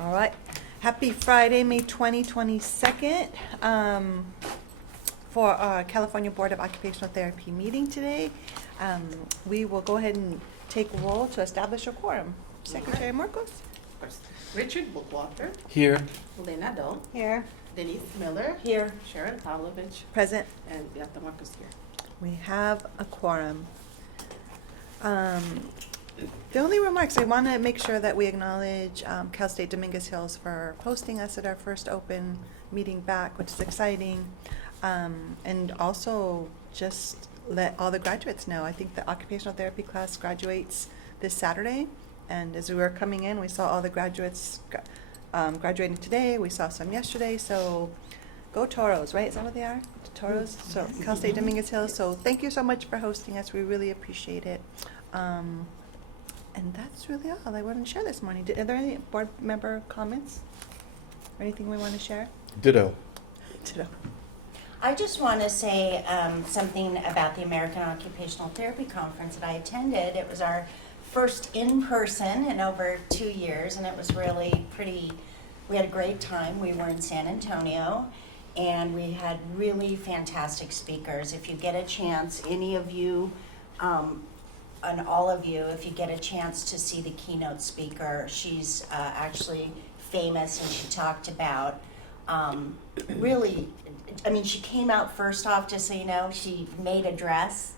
All right. Happy Friday, May 22nd, for our California Board of Occupational Therapy meeting today. We will go ahead and take roll to establish a quorum. Secretary Marcos? Richard Bookwalter. Here. Lena Doe. Here. Denise Miller. Here. Sharon Pavlovich. Present. And Beata Marcos here. We have a quorum. The only remarks, I want to make sure that we acknowledge Cal State Dominguez Hills for hosting us at our first open meeting back, which is exciting. And also just let all the graduates know. I think the occupational therapy class graduates this Saturday. And as we were coming in, we saw all the graduates graduating today. We saw some yesterday. So go Toros, right? Is that what they are? Toros? So Cal State Dominguez Hills. So thank you so much for hosting us. We really appreciate it. And that's really all I wanted to share this morning. Are there any board member comments? Or anything we want to share? Ditto. Ditto. I just want to say something about the American Occupational Therapy Conference that I attended. It was our first in-person in over 2 years, and it was really pretty, we had a great time. We were in San Antonio, and we had really fantastic speakers. If you get a chance, any of you, and all of you, if you get a chance to see the keynote speaker, she's actually famous, and she talked about really, I mean, she came out first off, just so you know, she made a dress,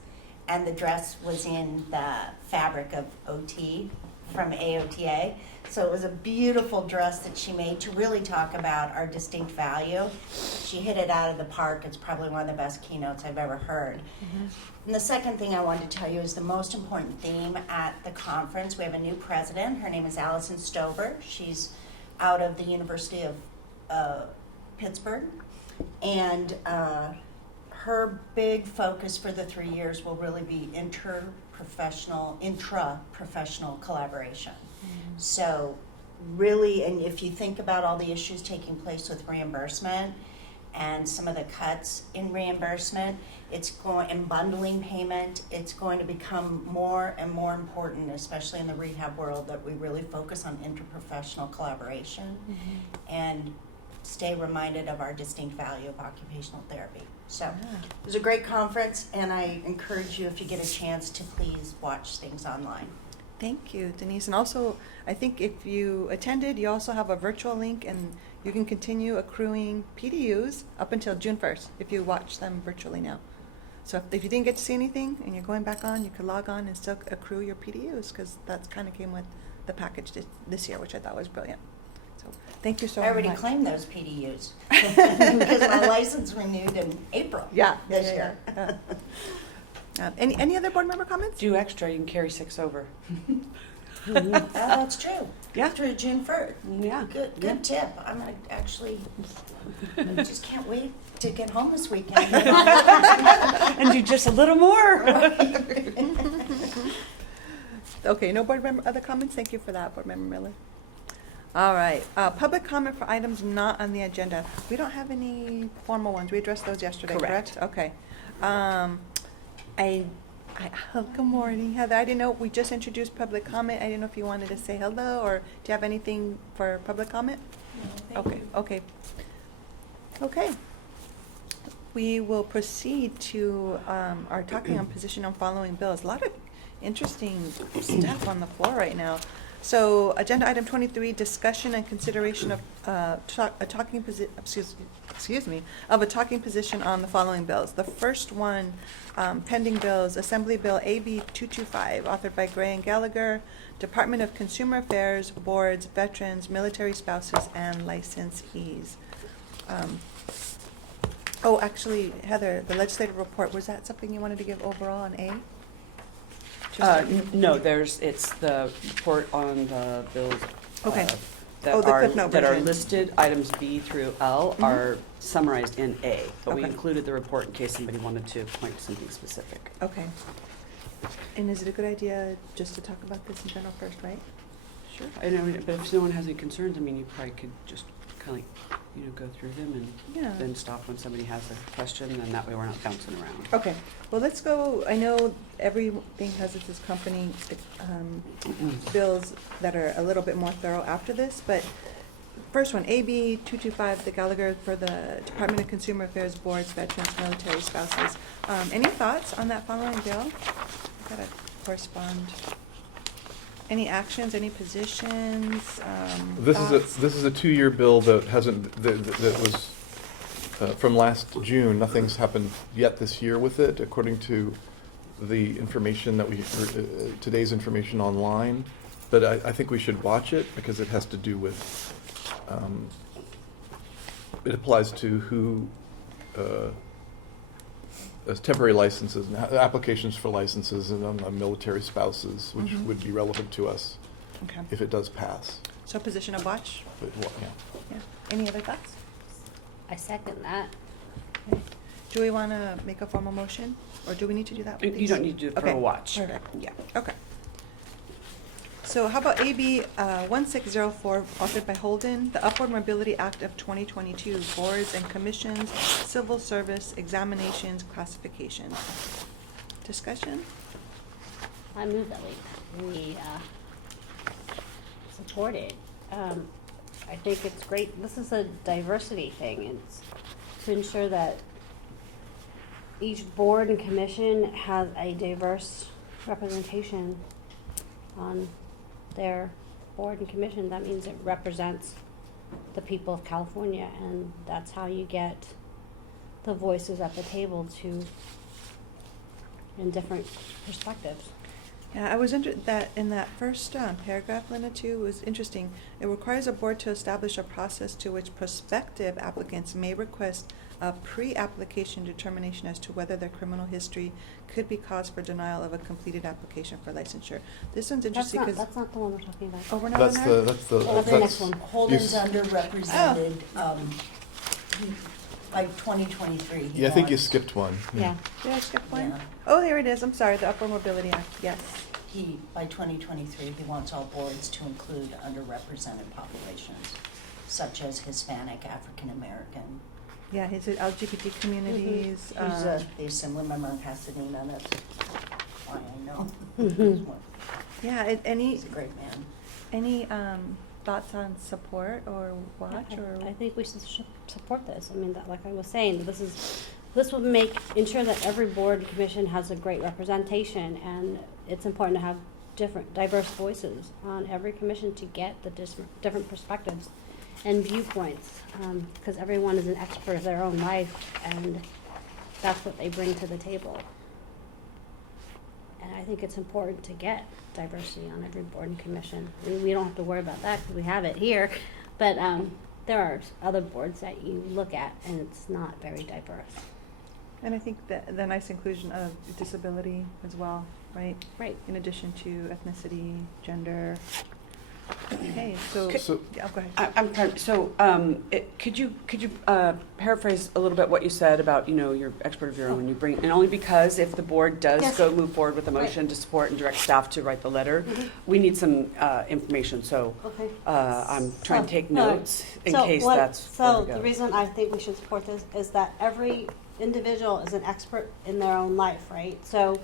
and the dress was in the fabric of OT from AOTA. So it was a beautiful dress that she made to really talk about our distinct value. She hit it out of the park. It's probably one of the best keynotes I've ever heard. Mm-hmm. And the second thing I wanted to tell you is the most important theme at the conference. We have a new president. Her name is Allison Stover. She's out of the University of Pittsburgh. And her big focus for the 3 years will really be intraprofessional collaboration. Mm-hmm. So really, and if you think about all the issues taking place with reimbursement and some of the cuts in reimbursement, and bundling payment, it's going to become more and more important, especially in the rehab world, that we really focus on interprofessional collaboration and stay reminded of our distinct value of occupational therapy. So it was a great conference, and I encourage you, if you get a chance, to please watch things online. Thank you, Denise. And also, I think if you attended, you also have a virtual link, and you can continue accruing PDUs up until June 1st if you watch them virtually now. So if you didn't get to see anything and you're going back on, you could log on and still accrue your PDUs, because that's kind of came with the package this year, which I thought was brilliant. So thank you so much. I already claimed those PDUs because my license renewed in April this year. Yeah. Any other board member comments? Do extra, you can carry 6 over. That's true. Yeah. Through June 1st. Yeah. Good tip. I'm actually, I just can't wait to get home this weekend. And do just a little more. Okay, no board member, other comments? Thank you for that, Board Member Miller. All right, public comment for items not on the agenda. We don't have any formal ones. We addressed those yesterday, correct? Okay. Good morning, Heather. I didn't know, we just introduced public comment. I didn't know if you wanted to say hello, or do you have anything for public comment? No, thank you. Okay. We will proceed to our talking on position on following bills. A lot of interesting stuff on the floor right now. So, agenda item 23, discussion and consideration of a talking position on the following bills. The first one, pending bills, Assembly Bill AB 225, authored by Gray and Gallagher, Department of Consumer Affairs, Boards, Veterans, Military Spouses, and Licensees. Actually, Heather, the legislative report, was that something you wanted to give overall on A? No, it's the report on the bills Okay. that the Cliff Note are version. listed. Items B through L are summarized in A, but we Okay. included the report in case somebody wanted to point to something specific. Okay. And is it a good idea just to talk about this in general first, right? Sure. I know, but if no one has any concerns, I mean, you probably could just kind of, go through them and then stop when somebody has a question, and that way we're not bouncing around. Okay, well, let's go. I know everything has its company bills that are a little bit more thorough after this, but first one, AB 225, the Gallagher for the Department of Consumer Affairs Boards, Veterans, Military Spouses. Any thoughts on that following bill? Gotta correspond. Any actions, any positions, thoughts? This is a 2-year bill that that was from last June. Nothing's happened yet this year with it, according to the information that today's information online. But I think we should watch it because it has to do with, it applies to who, temporary licenses, and applications for licenses and on military spouses, which would be relevant to us Okay. if it does pass. So position of watch? But, yeah. Yeah. Any other thoughts? I second that. Okay. Do we want to make a formal motion, or do we need to do that with You these? don't need to do it for Okay, a watch. Perfect, yeah, okay. So how about AB 1604, authored by Holden, the Upward Mobility Act of 2022, Boards and Commissions, Civil Service, Examinations, Classifications. Discussion? I move that we support it. I think it's great. This is a diversity thing. It's to ensure that each board and commission has a diverse representation on their board and commission. That means it represents the people of California, and that's how you get the voices at the table in different perspectives. Yeah, I was that in that first paragraph, Linda, too, was interesting. It requires a board to establish a process to which prospective applicants may request a pre-application determination as to whether their criminal history could be cause for denial of a completed application for licensure. This one's interesting because That's not the one we're talking about. oh, we're not on That's there? the next one. Holden's You underrepresented, by 2023. he Yeah, I think you wants- skipped one. Yeah. Did I skip one? Yeah. Oh, here it is. I'm sorry. The Upward Mobility Act. Yes. By 2023, he wants all boards to include underrepresented populations, such as Hispanic, African American. Yeah, his LGBT communities. The assembly member in Pasadena, that's why I know. Yeah. Any He's a great man. any thoughts on support or watch or? I think we should support this. I mean, like I was saying, this would ensure that every board and commission has a great representation, and it's important to have diverse voices on every commission to get the different perspectives and viewpoints, because everyone is an expert of their own life, and that's what they bring to the table. And I think it's important to get diversity on every board and commission. We don't have to worry about that because we have it here, but there are other boards that you look at and it's not very diverse. And I think that the nice inclusion of disability as well, right? Right. In addition to ethnicity, gender. Okay, so, So- yeah, go ahead. I'm trying, so, could you paraphrase a little bit what you said about, you're expert of your own when you bring, and only because if the board does Yes. move forward with a motion to support and direct staff to write the letter, Mhm. we need some information, so Okay. I'm trying to take all right. notes in case that's where So we go. the reason I think we should support this is that every individual is an expert in their own life, right? So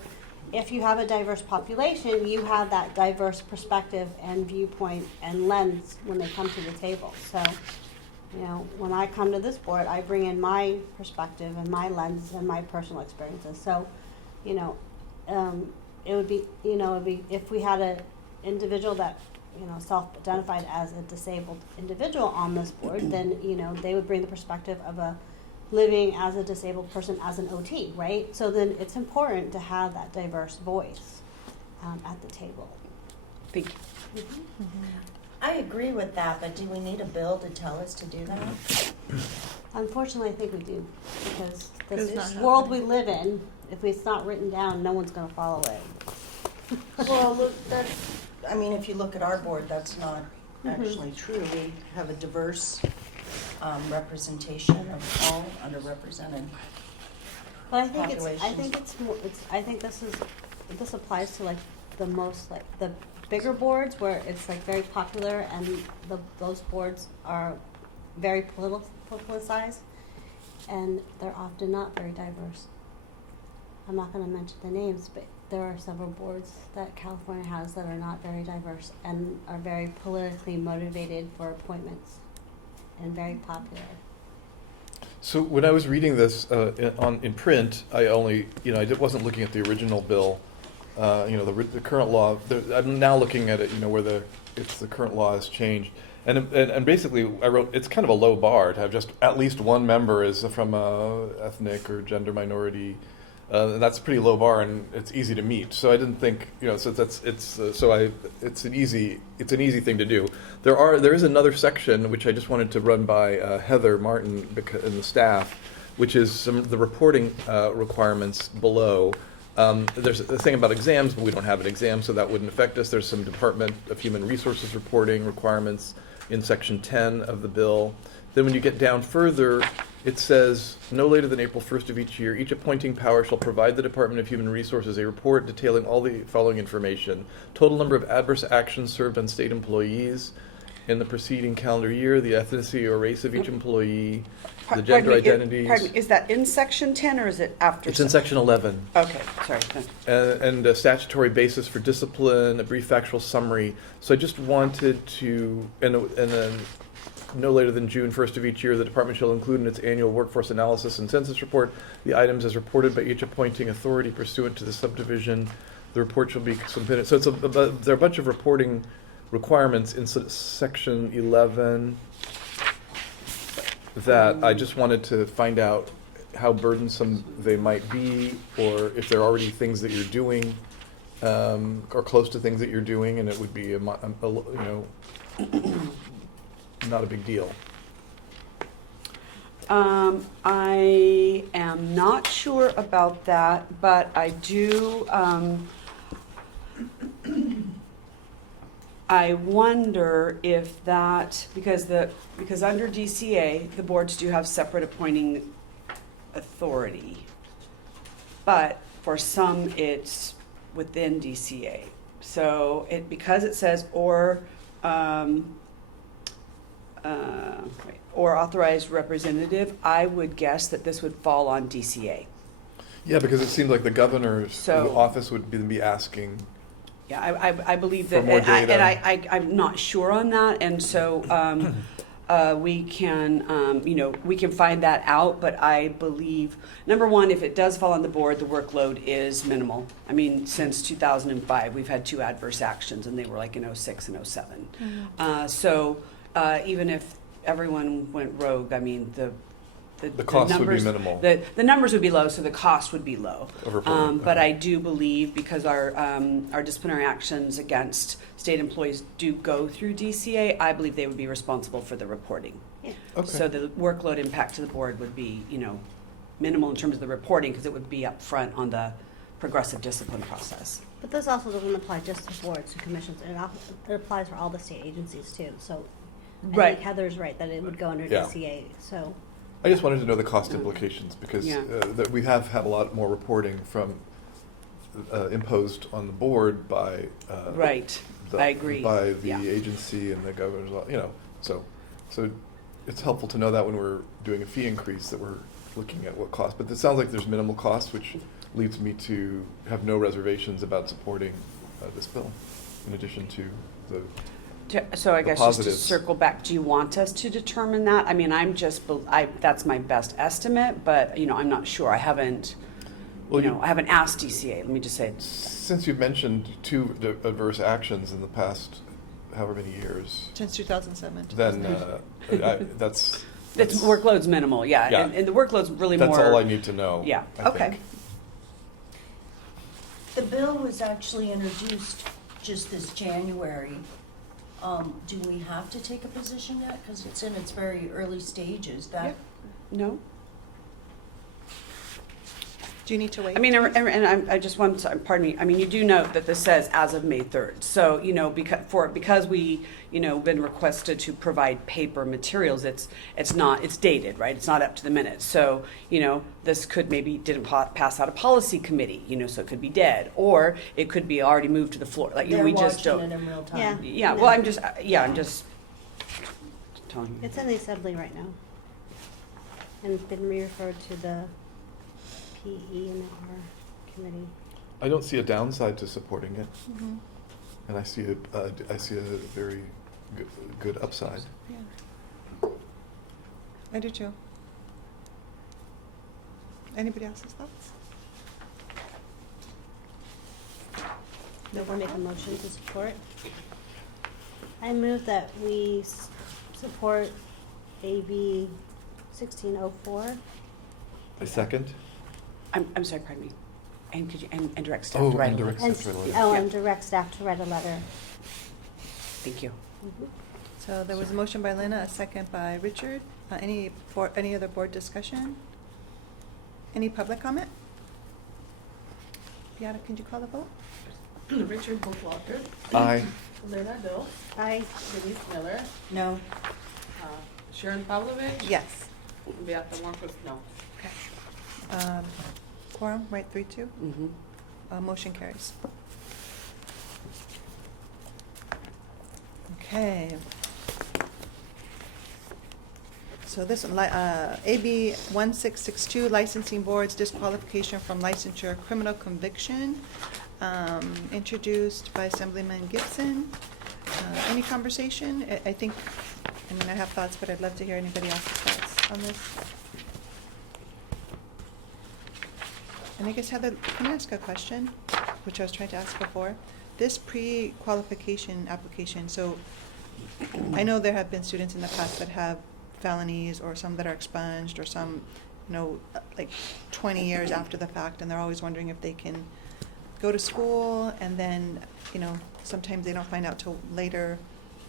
if you have a diverse population, you have that diverse perspective and viewpoint and lens when they come to the table. So, when I come to this board, I bring in my perspective and my lens and my personal experiences. So, it would be, if we had an individual that, self-identified as a disabled individual on this board, then, they would bring the perspective of a living as a disabled person as an OT, right? So then it's important to have that diverse voice at the table. Thank you. I agree with that, but do we need a bill to tell us to do that? Unfortunately, I think we do, because It's this not world we happening. live in, if it's not written down, no one's gonna follow it. Well, look, if you look at our board, that's not actually true. We have a diverse representation of all underrepresented. But I think this applies to like the most, like the bigger boards where it's like very popular and those boards are very politicized and they're often not very diverse. I'm not gonna mention the names, but there are several boards that California has that are not very diverse and are very politically motivated for appointments. and very popular. So when I was reading this in print, I only, I wasn't looking at the original bill. The current law. I'm now looking at it, where the current law has changed, and basically I wrote it's kind of a low bar to have just at least one member is from a ethnic or gender minority. That's a pretty low bar, and it's easy to meet. So I didn't think, so it's an easy thing to do. There is another section which I just wanted to run by Heather Martin and the staff, which is the reporting requirements below. There's a thing about exams, but we don't have an exam, so that wouldn't affect us. There's some Department of Human Resources reporting requirements in Section 10 of the bill. Then when you get down further, it says, no later than April 1st of each year, each appointing power shall provide the Department of Human Resources a report detailing all the following information: total number of adverse actions served on state employees in the preceding calendar year, the ethnicity or race of each employee, the gender identities. Pardon me, is that in section 10 or is it after? It's in Section 11. Okay, sorry. And a statutory basis for discipline, a brief factual summary. So I just wanted to, and then no later than June 1st of each year, the department shall include in its annual workforce analysis and census report the items as reported by each appointing authority pursuant to the subdivision. The report shall be submitted. So there are a bunch of reporting requirements in Section 11 that I just wanted to find out how burdensome they might be, or if there are already things that you're doing, or close to things that you're doing, and it would be not a big deal. I am not sure about that, but I do, I wonder if that, because under DCA, the boards do have separate appointing authority, but for some it's within DCA. So because it says or authorized representative, I would guess that this would fall on DCA. Yeah, because it seems like the governor's office would be asking. Yeah, I believe that, for more data. and I'm not sure on that, and so we can, we can find that out. But I believe, number one, if it does fall on the board, the workload is minimal. I mean, since 2005, we've had 2 adverse actions, and they were like in 06 and 07. Even if everyone went rogue, I mean, the cost numbers, would be minimal. The numbers would be low, so the cost would be low. But Okay. I do believe, because our disciplinary actions against state employees do go through DCA, I believe they would be responsible for the reporting. Yeah. Okay. So the workload impact to the board would be, minimal in terms of the reporting, because it would be up front on the progressive discipline process. But this also doesn't apply just to boards and commissions. It applies for all the state agencies too. So I Right. think Heather's right that it would go under Yeah. DCA. So I just wanted to know the cost implications, because Yeah. that we have had a lot more reporting from imposed on the board by Right. I agree. by the Yeah. agency and the governor's, so it's helpful to know that when we're doing a fee increase, that we're looking at what cost. But it sounds like there's minimal cost, which leads me to have no reservations about supporting this bill, in addition to the. So I the guess just to positives. circle back, do you want us to determine that? I mean, that's my best estimate, but, I'm not sure. I haven't, I haven't asked DCA. Let me just say. Since you've mentioned 2 adverse actions in the past however many years, Since 2007. then that's Workload's minimal, yeah. Yeah. And the workload's really that's more. all I need to know. Yeah, I okay. think. The bill was actually introduced just this January. Do we have to take a position yet? Because it's in its very early stages. No? Do you need to wait? I mean, and I just want to, pardon me, I mean, you do note that this says as of May 3rd. So, because we, been requested to provide paper materials, it's dated, right? It's not up to the minute. So, this could didn't pass out a policy committee, so it could be dead. Or it could be already moved to the floor. Like, They're we just watching don't. it in real time. Yeah. Yeah, No. well, I'm just telling you. it's in the assembly right now, and it's been referred to the PE and R committee. I don't see a downside to supporting it, Mhm. and I see a very good upside. Yeah. I do too. Anybody else's thoughts? No one make a motion to support. I move that we support AB 1604. A second? I'm sorry, pardon me. And could you, and direct staff Oh, to write and a direct letter. staff to write a letter. Oh, Yeah. and direct staff to write a letter. Thank you. Mhm. So there was a motion by Lynn, a second by Richard. Any other board discussion? Any public comment? Beata, can you call the vote? Richard Buchwalter, Aye. Lynn Addo, Aye. Denise Miller, No. Sharon Pavlovich. Yes. Beata Marcus, no. Okay. Quorum, right, 3-2? Mm-hmm. Motion carries. Okay. So this one, AB 1662, licensing boards, disqualification from licensure, criminal conviction, introduced by Assemblyman Gibson. Any conversation? I think, I mean, I have thoughts, but I'd love to hear anybody else's thoughts on this. And I guess, Heather, can I ask a question, which I was trying to ask before? This pre-qualification application, so I know there have been students in the past that have felonies, or some that are expunged, or some, like 20 years after the fact, and they're always wondering if they can go to school, and then, sometimes they don't find out till later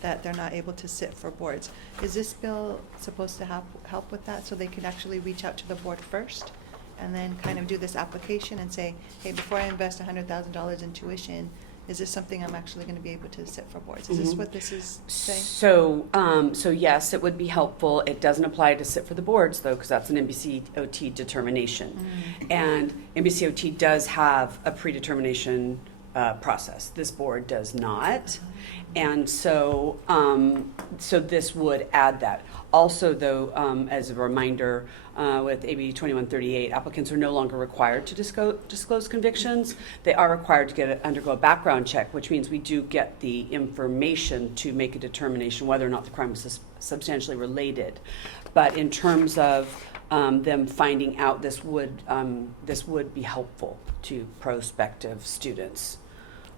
that they're not able to sit for boards. Is this bill supposed to help with that, so they can actually reach out to the board first, and then kind of do this application and say, hey, before I invest $100,000 in tuition, is this something I'm actually going to be able to sit for boards? Is this Mhm. what this is saying? So yes, it would be helpful. It doesn't apply to sit for the boards though, because that's an MBCOT determination. And MBCOT does have a predetermination process. This board does not. And so, so this would add that. Also though, as a reminder, with AB 2138, applicants are no longer required to disclose convictions. They are required to undergo a background check, which means we do get the information to make a determination whether or not the crime was substantially related. But in terms of them finding out, this would be helpful to prospective students.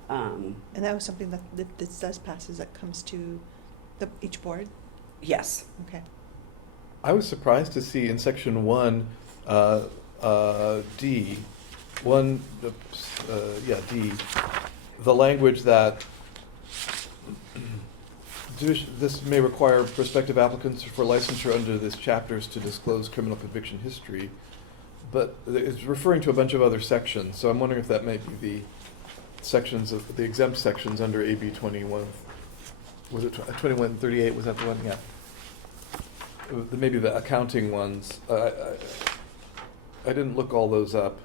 And that was something that this does pass, as it comes to each board? Yes. Okay. I was surprised to see in section 1, D, D, the language that this may require prospective applicants for licensure under this chapters to disclose criminal conviction history, but it's referring to a bunch of other sections, so I'm wondering if that may be the sections of the exempt sections under AB 21. Was it 2138? Was that the one? Yeah. Maybe the accounting ones. I didn't look all those up.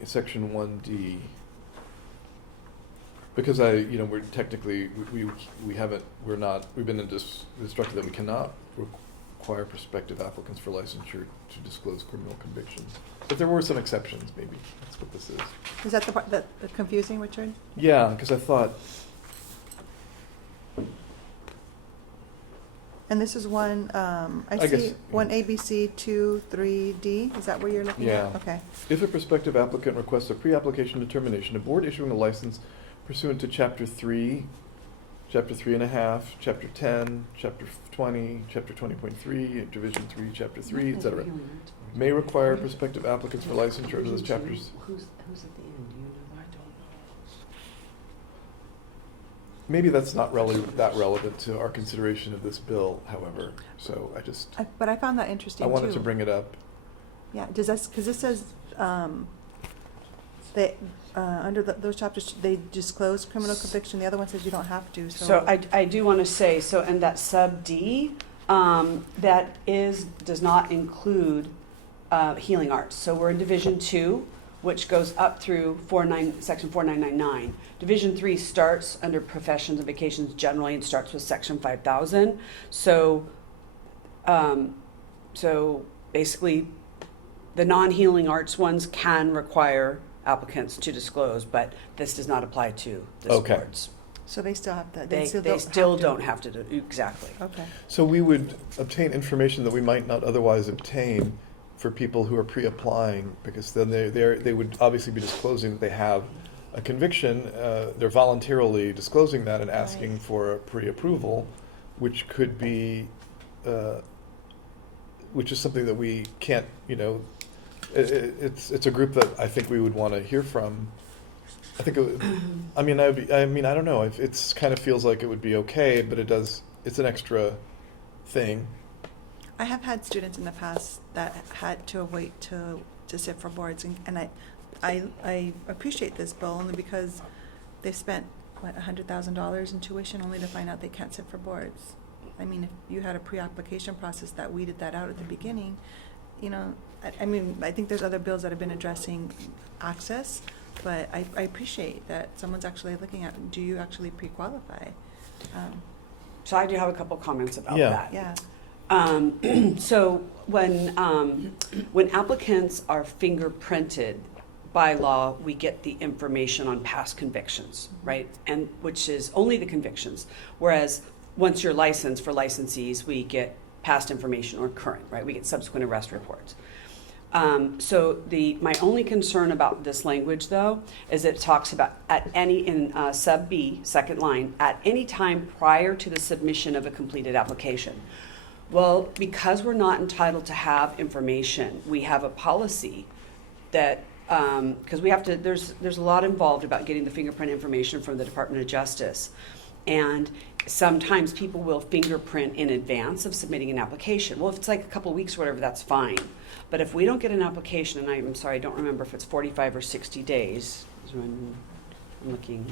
In section 1D. Because we're technically, we've been instructed that we cannot require prospective applicants for licensure to disclose criminal convictions. But there were some exceptions, maybe. That's what this is. Is that the part that's confusing, Richard? Yeah, because I thought, And this is one, I guess, see one ABC 2-3D, is that where you're looking at? Yeah. Okay. if a prospective applicant requests a pre-application determination, a board issuing a license pursuant to Chapter 3, Chapter 3.5, Chapter 10, Chapter 20, Chapter 20.3, Division 3, Chapter 3, etc., may require prospective applicants for licensure under those chapters. Who's at the end? Do you know? I don't know. Maybe that's not really that relevant to our consideration of this bill, however, so But I found that interesting I too. wanted to bring it up. Yeah, does that, because this says, under those chapters, they disclose criminal conviction, the other one says you don't have to, so. So I do want to say, so in that sub D, does not include healing arts. So we're in Division 2, which goes up through Section 4999. Division 3 starts under professions and vacations generally and starts with Section 5000. So basically, the non-healing arts ones can require applicants to disclose, but this does not apply to this Okay. boards. So they still have to, They still don't have to do, exactly. Okay. So we would obtain information that we might not otherwise obtain for people who are pre-applying, because then they would obviously be disclosing that they have a conviction. They're voluntarily disclosing that and asking Right. for a pre-approval, which could be, which is something that we can't, it's a group that I think we would want to hear from. I think, I don't know, it's kind of feels like it would be okay, but it's an extra thing. I have had students in the past that had to wait to sit for boards, and I appreciate this bill only because they've spent, $100,000 in tuition only to find out they can't sit for boards. I mean, if you had a pre-application process that weeded that out at the beginning, I think there's other bills that have been addressing access, but I appreciate that someone's actually looking at, do you actually pre-qualify? So I do have a couple comments about Yeah. that. Yeah. So when applicants are fingerprinted, by law, we get the information on past convictions, right? And which is only the convictions. Whereas once you're licensed for licensees, we get past information or current, right? We get subsequent arrest reports. So my only concern about this language, though, is it talks about in sub B, second line, at any time prior to the submission of a completed application. Well, because we're not entitled to have information, we have a policy that, because we have to, there's a lot involved about getting the fingerprint information from the Department of Justice. And sometimes people will fingerprint in advance of submitting an application. Well, if it's like a couple of weeks or whatever, that's fine. But if we don't get an application, and I'm sorry, I don't remember if it's 45 or 60 days, I'm looking,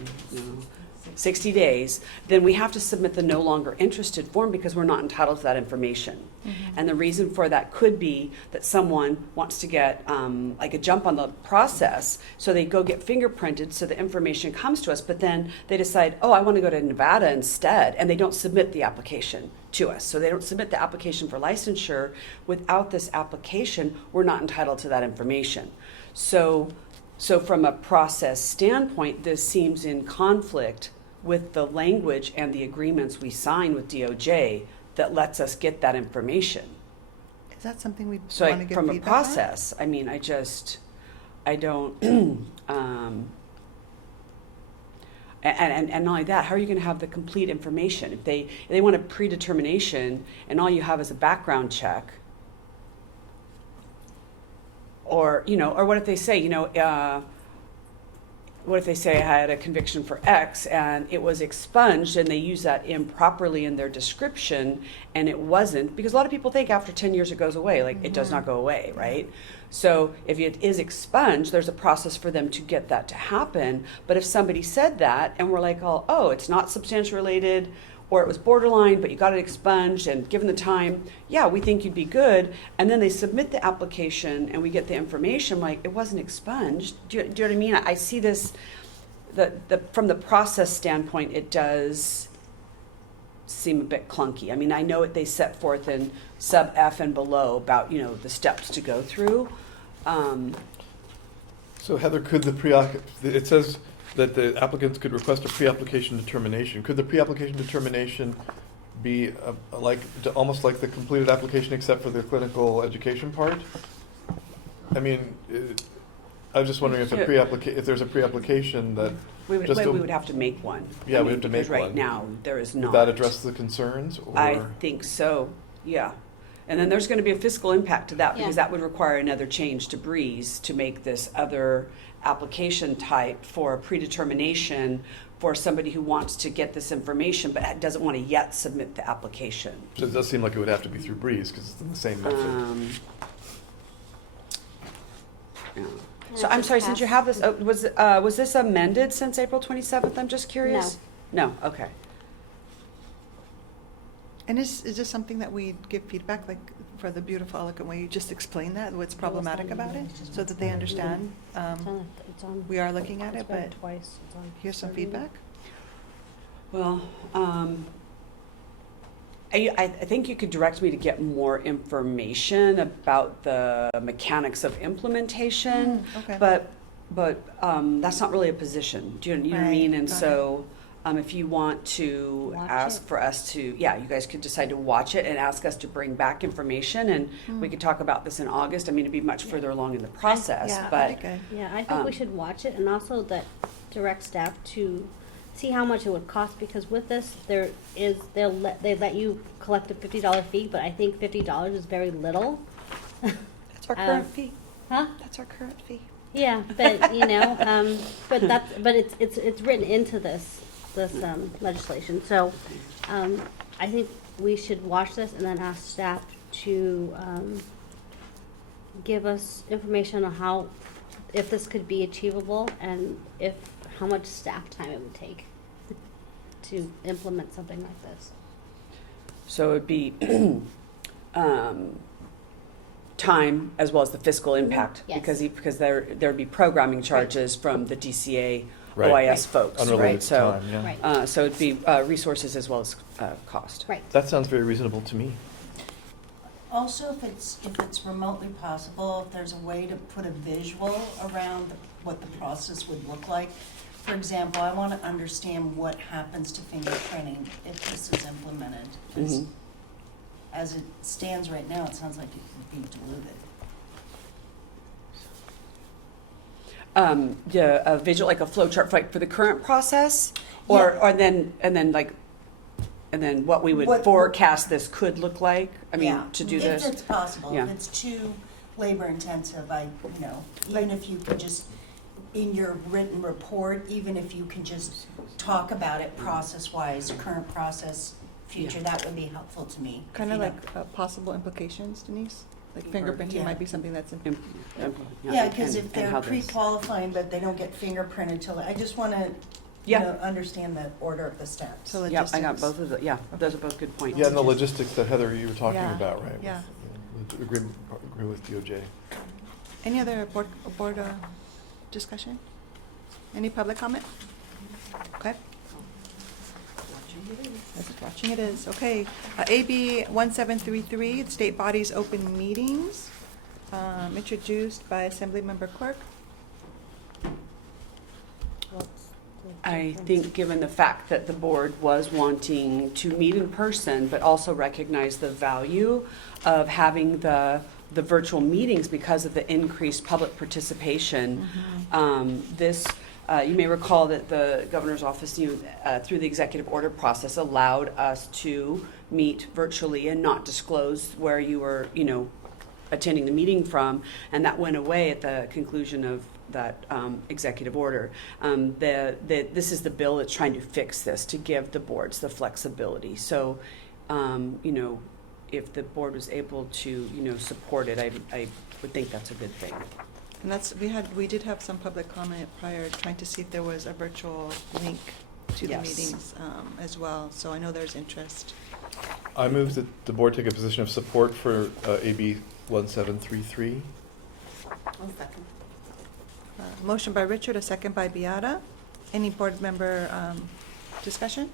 60 days, then we have to submit the no longer interested form because we're not entitled to that information. Mm-hmm. And the reason for that could be that someone wants to get like a jump on the process, so they go get fingerprinted so the information comes to us, but then they decide, oh, I want to go to Nevada instead, and they don't submit the application to us. So they don't submit the application for licensure. Without this application, we're not entitled to that information. So from a process standpoint, this seems in conflict with the language and the agreements we sign with DOJ that lets us get that information. Is that something we So want to give from a feedback on? process, I don't, and not only that, how are you going to have the complete information? If they want a predetermination and all you have is a background check, or what if they say, what if they say I had a conviction for X and it was expunged and they use that improperly in their description and it wasn't, because a lot of people think after 10 years it goes away, like it does not go away, right? So if it is expunged, there's a process for them to get that to happen. But if somebody said that and we're like, oh, it's not substantially related, or it was borderline, but you got it expunged, and given the time, yeah, we think you'd be good. And then they submit the application, and we get the information, like, it wasn't expunged. Do you know what I mean? I see this, from the process standpoint, it does seem a bit clunky. I mean, I know they set forth in sub F and below about, the steps to go through. So Heather, it says that the applicants could request a pre-application determination. Could the pre-application determination be almost like the completed application except for the clinical education part? I mean, I was just wondering if there's a pre-application that We would have to make one. Yeah, we have to make because right one. now there is not. Would that address the concerns? Or? I think so, yeah. And then there's going to be a fiscal impact to that, because Yeah. that would require another change to Breeze to make this other application type for a predetermination for somebody who wants to get this information but doesn't want to yet submit the application. So it does seem like it would have to be through Breeze because it's the same method. Yeah. And So it I'm just sorry, since you have passed. this, was this amended since April 27th? I'm just curious. No, okay. And is this something that we give feedback, like for the beautiful, elegant way you just explained that, what's problematic about it, so that they understand? It's on. We are looking at it's it, been but twice. It's on here's some third feedback. Well, I think you could direct me to get more information about the mechanics of implementation, Okay. but that's not really a position. Do you know what I Right, mean? And got so If you want to Watch ask it. for us to, yeah, you guys could decide to watch it and ask us to bring back information, and we could talk about this in August. I mean, it'd be much further along in the process, Yeah, but that'd be good. Yeah, I think we Um, should watch it and also that direct staff to see how much it would cost, because with this, they let you collect a $50 fee, but I think $50 is very little. That's our current fee. Huh? That's our current fee. Yeah, but you know, but it's written into this legislation. So, I think we should watch this and then ask staff to give us information on if this could be achievable and how much staff time it would take to implement something like this. so it'd be time as well as the fiscal impact, Yes. because there'd be programming charges from the DCA Right. OIS folks, right? Unrelated So, time, yeah. Right. so it'd be resources as well as cost. Right. That sounds very reasonable to me. Also, if it's remotely possible, if there's a way to put a visual around what the process would look like. For example, I want to understand what happens to fingerprinting if this is implemented. 'Cause Mhm. as it stands right now, it sounds like it would be diluted. Yeah, a visual, like a flow chart, like for the current process, or and then what we would What- forecast this could look like. I mean, Yeah, to do if this. it's possible, Yeah. if it's too labor intensive, even if you could just, in your written report, even if you can just talk about it process-wise, current process, future, Yeah. that would be helpful to me. Kind of You know, like possible implications, Denise? Like Or- fingerprinting Yeah. might be something that's, Yeah, because and if they're how this- pre-qualifying, but they don't get fingerprinted till, I just want to, Yeah. understand the order of the steps. so Yeah, I got logistics. both of the, yeah, those are both good points. Yeah, and the logistics that Heather, you were talking Yeah, about, right? yeah. Agree with DOJ. Any other board discussion? Any public comment? Okay. Watching it is, okay. AB 1733, state bodies open meetings, introduced by Assemblymember Quirk. I think, given the fact that the board was wanting to meet in person, but also recognize the value of having the virtual meetings because of the increased public participation, you may recall that the governor's office, through the executive order process, allowed us to meet virtually and not disclose where you were, attending the meeting from, and that went away at the conclusion of that executive order. This is the bill that's trying to fix this, to give the boards the flexibility. So, if the board was able to, support it, I would think that's a good thing. And we did have some public comment prior, trying to see if there was a virtual link to the Yes. meetings as well. So I know there's interest. I move that the board take a position of support for AB 1733. One second. Motion by Richard, a second by Beata. Any board member discussion?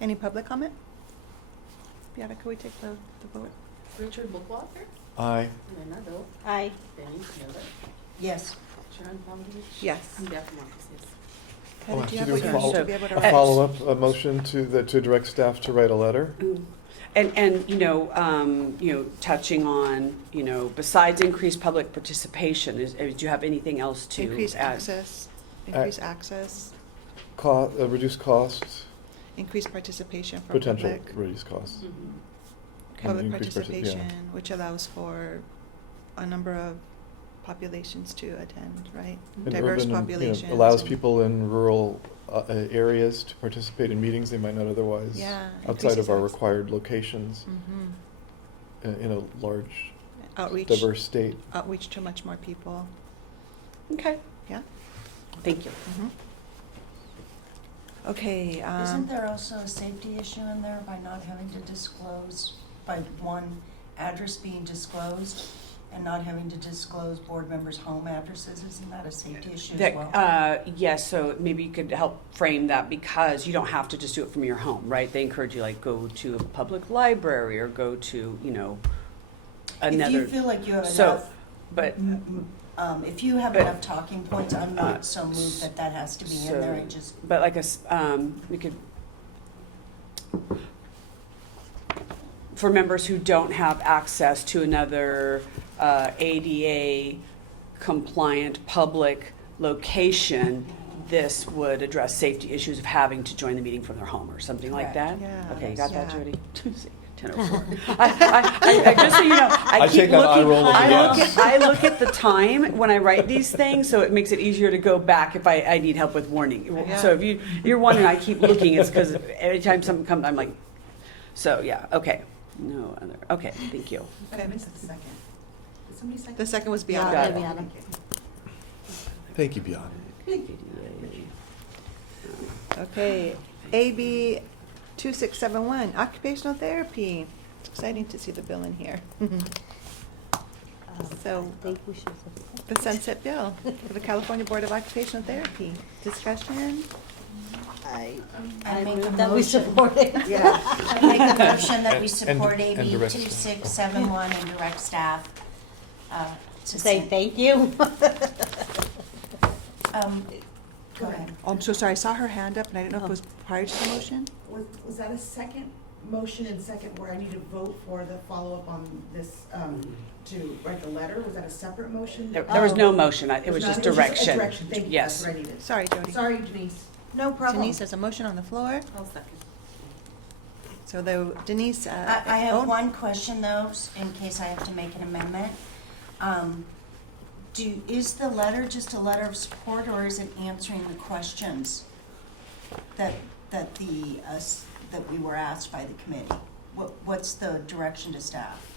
Any public comment? Beata, could we take the vote? Richard Bookwalter, Aye. Elena Doe, Aye. Denise Miller, Yes. Sharon Pavlovich. Yes. And Jeff Marcus, yes. Heather, do you have to what do you a need follow- to be able to A write? follow-up, a motion to direct staff to write a letter? And touching on, besides increased public participation, do you have anything else to Increase add? access, increase access, Reduce costs, increase participation from potential public. reduce costs. Mhm. Public And increase yeah. participation, which allows for a number of populations to attend, right? In Diverse urban and, populations. allows and- people in rural areas to participate in meetings they might not otherwise. Yeah, Outside of increases our access. required locations Mhm. in a large, Outreach, diverse state. outreach to much more people, Okay, yeah? thank you. Mhm. Okay, Isn't there also a safety issue in there by not having to disclose, by one address being disclosed and not having to disclose board members' home addresses? Isn't that a safety issue as well? Yes, so maybe you could help frame that, because you don't have to just do it from your home, right? They encourage you, like, go to a public library or go to, If another. you feel like you have So, enough but If you have But- enough talking points, I'm not so moved that that has to be in there. It just, But like we could, for members who don't have access to another ADA compliant public location, this would address safety issues of having to join the meeting from their home or something like that? Yeah. Okay, you got that, Yeah. Jody? 10:04. Just so you know, I I keep take that eye looking, roll as a yes. I look at the time when I write these things, so it makes it easier to go back if I need help with warning. Yeah. So if you're wondering, I keep looking, it's because every time something comes, I'm like, so, yeah, okay. No other, okay, thank you. But I missed the second. Did somebody second? The second was Yeah, beyond. Got it. Beata. Thank you, Beyond. Okay, AB 2671, occupational therapy. It's exciting to see the bill in here. So- I think we should support. The sunset bill for the California Board of Occupational Therapy. Discussion? I make a move that we motion. support it. Yeah. I make a motion that we And- support and AB direct staff. 2671 and direct staff. To Say send- thank you. Go ahead. Oh, I'm so sorry, I saw her hand up and I didn't know if it was prior to the motion? Was that a second motion and second where I need to vote for the follow-up on this, to write the letter? Was that a separate motion? There was no motion, it was not- just a direction. direction, thank you, Yes. that's what I needed. Sorry, Jody. Sorry, Denise. No problem. Denise has a motion on the floor. I'll second. So though Denise. I have one question though, in case I have to make an amendment. Is the letter just a letter of support, or is it answering the questions that we were asked by the committee? What's the direction to staff?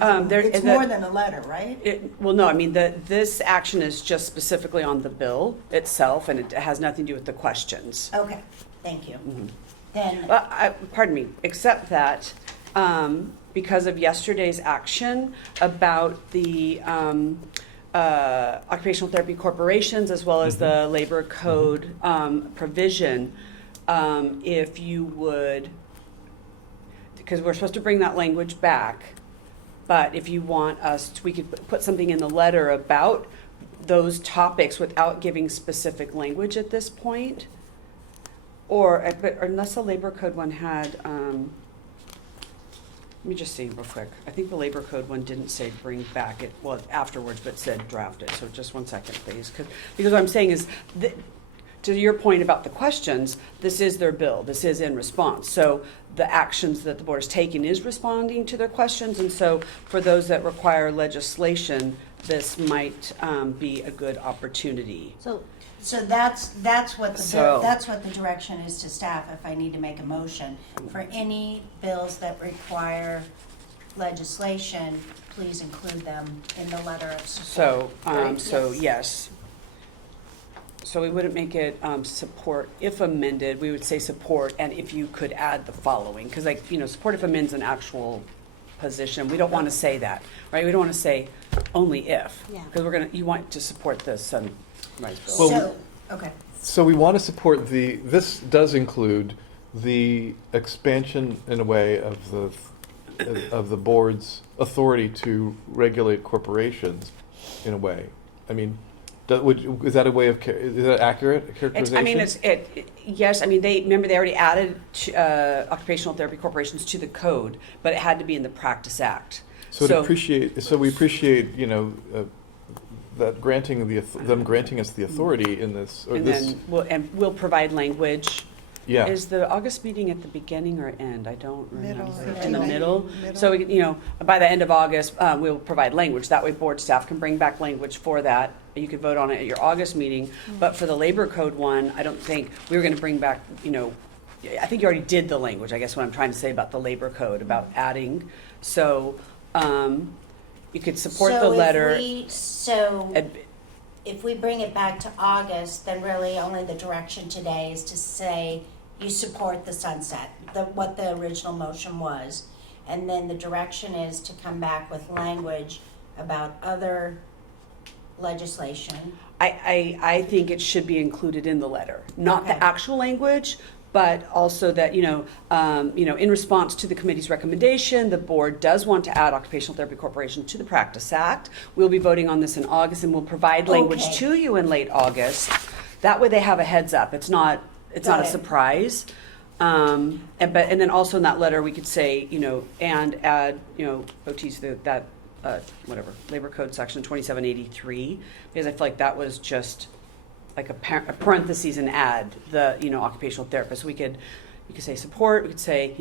It's more than a letter, right? Well, no, I mean, this action is just specifically on the bill itself, and it has nothing to do with the questions. Okay, thank you. Mhm. Then, Pardon me, except that because of yesterday's action about the occupational therapy corporations as well as the labor code provision, if you would, because we're supposed to bring that language back, but if you want us, we could put something in the letter about those topics without giving specific language at this point. Or unless the labor code one had, let me just see real quick. I think the labor code one didn't say bring back it, well, afterwards, but said draft it. So just 1 second, please. Because what I'm saying is, to your point about the questions, this is their bill. This is in response. So the actions that the board is taking is responding to their questions. And so for those that require legislation, this might be a good opportunity. so that's what So- that's what the direction is to staff, if I need to make a motion. For any bills that require legislation, please include them in the letter of support. So Yes. yes. So we wouldn't make it support if amended, we would say support, and if you could add the following, because support if amends an actual position, we don't want to say that, right? We don't want to say only if, Yeah. because you want to support the sunrise bill. Well, So, okay. So we want to support this does include the expansion in a way of the board's authority to regulate corporations in a way. I mean, is that a way of, is that accurate characterization? Yes, I mean, they already added occupational therapy corporations to the code, but it had to be in the Practice Act. So we appreciate, that them granting us the authority in this, or And this, then we'll provide language. yeah. Is the August meeting at the beginning or end? I don't remember. Middle. In the middle? Middle. So, by the end of August, we'll provide language. That way board staff can bring back language for that. You could vote on it at your August meeting. But for the labor code one, I don't think, we were going to bring back, I think you already did the language, I guess what I'm trying to say about the labor code, about adding. So, you could support the letter. If we bring it back to August, then really only the direction today is to say you support the sunset, what the original motion was. And then the direction is to come back with language about other legislation. I think it should be included in the letter. Not the Okay. actual language, but also that, in response to the committee's recommendation, the board does want to add Occupational Therapy Corporation to the Practice Act. We'll be voting on this in August, and we'll provide language Okay. to you in late August. That way they have a heads up. It's not Got a it. surprise. And then also in that letter, we could say, and add, OT's Labor Code Section 2783, because I feel like that was just like a parentheses and add the, occupational therapist. We could say support, we could say,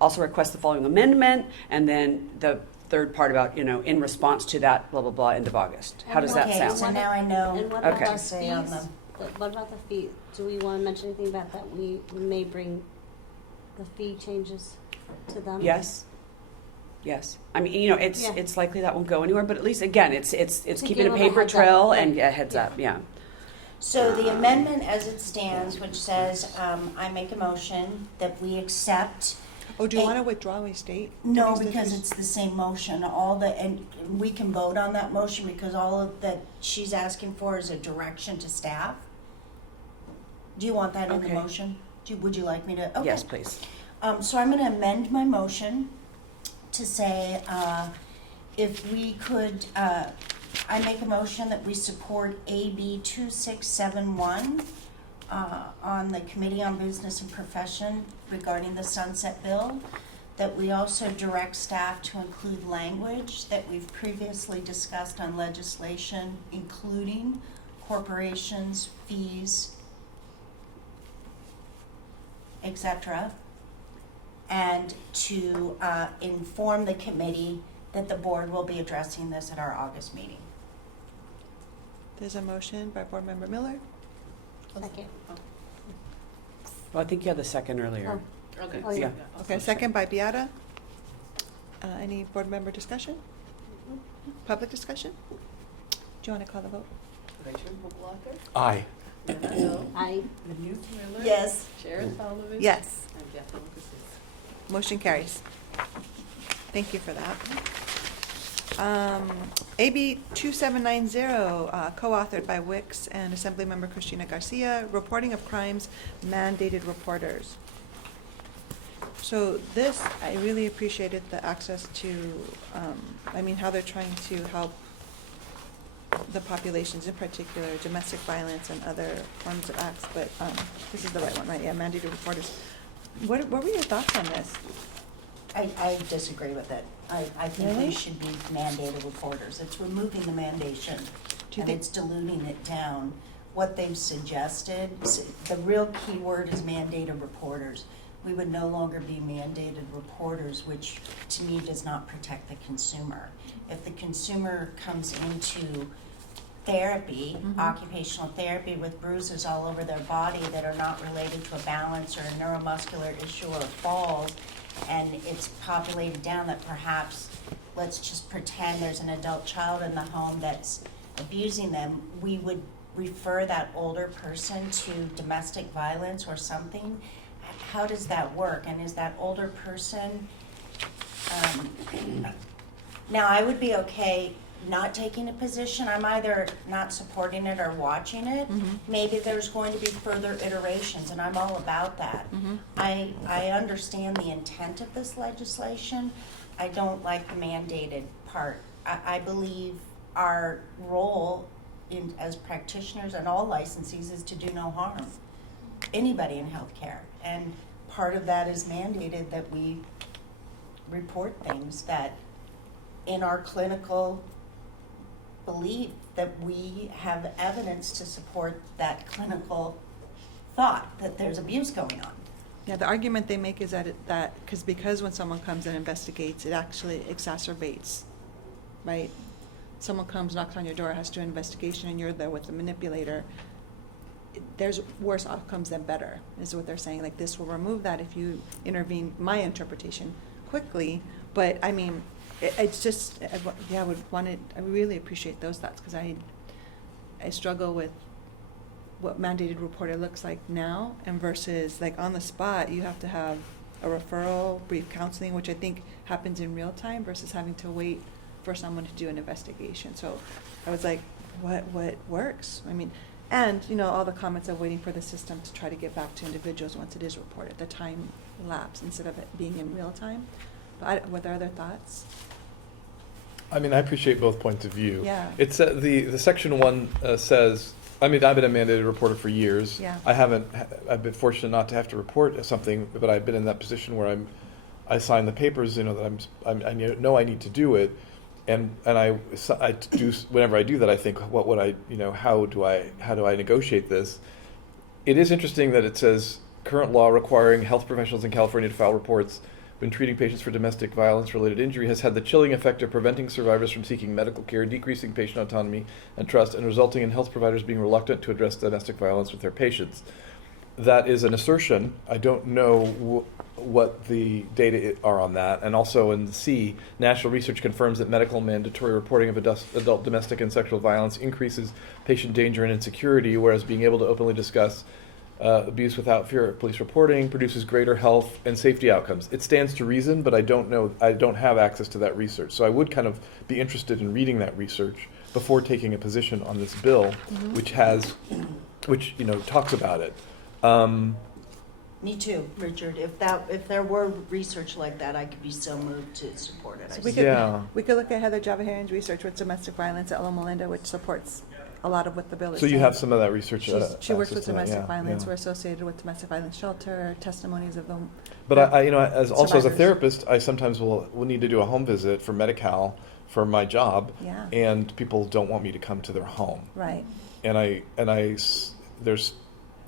also request the following amendment, and then the third part about, in response to that, blah, blah, blah, end of August. How does that Okay, sound? so now I know And what Okay. about what the to say on fees? them. What about the fee? Do we want to mention anything about that? We may bring the fee changes to them? Yes. I mean, it's Yeah. it's likely that won't go anywhere, but at least again, it's To keeping give a them a paper heads up, trail yeah. and a heads Yeah. up. Yeah. So the amendment as it stands, which says, I make a motion that we accept. Oh, do you want to withdraw and state? No, the because fees? it's the same motion, and we can vote on that motion because all of that she's asking for is a direction to staff. Do you want that in the Okay. motion? Would you like me to? Okay. Yes, please. So I'm gonna amend my motion to say, if we could, I make a motion that we support AB 2671 on the Committee on Business and Profession regarding the Sunset Bill, that we also direct staff to include language that we've previously discussed on legislation, including corporations, fees, etc., and to inform the committee that the board will be addressing this at our August meeting. There's a motion by Board Member Miller. Second. Well, I think you had the second earlier. Okay. Oh, yeah. Okay, second by Beata. Any board member discussion? Public discussion? Do you want to call the vote? Aye. I, Yes. Sharon Palovich. Yes. And Jeff Lukasik. Motion carries. Thank you for that. AB 2790, co-authored by Wicks and Assemblymember Christina Garcia, reporting of crimes, mandated reporters. So this, I really appreciated the access to, how they're trying to help the populations, in particular domestic violence and other forms of acts, but this is the right one, right? Yeah, mandated reporters. What were your thoughts on this? I disagree with it. I think Really? we should be mandated reporters. It's removing the mandation, Do you and think- it's diluting it down. What they've suggested, the real key word is mandated reporters. We would no longer be mandated reporters, which to me does not protect the consumer. If the consumer comes into therapy, Mhm. occupational therapy with bruises all over their body that are not related to a balance or a neuromuscular issue or falls, and it's populated down that perhaps, let's just pretend there's an adult child in the home that's abusing them, we would refer that older person to domestic violence or something. How does that work? And is that older person, now I would be okay not taking a position. I'm either not supporting it or watching it. Mhm. Maybe there's going to be further iterations, and I'm all about that. Mhm. I understand the intent of this legislation. I don't like the mandated part. I believe our role as practitioners and all licensees is to do no harm, anybody in healthcare. And part of that is mandated that we report things that in our clinical belief that we have evidence to support that clinical thought that there's abuse going on. Yeah, the argument they make is because when someone comes and investigates, it actually exacerbates, right? Someone comes, knocks on your door, has to do an investigation, and you're there with the manipulator. There's worse outcomes than better, is what they're saying. Like, this will remove that if you intervene, my interpretation, quickly. But, it's just, I really appreciate those thoughts, because I struggle with what mandated reporter looks like now, and versus, like, on the spot, you have to have a referral, brief counseling, which I think happens in real time, versus having to wait for someone to do an investigation. So I was like, what works? And, you know, all the comments of waiting for the system to try to get back to individuals once it is reported, the time lapse instead of it being in real time. But were there other thoughts? I mean, I appreciate both points of view. Yeah. It's, the section one says, I mean, I've been a mandated reporter for years. Yeah. I've been fortunate not to have to report something, but I've been in that position where I sign the papers, you know, that I know I need to do it. And I do, whenever I do that, I think, what would I, you know, how do I negotiate this? It is interesting that it says current law requiring health professionals in California to file reports when treating patients for domestic violence-related injury has had the chilling effect of preventing survivors from seeking medical care, decreasing patient autonomy and trust, and resulting in health providers being reluctant to address domestic violence with their patients. That is an assertion. I don't know what the data are on that. And also in C, national research confirms that medical mandatory reporting of adult domestic and sexual violence increases patient danger and insecurity, whereas being able to openly discuss abuse without fear of police reporting produces greater health and safety outcomes. It stands to reason, but I don't have access to that research. So I would kind of be interested in reading that research before taking a position on this bill, which you know, talks about it. Me too, Richard. If there were research like that, I could be so moved to support it. So I we see. could, Yeah. we could look at Heather Javaharian's research with domestic violence at Loma Linda, which supports a lot of what the bill is So saying. you have some of that research. She works access with to that, domestic yeah, violence. yeah. We're associated with domestic violence shelter, testimonies of them. But I you know, as also as a Survivors. therapist, I sometimes will need to do a home visit for Medi-Cal for my job, Yeah. and people don't want me to come to their home, Right, and there's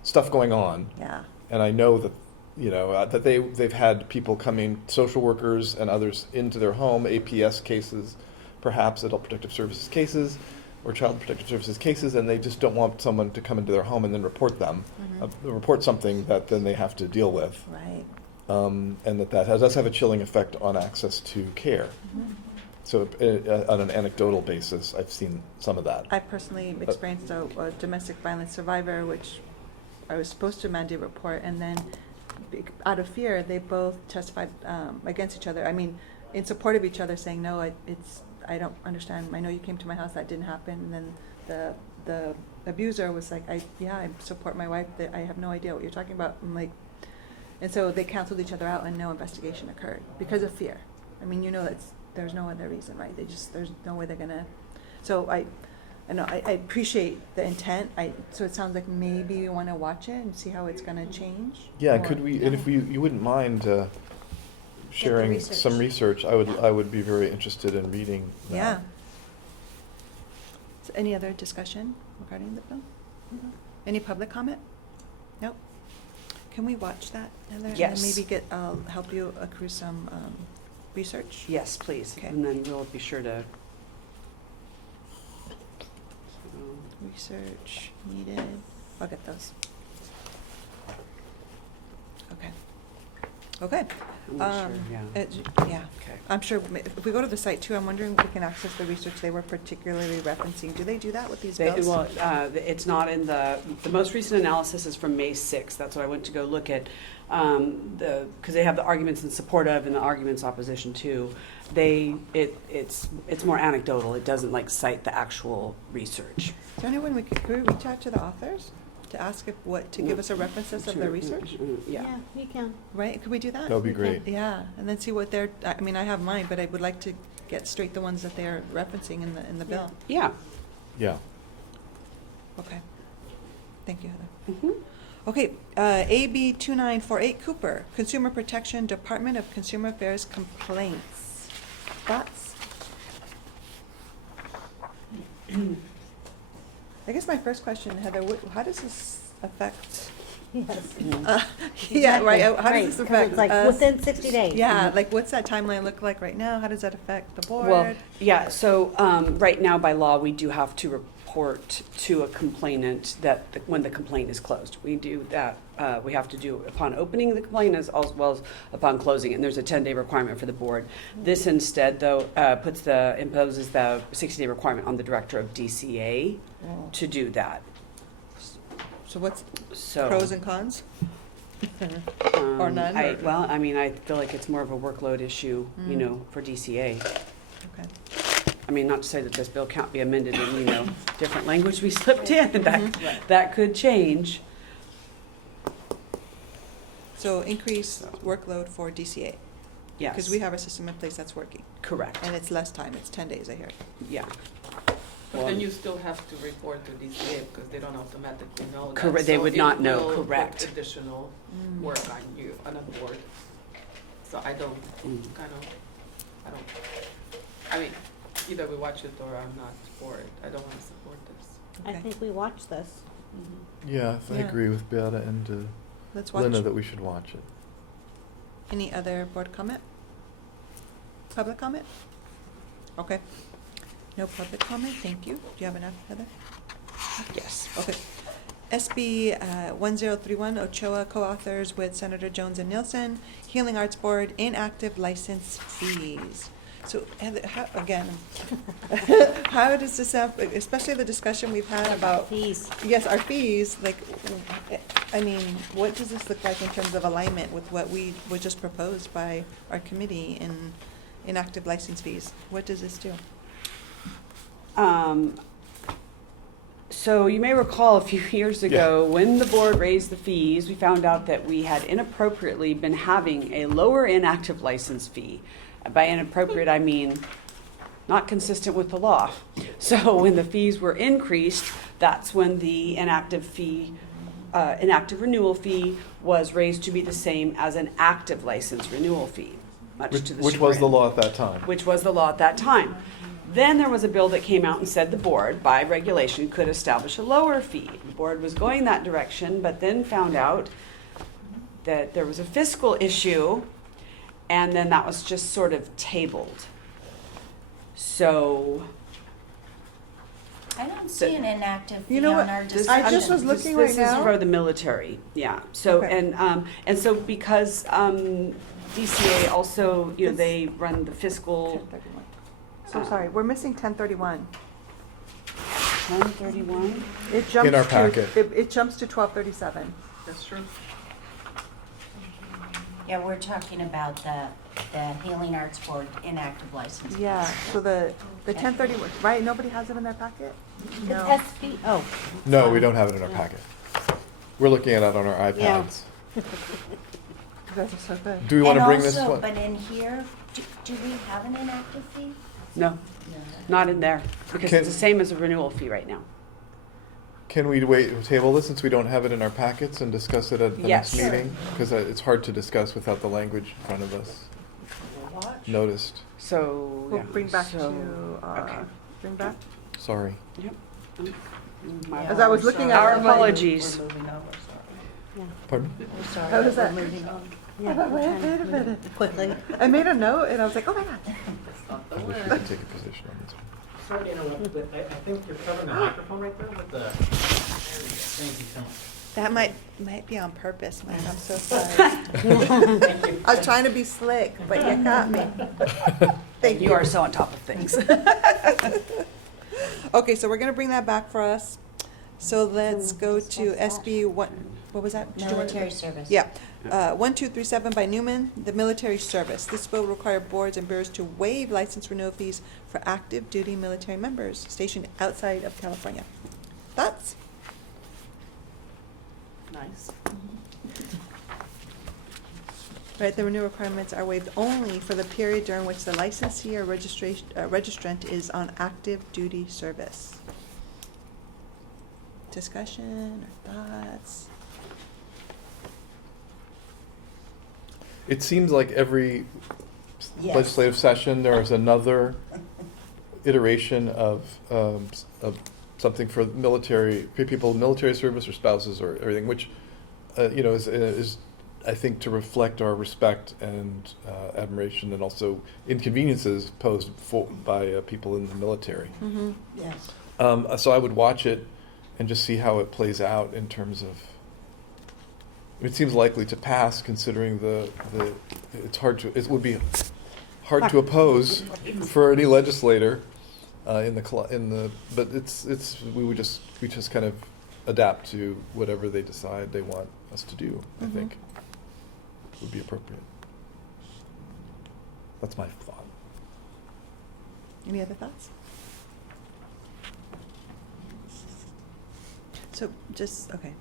stuff going on, yeah. and I know that, you know, that they've had people coming, social workers and others, into their home, APS cases, perhaps Adult Protective Services cases, or Child Protective Services cases, and they just don't want someone to come into their home and then report them, report something that then they have to deal with, Right. and that does have a chilling effect on access to care. So on an anecdotal basis, I've seen some of that. I personally experienced a domestic violence survivor, which I was supposed to mandate report, and then out of fear, they both testified against each other. I mean, in support of each other, saying, no, I don't understand. I know you came to my house, that didn't happen. And then the abuser was like, I support my wife. I have no idea what you're talking about. I'm like, and so they canceled each other out, and no investigation occurred because of fear. I mean, you know, there's no other reason, right? There's no way they're gonna. So I appreciate the intent. So it sounds like maybe you want to watch it and see how it's gonna change. Yeah, Or- could we? And if you wouldn't mind sharing research. some research, I would be very interested in reading that. Yeah. So any other discussion regarding the bill? Any public comment? Nope. Can we watch that, Heather? Yes. And then maybe help you accrue some research? Yes, please. Okay. And then we'll be sure to. Research needed. I'll get those. Okay. Okay. I'm not sure, yeah. Yeah. Okay. I'm sure, if we go to the site too, I'm wondering if we can access the research they were particularly referencing. Do they do that with these bills? Well, it's not in the most recent analysis is from May 6th. That's what I went to go look at, because they have the arguments in support of and the arguments opposition to. It's more anecdotal. It doesn't like cite the actual research. Is there anyone could we reach out to the authors to ask to give us a references of their research? Yeah. you can. Right, could we do that? That would be We can- great. Yeah, and then see what I mean, I have mine, but I would like to get straight the ones that they're referencing in the bill. Yeah. Yeah. Okay. Thank you, Heather. Mhm. Okay, AB 2948 Cooper, Consumer Protection, Department of Consumer Affairs Complaints. Thoughts? I guess my first question, Heather, how does this affect? Yes. Yeah, right, how Right, does this 'cause affect it's like us? within 60 days. Yeah, like what's that timeline look like right now? How does that affect the board? Well, yeah, so right now by law, we do have to report to a complainant when the complaint is closed. We do that, we have to do upon opening the complaint as well as upon closing, and there's a 10-day requirement for the board. This instead, though, imposes the 60-day requirement on the director of DCA Oh. to do that. So what's So pros and cons? Or none, or- Well, I mean, I feel like it's more of a workload issue, Mm. for DCA. Okay. I mean, not to say that this bill can't be amended in, different language we slipped in, that could change. So increase workload for DCA. Yes. Because we have a system in place that's working. Correct, And it's less time, it's 10 days, I hear. yeah. But then you still have to report to DCA because they don't automatically know that. Correct, they So would it not know, will put correct. additional work on you, on a board. So I don't, I mean, either we watch it or I'm not for it. I don't want to support this. I Okay. think we watched this. Yeah, I Yeah. agree with Beata and Let's watch. Linda that we should watch it. Any other board comment? Public comment? Okay. No public comment, thank you. Do you have enough, Heather? Yes. Okay. SB 1031, Ochoa co-authors with Senator Jones and Nielsen, Healing Arts Board, inactive license fees. So, Heather, how does this have, especially the discussion we've had about, Fees. yes, our fees, like, I mean, what does this look like in terms of alignment with what we was just proposed by our committee in inactive license fees? What does this do? So you may recall a few years ago, when the board raised the fees, we found out that we had inappropriately been having a lower inactive license fee. By inappropriate, I mean not consistent with the law. So when the fees were increased, that's when the inactive renewal fee was raised to be the same as an active license renewal fee, much to the Which was the chagrin. law at that time. Which was the law at that time. Then there was a bill that came out and said the board, by regulation, could establish a lower fee. The board was going that direction, but then found out that there was a fiscal issue, and then that was just sort of tabled. So, I don't see an inactive You fee know on what? our This- discussion. I just was looking right this now. is for the military, yeah. So, Okay. and so because DCA also, they run the fiscal 1031. So sorry, we're missing 1031. 1031. It jumps In our to- packet. It jumps to 1237. That's true. Yeah, we're talking about the Healing Arts Board inactive license. Yeah, so the 1031, right, nobody has it in their packet? It's No. SB, oh, No, we don't have it in our packet. We're looking at it on our Yeah. iPads. You guys are so good. Do we want to And bring this also, one? but in here, do we have an inactive fee? No, not in there, because Can- it's the same as a renewal fee right now. Can we table this since we don't have it in our packets and discuss it at the next Yes. meeting? Because it's hard to discuss without the language in front of us noticed. So, We'll yeah. bring back So, to, okay. bring back? Sorry. Yep. My As I was looking at Our it, apologies. We're moving on, we're Pardon? sorry. How was that? yeah. Wait a minute. Quickly. I made a note and I was like, oh my God. That's not the I wish we word. could take a position on this one. Sorry to interrupt, but I think you're covering the microphone right there with the, there we go, thank you so much. That might be on purpose, Mike, I'm so sorry. I was trying to be slick, but you got me. Thank you. You are so on top of things. Okay, so we're gonna bring that back for us. So let's go to SB what was that? Did you want to- Military service. Yeah, 1237 by Newman, the military service. This will require boards and bureaus to waive license renewal fees for active duty military members stationed outside of California. Thoughts? Nice. Right, the renewal requirements are waived only for the period during which the licensee or registrant is on active duty service. Discussion or thoughts? It seems like every Yes. legislative session, there is another iteration of something for military, for people, military service or spouses or everything, which, is, I think, to reflect our respect and admiration and also inconveniences posed by people in the military. Mm-hmm. Yes. So I would watch it and just see how it plays out in terms of, it seems likely to pass considering it would be hard to oppose for any legislator but we just kind of adapt to whatever they decide they want us to do, I Mhm. think would be appropriate. That's my thought. Any other thoughts? So just, okay.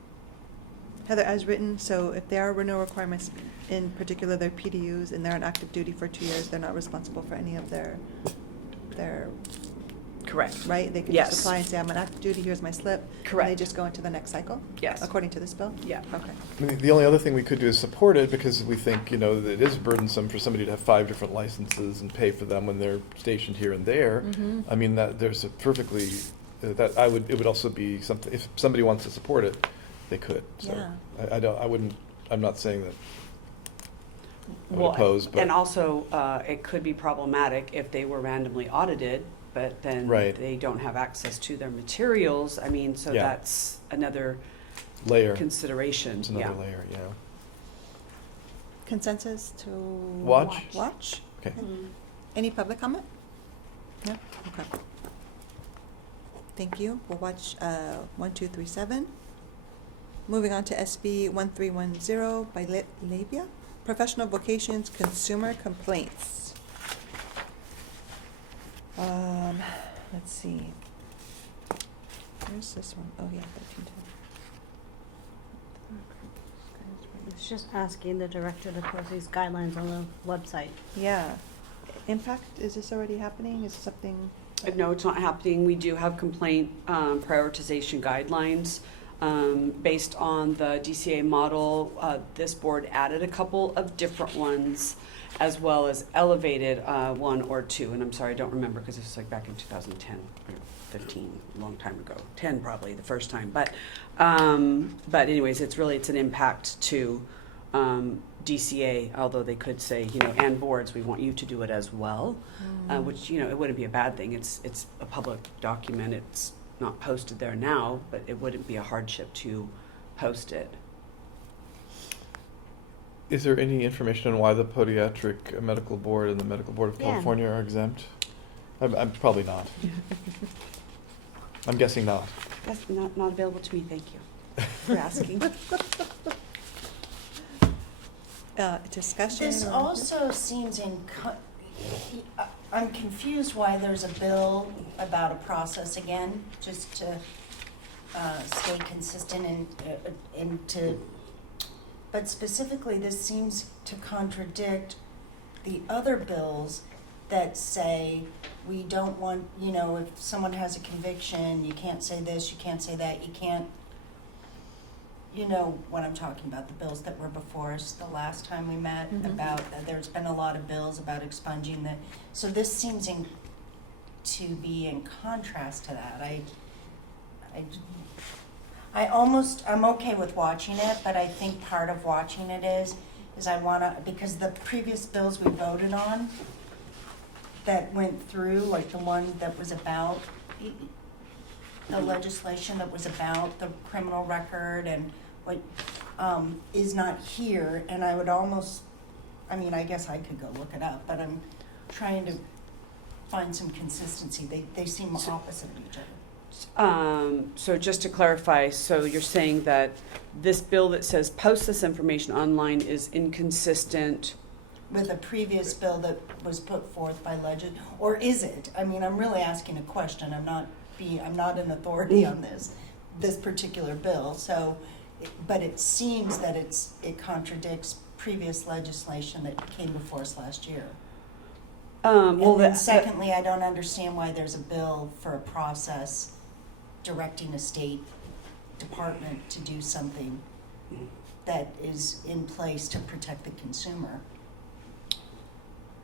Heather, as written, so if there are no requirements, in particular their PDUs, and they're on active duty for 2 years, they're not responsible for any of their, Correct. right? They can Yes. just apply and say, I'm on active duty, here's my slip. And they Correct. just go into the next cycle? Yes. According to this bill? Yeah. Okay. I mean, the only other thing we could do is support it, because we think, that it is burdensome for somebody to have 5 different licenses and pay for them when they're stationed here and there. Mhm. I mean, that there's a perfectly, it would also be something, if somebody wants to support it, they could. So Yeah. I'm not saying that I would Well, oppose, but. and also, it could be problematic if they were randomly audited, but then Right. they don't have access to their materials. I mean, so Yeah. that's another Layer. consideration. It's another Yeah. layer, yeah. Consensus to? Watch? Watch? Okay. Any public comment? No? Okay. Thank you. We'll watch 1237. Moving on to SB 1310 by Labia, Professional Vocations Consumer Complaints. Let's see. Where's this one? Oh, yeah, 1310. It's just asking the director to post these guidelines on the website. Yeah. Impact, is this already happening? Is something? No, it's not happening. We do have complaint prioritization guidelines. Based on the DCA model, this board added a couple of different ones, as well as elevated one or two. And I'm sorry, I don't remember, because this was like back in 2010 or 15, a long time ago. 10 probably, the first time. But anyways, it's an impact to DCA, although they could say, and boards, we want you to do it as well, which, it wouldn't be a bad thing. It's a public document. It's not posted there now, but it wouldn't be a hardship to post it. Is there any information on why the Podiatric Medical Board and the Medical Board of Yeah. California are exempt? I'm probably not. I'm guessing not. That's not available to me, thank you. For asking. Discussion? This or- also seems I'm confused why there's a bill about a process again, just to stay consistent but specifically, this seems to contradict the other bills that say we don't want, if someone has a conviction, you can't say this, you can't say that, you can't, you know what I'm talking about, the bills that were before us the last time we met, Mhm. about, there's been a lot of bills about expunging the, so this seems to be in contrast to that. I'm okay with watching it, but I think part of watching it is because the previous bills we voted on that went through, like the one that was about, the legislation that was about the criminal record and what, is not here, and I would almost, I guess I could go look it up, but I'm trying to find some consistency. They seem opposite of each other. So just to clarify, so you're saying that this bill that says post this information online is inconsistent? With a previous bill that was put forth by or is it? I'm really asking a question. I'm not an authority on this particular bill. So, but it seems that it contradicts previous legislation that came before us last year. And then secondly, I don't understand why there's a bill for a process directing a state department to do something that is in place to protect the consumer.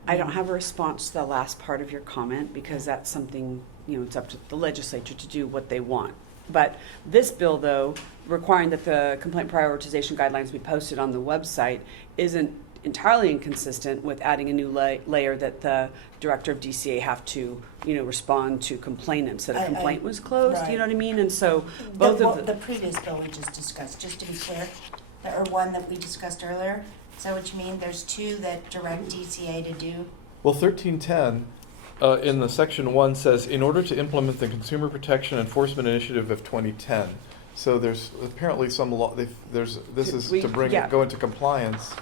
I don't have a response to the last part of your comment, because that's something, it's up to the legislature to do what they want. But this bill, though, requiring that the complaint prioritization guidelines be posted on the website isn't entirely inconsistent with adding a new layer that the director of DCA have to, respond to complainants that a complaint was closed, right. you know what I mean? And so both of The previous bill we just discussed, just to be clear, or one that we discussed earlier, is that what you mean? There's two that direct DCA to do? Well, 1310 in the section 1 says, in order to implement the Consumer Protection Enforcement Initiative of 2010. So there's apparently some law. This is to go into compliance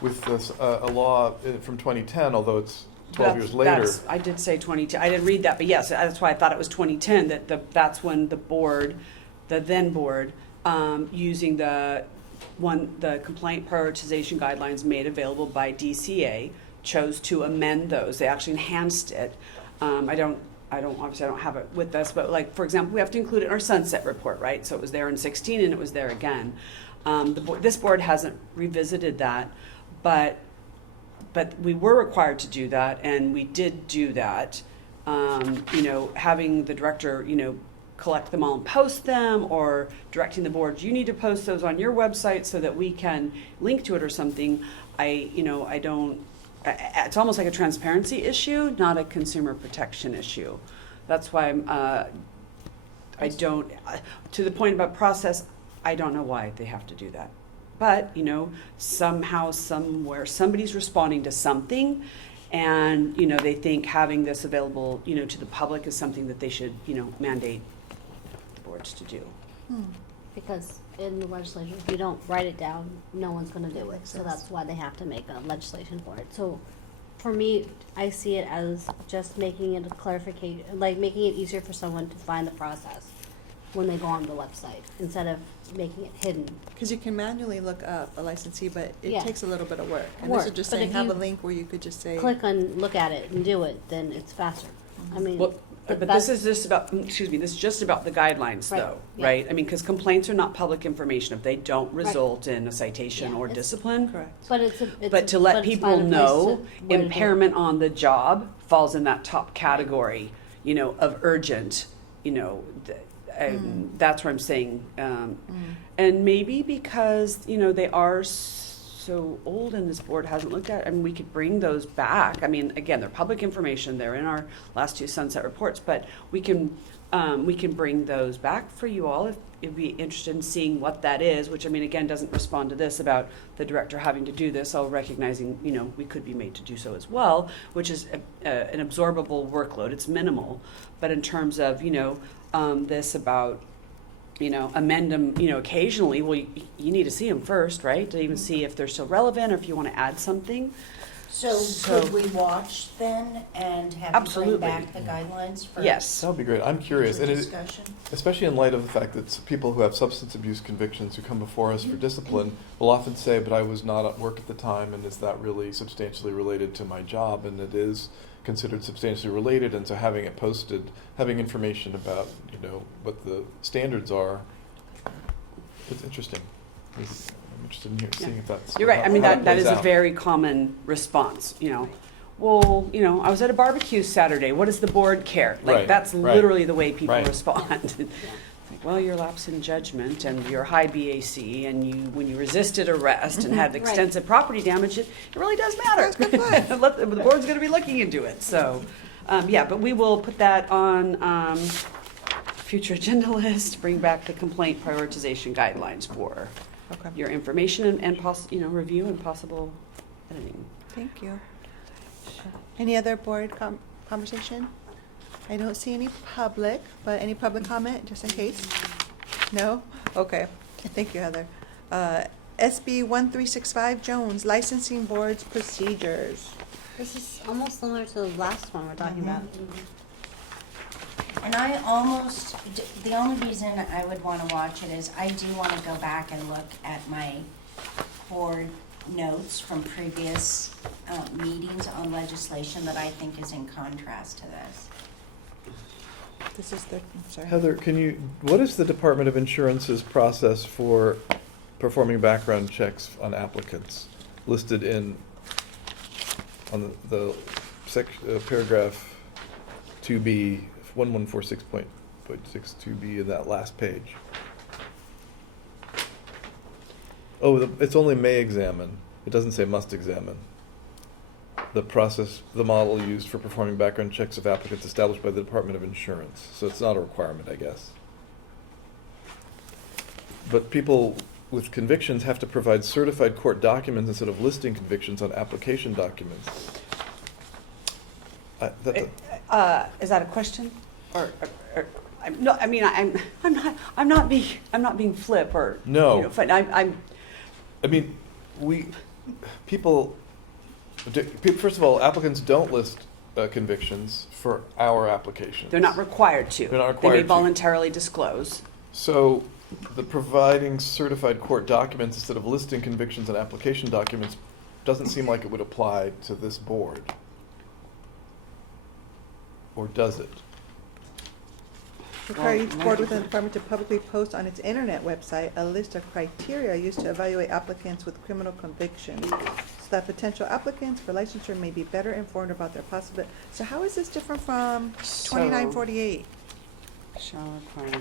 with this a law from 2010, although it's 12 years later. I did say 2010. I didn't read that, but yes, that's why I thought it was 2010. That's when the board, the then board, using the compliant prioritization guidelines made available by DCA, chose to amend those. They actually enhanced it. Obviously I don't have it with us, but like, for example, we have to include it in our sunset report, right? So it was there in 16 and it was there again. This board hasn't revisited that, but we were required to do that, and we did do that. Having the director, collect them all and post them, or directing the board, you need to post those on your website so that we can link to it or something. It's almost like a transparency issue, not a consumer protection issue. That's why to the point about process, I don't know why they have to do that. But, somehow, somewhere, somebody's responding to something, and, they think having this available, to the public is something that they should, mandate the boards to do. Because in the legislature, if you don't write it down, no one's gonna do it, so that's why they have to make a legislation for it. So, for me, I see it as just making it a clarification, like making it easier for someone to find the process when they go on the website, instead of making it hidden. Because you can manually look up a licensee, but it Yeah. takes a little bit of work. And this is Work, just but saying, if have a you link where you could just say. Click on, look at it and do it, then it's faster. I mean, Well, but this is just about, this is just about the guidelines, Right, though, yeah. right? I mean, because complaints are not public information if they don't result in a citation Yeah, or it's- discipline. Correct. But to let people find a place know, to- where to do it. impairment on the job falls in that top category, of urgent, that's where I'm saying. And maybe because, they are so old and this board hasn't looked at, we could bring those back. I mean, again, they're public information, they're in our last two sunset reports, but we can bring those back for you all if you'd be interested in seeing what that is, which, again, doesn't respond to this about the director having to do this, all recognizing, we could be made to do so as well, which is an absorbable workload. It's minimal. But in terms of, this about, amend them, occasionally, well, you need to see them first, right? To even see if they're still relevant or if you want to add something. So could we watch then and have you Absolutely. bring back the guidelines for Yes. That would be great. I'm curious, future and discussion? especially in light of the fact that people who have substance abuse convictions who come before us for discipline will often say, but I was not at work at the time, and is that really substantially related to my job? And it is considered substantially related, and so having it posted, having information about, what the standards are, it's interesting. I'm interested in seeing if that's. You're right. how it That plays is a out. very common response, Well, I was at a barbecue Saturday. What does the board care? Like, Right, that's right, literally the way people right. respond. It's like, well, you're lapse in judgment and you're high BAC, and when you resisted arrest and had Right. extensive property damage, it really does matter. The board's going to be looking into it. So, but we will put that on future agenda list. Bring back the complaint prioritization guidelines for Okay. your information and review and possible editing. Thank you. Any other board conversation? I don't see any public, but any public comment, just in case? No? Okay. Thank you, Heather. SB 1365 Jones, Licensing Board's Procedures. this is almost similar to the last one we're talking about. And the only reason I would want to watch it is I do want to go back and look at my board notes from previous meetings on legislation that I think is in contrast to this. This is the, I'm sorry. Heather, what is the Department of Insurance's process for performing background checks on applicants listed on the paragraph 2B, 1146.62B in that last page? Oh, it's only may examine. It doesn't say must examine. The model used for performing background checks of applicants established by the Department of Insurance. So it's not a requirement, I guess. But people with convictions have to provide certified court documents instead of listing convictions on application documents. Is that a question? Or I'm not being flip or No. First of all, applicants don't list convictions for our applications. They're not required to. They're not They required may to. voluntarily disclose. So the providing certified court documents instead of listing convictions and application documents doesn't seem like it would apply to this board. Or does it? Require each board within the department to publicly post on its internet website a list of criteria used to evaluate applicants with criminal convictions, so that potential applicants for licensure may be better informed about their possible. So how is this different from 2948? Shall require.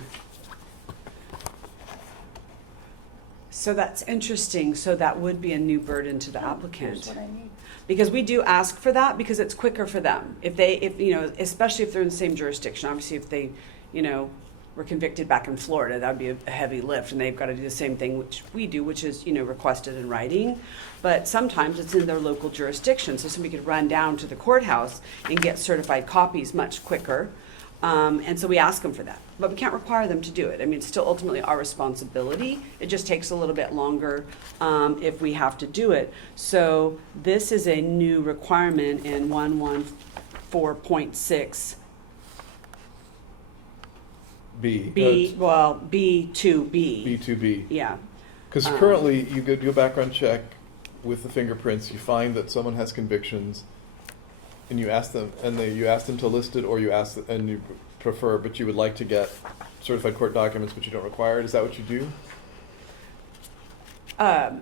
So that's interesting, so that would be a new burden to the Here's applicant. what I need. Because we do ask for that, because it's quicker for them. If you know, especially if they're in the same jurisdiction, obviously if they, you know, were convicted back in Florida, that'd be a heavy lift, and they've got to do the same thing which we do, which is, you know, requested in writing. But sometimes it's in their local jurisdiction, so somebody could run down to the courthouse and get certified copies much quicker. And so we ask them for that, but we can't require them to do it. I mean, it's still ultimately our responsibility. It just takes a little bit longer if we have to do it. So this is a new requirement in 114.6 B. B2B. B2B. Yeah. Because currently, you go do a background check with the fingerprints, you find that someone has convictions, and you ask them, you ask them to list it, or you ask, and you prefer, but you would like to get certified court documents, but you don't require it. Is that what you do? And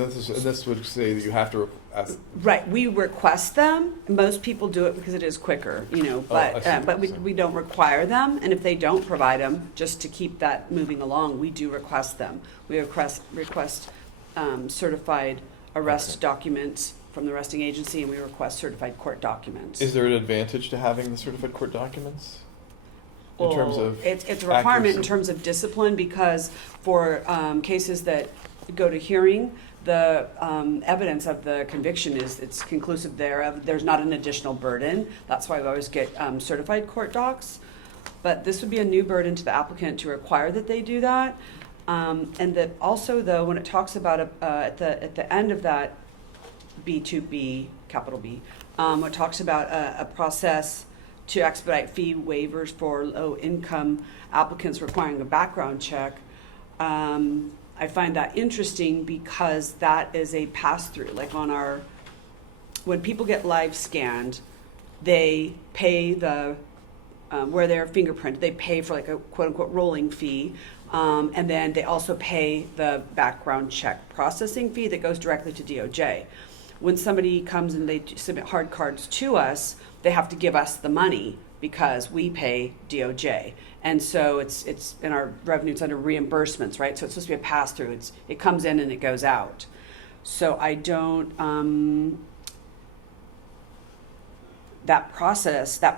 this would say that you have to ask. Right, we request them. Most people do it because it is quicker, you know, I see. but we don't require them. And if they don't provide them, just to keep that moving along, we do request them. We request certified arrest documents from the arresting agency, and we request certified court documents. Is there an advantage to having the certified court documents? In terms of It's a requirement in accuracy? terms of discipline, because for cases that go to hearing, the evidence of the conviction it's conclusive thereof. There's not an additional burden. That's why we always get certified court docs. But this would be a new burden to the applicant to require that they do that. And that also, though, when it talks about at the end of that B2B, capital B, it talks about a process to expedite fee waivers for low-income applicants requiring a background check. I find that interesting because that is a pass-through. Like when people get live scanned, they pay where they're fingerprinted, they pay for like a quote-unquote rolling fee. And then they also pay the background check processing fee that goes directly to DOJ. When somebody comes and they submit hard cards to us, they have to give us the money because we pay DOJ. And so it's in our revenue, it's under reimbursements, right? So it's supposed to be a pass-through. It comes in and it goes out. So I don't, that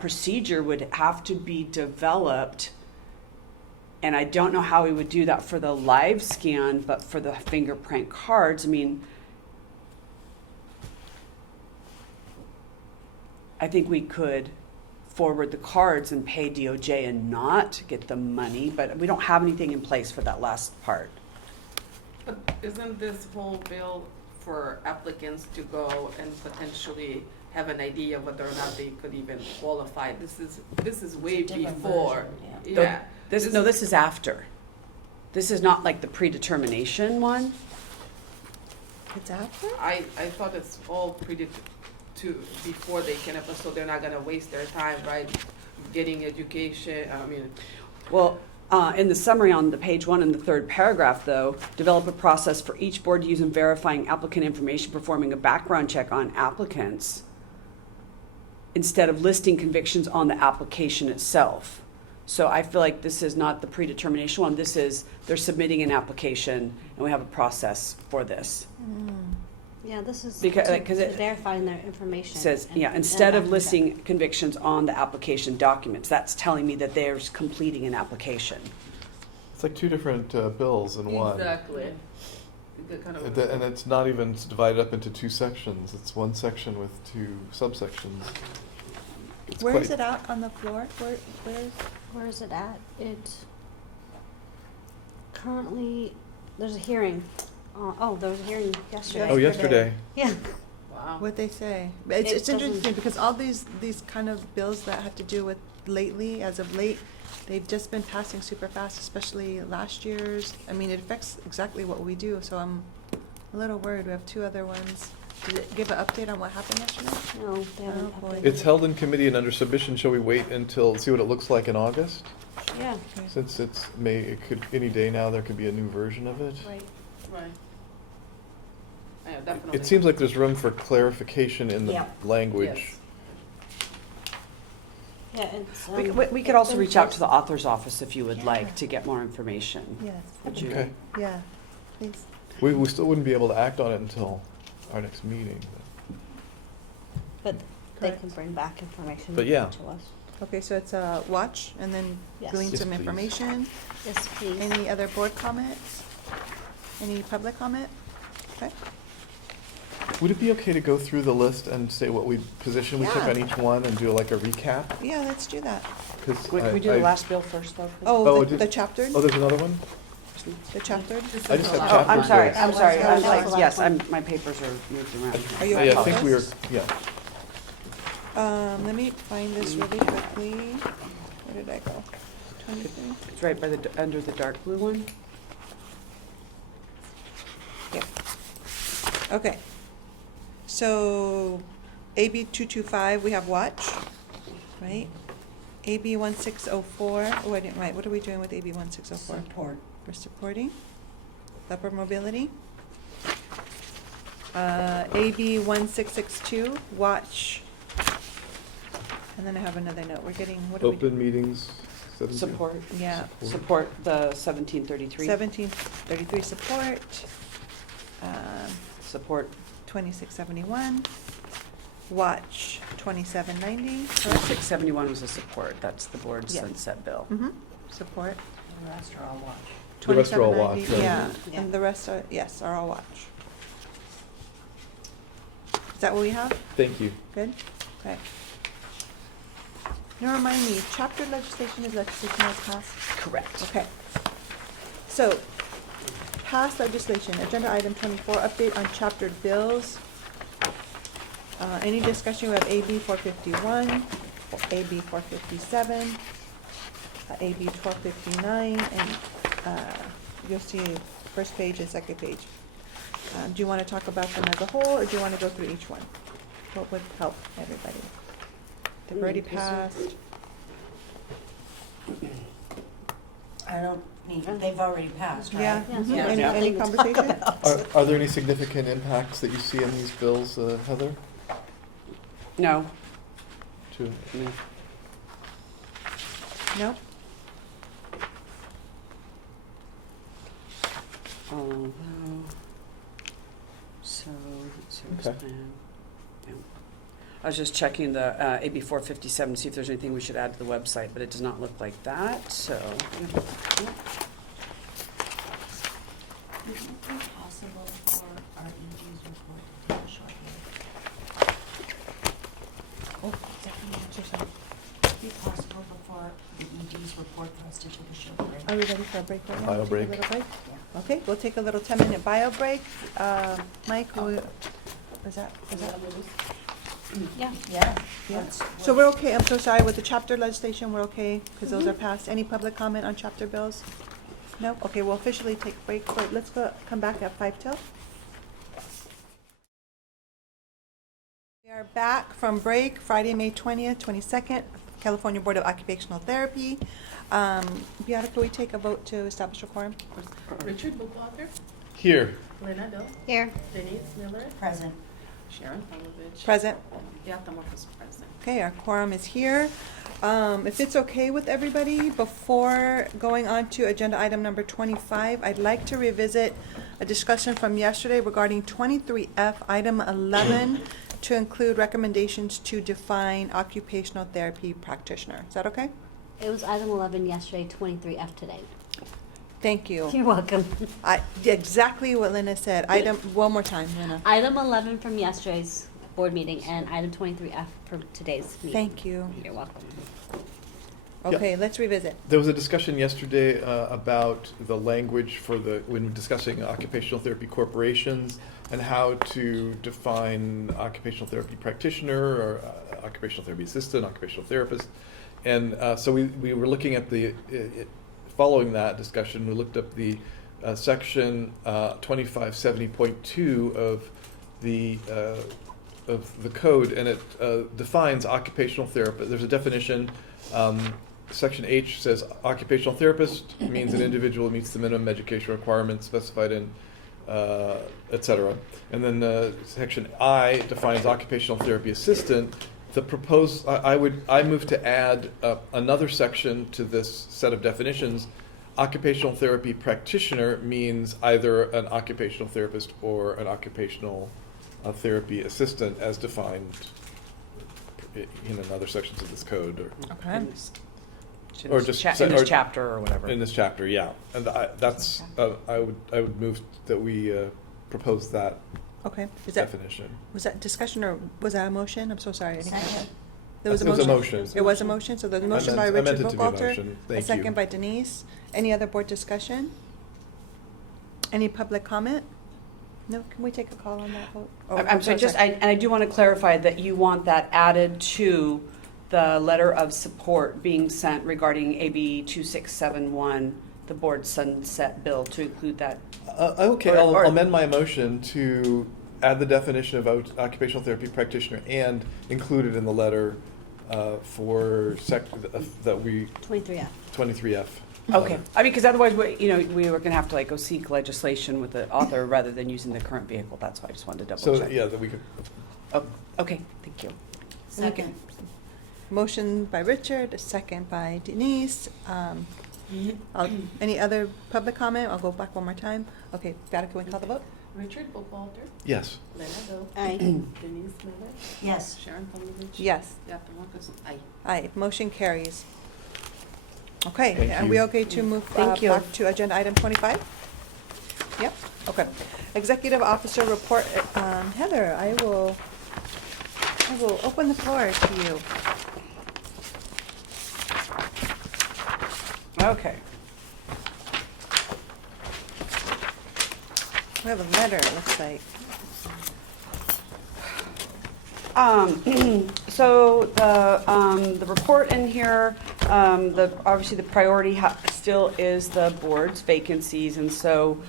procedure would have to be developed. And I don't know how we would do that for the live scan, but for the fingerprint cards, I mean, I think we could forward the cards and pay DOJ and not get the money, but we don't have anything in place for that last part. But isn't this whole bill for applicants to go and potentially have an idea whether or not they could even qualify? This is way Different before. version, Yeah. This is after. This is not like the predetermination one. It's after? I thought it's all before they can, so they're not gonna waste their time, right? Getting education, Well, in the summary on the page 1 in the third paragraph, though, develop a process for each board to use in verifying applicant information, performing a background check on applicants, instead of listing convictions on the application itself. So I feel like this is not the predetermination one. This is, they're submitting an application, and we have a process for this. Yeah, this is Because- to 'cause it- verifying their information. It says, and- yeah, and instead of after that. listing convictions on the application documents, that's telling me that they're completing an application. It's like two different bills in one. exactly. They're kind of- And it's not even divided up into two sections. It's one section with two subsections. It's Where quite- is it out on the floor? Where is it at? It's currently, there's a hearing. There was a hearing yesterday. Oh, yesterday. Yeah. Wow. What'd they say? It's It doesn't- interesting because all these kind of bills that have to do with lately, as of late, they've just been passing super fast, especially last year's. I mean, it affects exactly what we do, so I'm a little worried. We have two other ones. Did it give an update on what happened yesterday? No, they haven't Oh, boy. updated It's it. held in committee and under submission. Shall we wait until, see what it looks like in August? Yeah. Okay. Since it's May, it could, any day now, there could be a new version of it. Right. Yeah, definitely. It seems like there's room for clarification in the Yeah. language. Yeah, it's. We could also reach out to the author's office if you would like to get more information. Yes, Would you? Okay. yeah, please. We still wouldn't be able to act on it until our next meeting. But they Correct. can bring back information But to yeah. us. Okay, so it's a watch and then Yes. glean Yes, some please. information. Yes, please. Any other board comments? Any public comment? Okay. Would it be okay to go through the list and say what position we took Yeah. on each one and do like a recap? Yeah, let's do that. 'Cause Can we do the last bill first, though? please? Oh, Oh, did- the chaptered? Oh, there's another one? The chaptered? I just have Oh, chapter I'm sorry, bills. I'm sorry. That was the last Yes, one. my papers are moved around. Are you Yeah, I okay think with we were, this? yeah. Let me find this really quickly. Where did I go? 23? It's right by the, under the dark blue one. Here. Okay. So, AB 225, we have watch, right? AB 1604, oh, I didn't write. What are we doing with AB 1604? Support. We're supporting upper mobility. AB 1662, watch. And then I have another note. We're getting, what are we doing? Open meetings, 17. Support. Yeah. Support the 1733. 1733 support. Support. 2671. Watch 2790. 671 was a support. That's the board Yeah. sunset bill. Mm-hmm. Support. The rest are all watch. The rest are all watch, 2790, right? Yeah, Yeah. and the rest are, yes, are all watch. Is that what we have? Thank you. Good? Okay. Now remind me, chapter legislation is legislation that's passed? Correct. Okay. So, past legislation, agenda item 24, update on chaptered bills. Any discussion, we have AB 451, AB 457, AB 1259, and you'll see first page and second page. Do you want to talk about them as a whole, or do you want to go through each one? What would help everybody? They've already passed. I don't need, they've already passed, right? Yeah. Yeah. Mhm. Yeah. Any, Yeah. any Nothing to conversation? talk about. Are there any significant impacts that you see in these bills, Heather? No. To- No. No? Oh, no. So, service Okay. plan. Yeah. I was just checking the AB 457 to see if there's anything we should add to the website, but it does not look like that, so. yeah. Would it be possible for our EG's report to take a short break? Oh, Stephanie, answer something. Would it be possible before the EG's report for us to take a short break? Are we ready for a break right now? Bio Take a break. little break? Yeah. Okay, we'll take a little 10-minute bio break. Mike, is that? Yeah. Yeah. Yeah. let's- So we're okay, I'm so sorry, with the chapter legislation, we're okay, because those are passed. Any public comment on chapter bills? No? Okay, we'll officially take a break, but let's come back at 5 till. We are back from break, Friday, May 20th, 22nd, California Board of Occupational Therapy. Beata, can we take a vote to establish a quorum? Richard Buchwalter, Here. Lena Dell, Here. Denise Miller, Present. Sharon Palovich. Present. Beata Morris present. Okay, our quorum is here. If it's okay with everybody, before going on to agenda item number 25, I'd like to revisit a discussion from yesterday regarding 23F, item 11, to include recommendations to define occupational therapy practitioner. Is that okay? It was item 11 yesterday, 23F today. Thank you. You're welcome. Exactly what Lena said. Item, one more time, Lena. Item 11 from yesterday's board meeting and item 23F from today's meeting. Thank you. You're welcome. Okay, let's revisit. There was a discussion yesterday about the language for when discussing occupational therapy corporations and how to define occupational therapy practitioner or occupational therapy assistant, occupational therapist. And so we were looking at following that discussion, we looked up the section 2570.2 of the code, and it defines occupational therapist. There's a definition. Section H says occupational therapist means an individual who meets the minimum education requirements specified in et cetera. And then section I defines occupational therapy assistant. The proposed, I move to add another section to this set of definitions. Occupational therapy practitioner means either an occupational therapist or an occupational therapy assistant as defined in other sections of this code. Okay. In this Or just in this chapter or whatever. In this chapter, yeah. And that's, I would move that we propose that Okay. Is that, definition. was that discussion or was that a motion? I'm so sorry. I didn't catch Second. that. There was a It was motion? a motion. It was a motion, so there's a motion by I meant Richard it to be a Bookwalter. motion. A Thank you. second by Denise. Any other board discussion? Any public comment? No, can we take a call on that vote? Oh, I'm sorry, and I do want to clarify that you want that added to the letter of support being sent regarding AB 2671, the board sunset bill, to include that. Okay, Or- I'll or- amend my motion to add the definition of occupational therapy practitioner and include it in the letter for that we, 23F. 23F. Okay, I mean, because otherwise, we were going to have to go seek legislation with the author rather than using the current vehicle. That's why I just wanted to double So, check. yeah, that we could, Oh, okay, thank you. Second. Motion by Richard, a second by Denise. Any other public comment? I'll go back one more time. Okay, Beata, can we call the vote? Richard Bookwalter, yes. Lena Bill, Aye. Denise Miller, Yes. Sharon Palovich. Yes. Beata Marcus, aye. Aye, motion carries. Okay, Thank are we you. okay to move Thank you. back to agenda item 25? Yep, okay. Executive Officer Report, Heather, I will open the floor to you. Okay. We have a letter, it looks like. So the report in here, obviously the priority still is the board's vacancies, and so,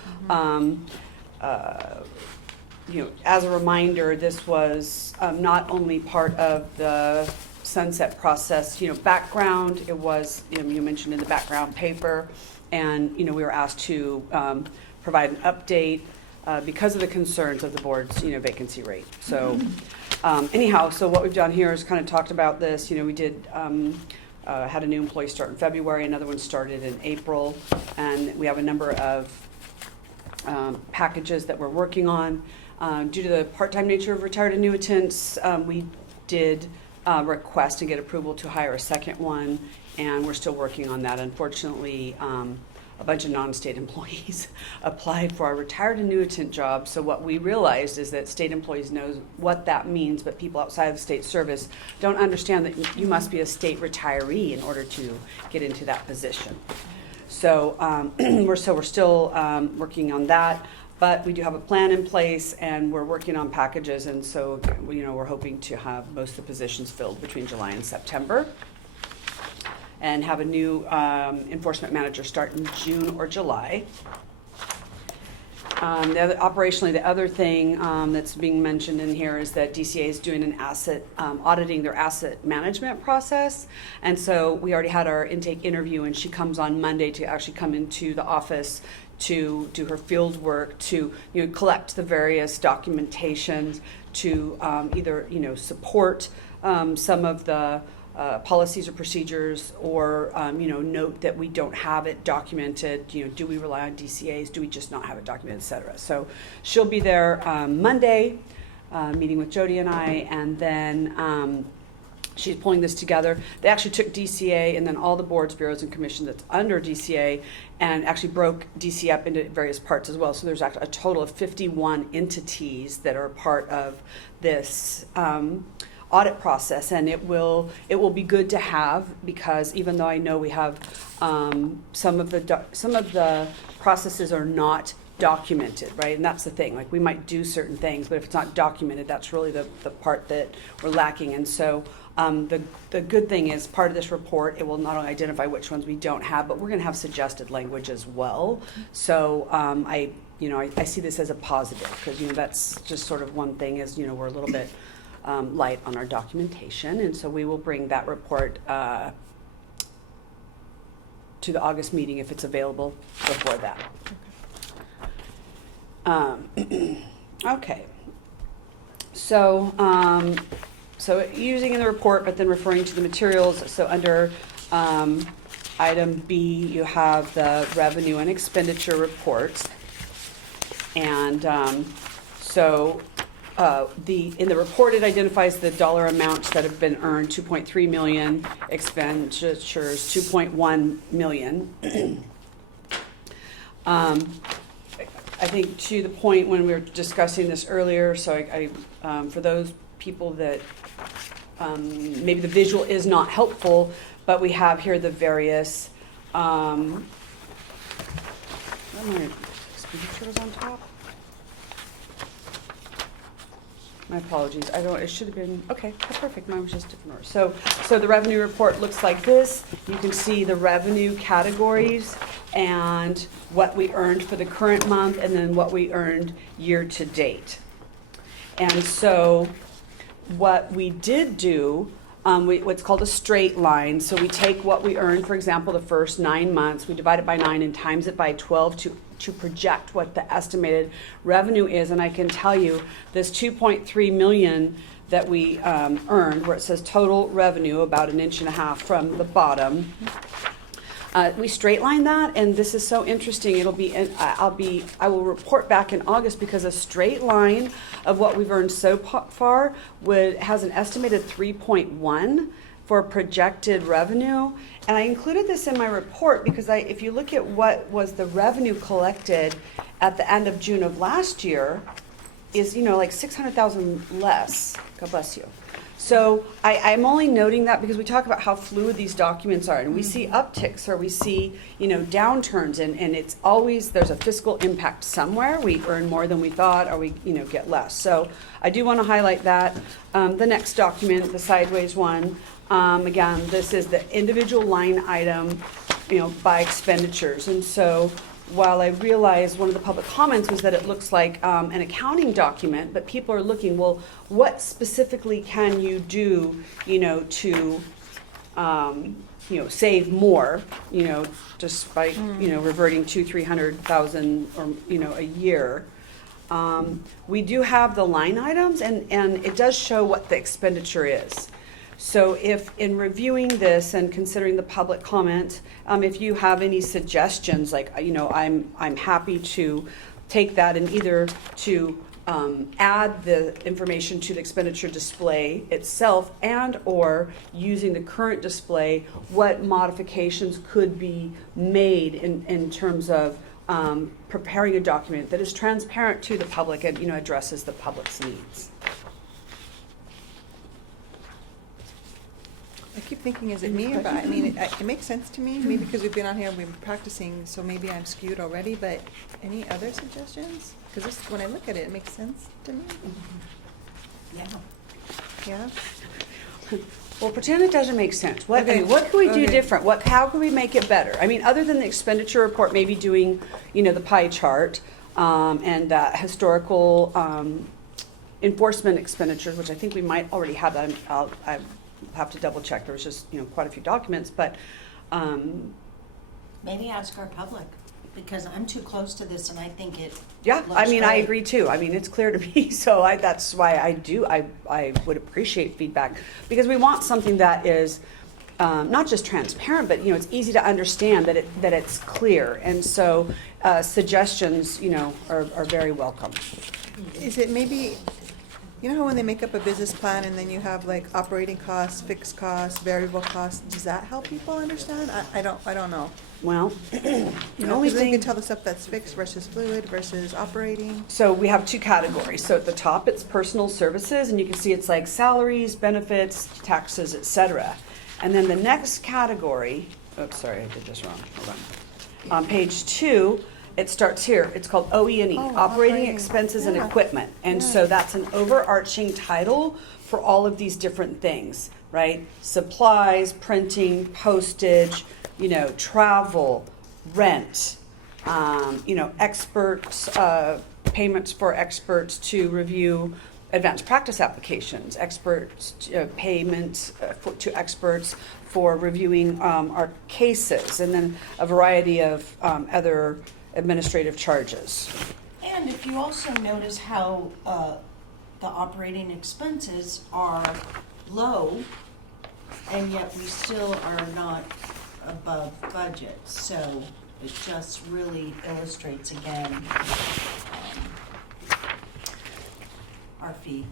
as a reminder, this was not only part of the sunset process, background. It was, you mentioned in the background paper, and we were asked to provide an update because of the concerns of the board's vacancy rate. So. Anyhow, so what we've done here is kind of talked about this. We did had a new employee start in February, another one started in April, and we have a number of packages that we're working on. Due to the part-time nature of retired annuitants, we did request and get approval to hire a second one, and we're still working on that. Unfortunately, a bunch of non-state employees applied for our retired annuitant job. So what we realized is that state employees know what that means, but people outside of the state service don't understand that you must be a state retiree in order to get into that position. So we're still working on that, but we do have a plan in place, and we're working on packages, and so we're hoping to have most of the positions filled between July and September, and have a new enforcement manager start in June or July. Operationally, the other thing that's being mentioned in here is that DCA is doing an auditing their asset management process. And so we already had our intake interview, and she comes on Monday to actually come into the office to do her field work, to collect the various documentations, to either support some of the policies or procedures, or note that we don't have it documented. Do we rely on DCAs? Do we just not have it documented, et cetera? So she'll be there Monday, meeting with Jody and I, and then she's pulling this together. They actually took DCA and then all the boards, bureaus, and commissions that's under DCA, and actually broke DCA up into various parts as well. So there's actually a total of 51 entities that are part of this audit process, and it will be good to have, because even though I know we have some of the processes are not documented, right? And that's the thing, like, we might do certain things, but if it's not documented, that's really the part that we're lacking. And so the good thing is, part of this report, it will not only identify which ones we don't have, but we're gonna have suggested language as well. So I see this as a positive, because, that's just sort of one thing is, we're a little bit light on our documentation, and so we will bring that report to the August meeting if it's available before that. Okay. So, using in the report, but then referring to the materials. So under item B, you have the revenue and expenditure reports. And in the report, it identifies the dollar amounts that have been earned: 2.3 million, expenditures 2.1 million. I think to the point when we were discussing this earlier, so I for those people that maybe the visual is not helpful, but we have here the various expenditures on top. My apologies. It should have been, okay, perfect. Mine was just different order. So the revenue report looks like this. You can see the revenue categories and what we earned for the current month, and then what we earned year to date. And so what we did do, what's called a straight line. So we take what we earned, for example, the first 9 months, we divide it by 9 and times it by 12 to project what the estimated revenue is. And I can tell you this 2.3 million that we earned, where it says total revenue, about 1.5 inches from the bottom. We straight line that, and this is so interesting. I will report back in August, because a straight line of what we've earned so far has an estimated 3.1 for projected revenue. And I included this in my report because if you look at what was the revenue collected at the end of June of last year, is like 600,000 less. God bless you. So I'm only noting that because we talk about how fluid these documents are, and we see upticks or we see downturns, and it's always there's a fiscal impact somewhere. We earn more than we thought, or we get less. So I do want to highlight that. The next document, the sideways one, again, this is the individual line item, by expenditures, and so. While I realize one of the public comments was that it looks like an accounting document, but people are looking, well, what specifically can you do, to, save more, just by, reverting to 300,000 or, a year. We do have the line items, and it does show what the expenditure is. So if in reviewing this and considering the public comment, if you have any suggestions, like, I'm happy to take that and either to add the information to the expenditure display itself, and or using the current display, what modifications could be made in terms of preparing a document that is transparent to the public and addresses the public's needs. I keep thinking, is it me? But I mean, it makes sense to me. Maybe because we've been on here, we've been practicing, so maybe I'm skewed already. But any other suggestions? Because when I look at it, it makes sense to me. Yeah. Yeah. Well, pretend it doesn't make sense. What Okay. What can we do Okay. different? How can we make it better? I mean, other than the expenditure report, maybe doing the pie chart and historical enforcement expenditures, which I think we might already have that. I have to double check. There was just quite a few documents, but Maybe ask our public, because I'm too close to this and I think it yeah, looks I mean, I great. agree too. I mean, it's clear to me, so that's why I would appreciate feedback, because we want something that is not just transparent, but it's easy to understand, that it's clear, and so suggestions are very welcome. Is it maybe, how when they make up a business plan and then you have like operating costs, fixed costs, variable costs, does that help people understand? I don't know. Well, The only only thing you thing- can tell the stuff that's fixed versus fluid versus operating. So we have two categories. So at the top, it's personal services, and you can see it's like salaries, benefits, taxes, etc. And then the next category, oops, sorry, I did this wrong. Hold on. On page 2, it starts here. It's called OE&E, Oh, Operating operating. Expenses and Yeah. Equipment. And Yeah. so that's an overarching title for all of these different things, right? Supplies, printing, postage, travel, rent, experts, payments for experts to review advanced practice applications, experts, payments to experts for reviewing our cases, and then a variety of other administrative charges. And if you also notice how the operating expenses are low, and yet we still are not above budget, so it just really illustrates again our fee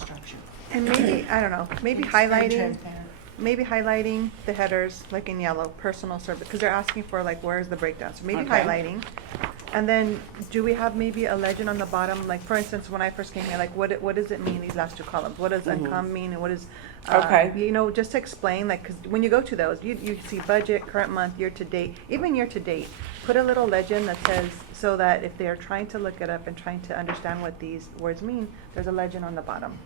structure. And maybe, I don't know, maybe It's very highlighting, transparent. maybe highlighting the headers, like in yellow, personal service, because they're asking for like, where's the breakdown? So maybe Okay. highlighting. And then, do we have maybe a legend on the bottom? Like, for instance, when I first came here, like, what does it mean, these last two columns? What does income mean, and what is, Okay. just to explain, like, because when you go to those, you see budget, current month, year to date, even year to date. Put a little legend that says, so that if they're trying to look it up and trying to understand what these words mean, there's a legend on the bottom.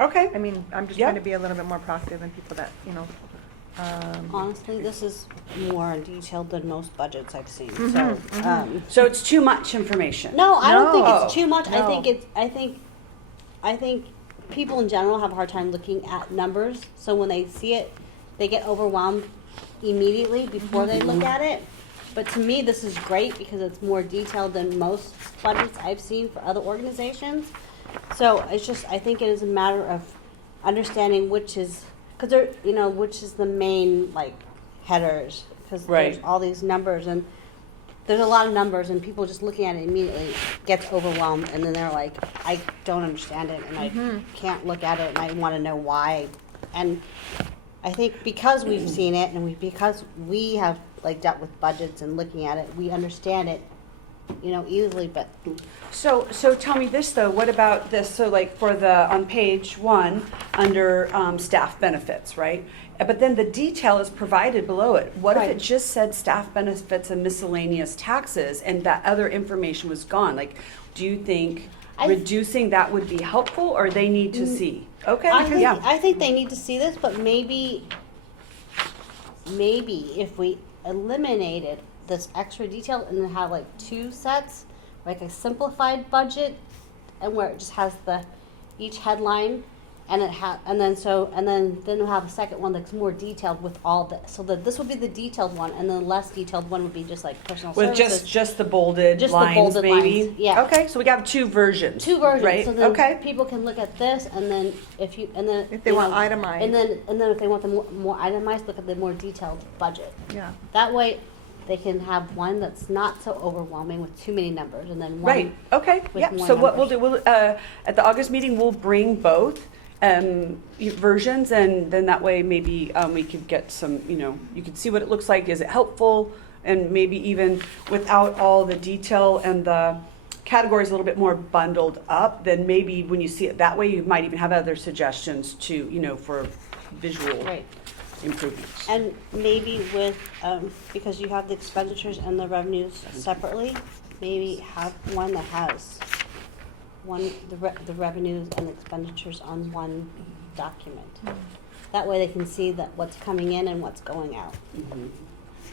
Okay. I mean, I'm just Yeah. trying to be a little bit more proactive in people that, Honestly, this is more detailed than most budgets I've seen, Mhm, so, mhm. So it's too much information. no, I don't think No. it's too much. I No. think I think people in general have a hard time looking at numbers, so when they see it, they get overwhelmed immediately before they look at it. But to me, this is great because it's more detailed than most budgets I've seen for other organizations. So it's just, I think it is a matter of understanding which is, because which is the main, like, headers. Because Right. there's all these numbers, and there's a lot of numbers, and people just looking at it immediately gets overwhelmed, and then they're like, I don't understand it, and I can't look at it, and I want to know why. And I think because we've seen it, and because we have, like, dealt with budgets and looking at it, we understand it, easily, but So tell me this though, what about this, so like on page 1, under staff benefits, right? But then the detail is provided below it. What if Right. it just said staff benefits and miscellaneous taxes and that other information was gone? Like, do you think reducing that would be helpful, or they need to see? Okay, yeah. I think they need to see this, but maybe if we eliminated this extra detail and then have like 2 sets, like a simplified budget, and where it just has each headline, and then we'll have a second one that's more detailed with all this. So that this would be the detailed one, and then the less detailed one would be just like personal With services. just the bolded Just the lines, bolded maybe? lines, yeah. Okay, so we got 2 versions. 2 versions, right? so then Okay. people can look at this, and then if they want itemized. and then if they want the more itemized, look at the more detailed budget. Yeah. That way, they can have one that's not so overwhelming with too many numbers, and then one. Right, okay, with yeah, more so what we'll numbers. do, at the August meeting, we'll bring both versions, and then that way maybe we could get some, you can see what it looks like, is it helpful? And maybe even without all the detail and the categories a little bit more bundled up, then maybe when you see it that way, you might even have other suggestions to, for visual Right. improvements. And maybe with, because you have the expenditures and the revenues separately, maybe have one that has the revenues and expenditures on one document. That way they can see that what's coming in and what's going out.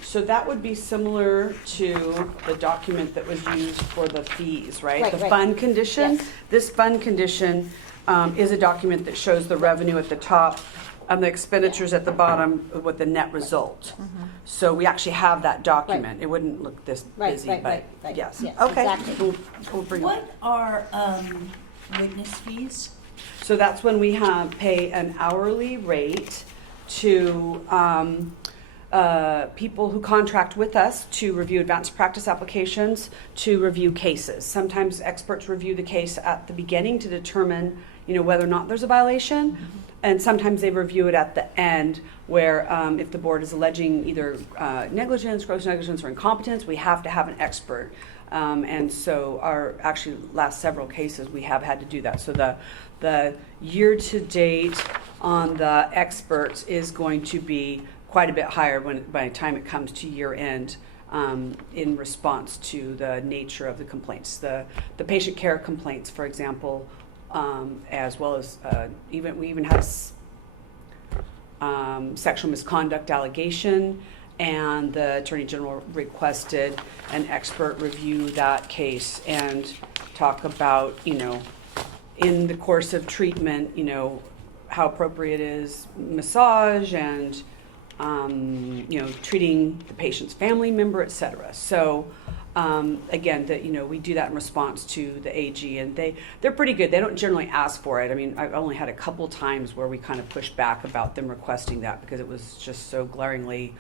So that would be similar to the document that was used for the fees, right? Right, The right. fund condition. Yes. This fund condition is a document that shows the revenue at the top and the expenditures at the bottom with the net result. So we actually have that document. It wouldn't look this Right, busy, right, but right, right. yes. Yes, Okay. exactly. We'll bring it. What are witness fees? So that's when we pay an hourly rate to people who contract with us to review advanced practice applications, to review cases. Sometimes experts review the case at the beginning to determine, whether or not there's a violation. And sometimes they review it at the end, where if the board is alleging either negligence, gross negligence, or incompetence, we have to have an expert. And so our last several cases, we have had to do that. So the year-to-date on the experts is going to be quite a bit higher by the time it comes to year-end in response to the nature of the complaints. The patient care complaints, for example, as well as we even had sexual misconduct allegation, and the Attorney General requested an expert review that case and talk about, in the course of treatment, how appropriate is massage and, treating the patient's family member, et cetera. So, again, we do that in response to the AG, and they're pretty good. They don't generally ask for it. I mean, I've only had a couple times where we kind of pushed back about them requesting that because it was just so glaringly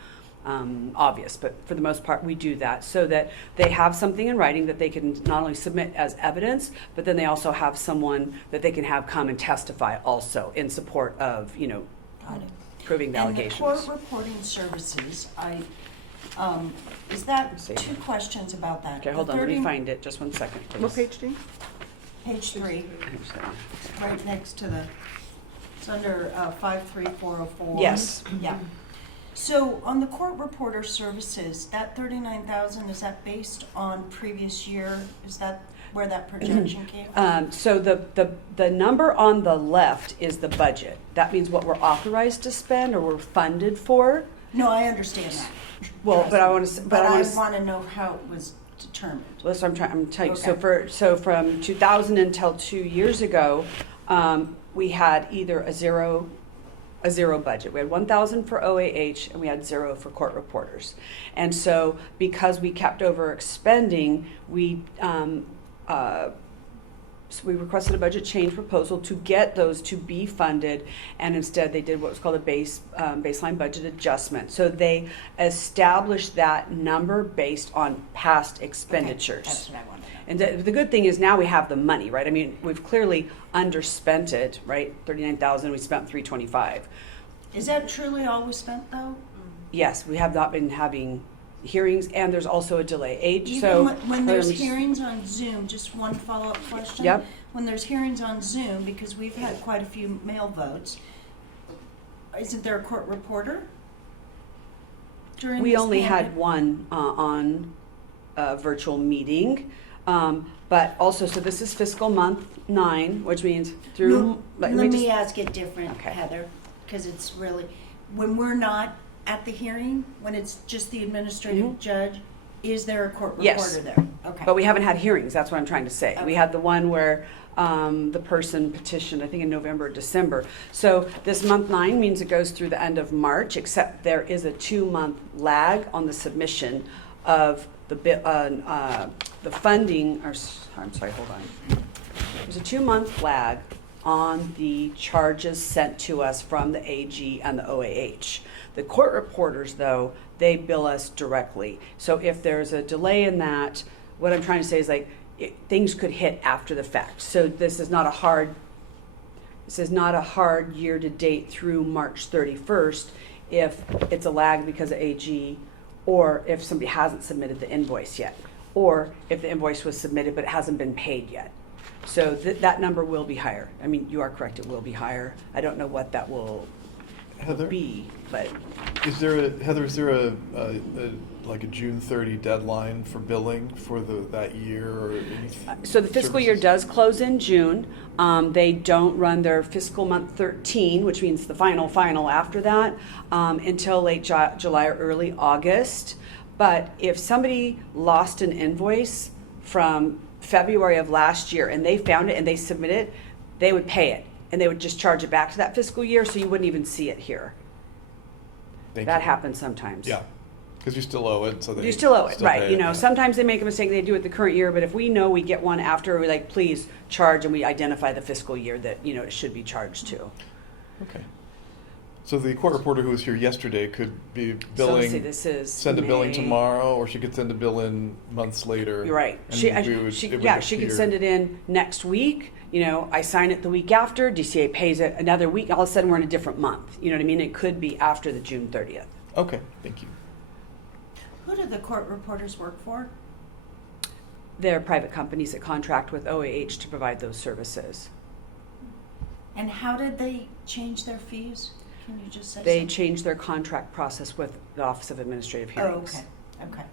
obvious, but for the most part we do that so that they have something in writing that they can not only submit as evidence, but then they also have someone that they can have come and testify also in support of, Got it. proving the allegations. And the court reporting services, is that, Let's see. two questions about that. Okay, hold The on, let me 30 find it, just one second, please. What page, Jean? Page 3, Actually, right next to it's under 53404. Yes. Yeah. So on the court reporter services, that 39,000, is that based on previous year? Is that where that projection came from? So the number on the left is the budget. That means what we're authorized to spend or we're funded for. No, I understand that. Well, Yes. but I want to, But I want want to know how it was determined. Well, that's what I'm telling you. Okay. So from 2000 until 2 years ago, we had either a zero budget. We had 1,000 for OAH and we had 0 for court reporters. And so because we kept over expending, so we requested a budget change proposal to get those to be funded, and instead they did what was called a baseline budget adjustment. So they established that number based on past expenditures. Okay, that's what I wanted to know. And the good thing is now we have the money, right? I mean, we've clearly underspent it, right? 39,000, we spent 325. Is that truly all we spent, though? Yes, we have not been having hearings, and there's also a delay. Even when there's hearings on Zoom, just one follow-up question. Yep. When there's hearings on Zoom, because we've had quite a few mail votes, isn't there a court reporter during We this only had pandemic? one on a virtual meeting, but also, so this is fiscal month 9, which means through. No, let me ask it different, Okay. Heather, because it's really, when we're not at the hearing, when it's just the administrative judge, is there a court Yes. reporter there? Okay. But we haven't had hearings, that's what I'm trying to say. We Okay. had the one where the person petitioned, I think in November or December. So this month 9 means it goes through the end of March, except there is a 2-month lag on the submission of the funding, I'm sorry, hold on. There's a 2-month lag on the charges sent to us from the AG and the OAH. The court reporters, though, they bill us directly. So if there's a delay in that, what I'm trying to say is things could hit after the fact. So this is not a hard year to date through March 31st if it's a lag because of AG, or if somebody hasn't submitted the invoice yet, or if the invoice was submitted but it hasn't been paid yet. So that number will be higher. I mean, you are correct, it will be higher. I don't know what that will Heather? be, but Is there a like a June 30 deadline for billing for that year or anything? so the fiscal year services? does close in June. They don't run their fiscal month 13, which means the final after that, until late July or early August. But if somebody lost an invoice from February of last year and they found it and they submit it, they would pay it and they would just charge it back to that fiscal year, so you wouldn't even see it here. Thank That you. happens sometimes. Yeah, because you still owe it, so they You still owe it, right? pay it, yeah. Sometimes they make a mistake, they do it the current year, but if we know we get one after, we're like, please charge, and we identify the fiscal year that, it should be charged to. Okay. So the court reporter who was here yesterday could be So billing, let's see, this is send a billing May. tomorrow, or she could send a bill in months later. You're right. and She it would could appear. send it in next week. I sign it the week after. DCA pays it another week. All of a sudden, we're in a different month. You know what I mean? It could be after the June 30th. Okay, thank you. Who do the court reporters work for? They're private companies that contract with OAH to provide those services. And how did they change their fees? Can you just say They something? changed their contract process with the Office of Administrative Oh, Hearings. okay, okay.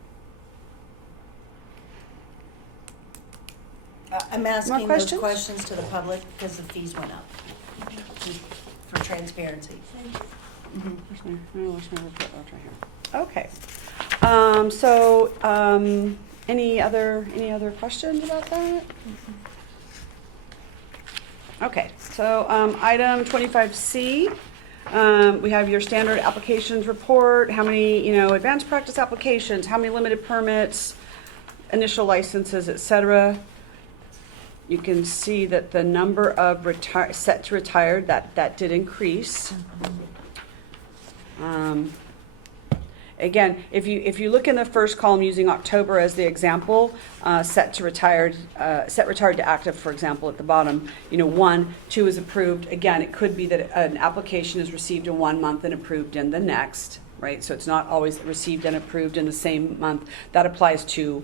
I'm asking those questions? questions to the public because the fees went up for transparency. Okay. Any other questions about that? Okay, so item 25C, we have your standard applications report, how many, advanced practice applications, how many limited permits, initial licenses, et cetera. You can see that the number of set to retired, that did increase. Again, if you look in the first column using October as the example, set retired to active, for example, at the bottom, 1, 2 is approved. Again, it could be that an application is received in 1 month and approved in the next, right? So it's not always received and approved in the same month. That applies to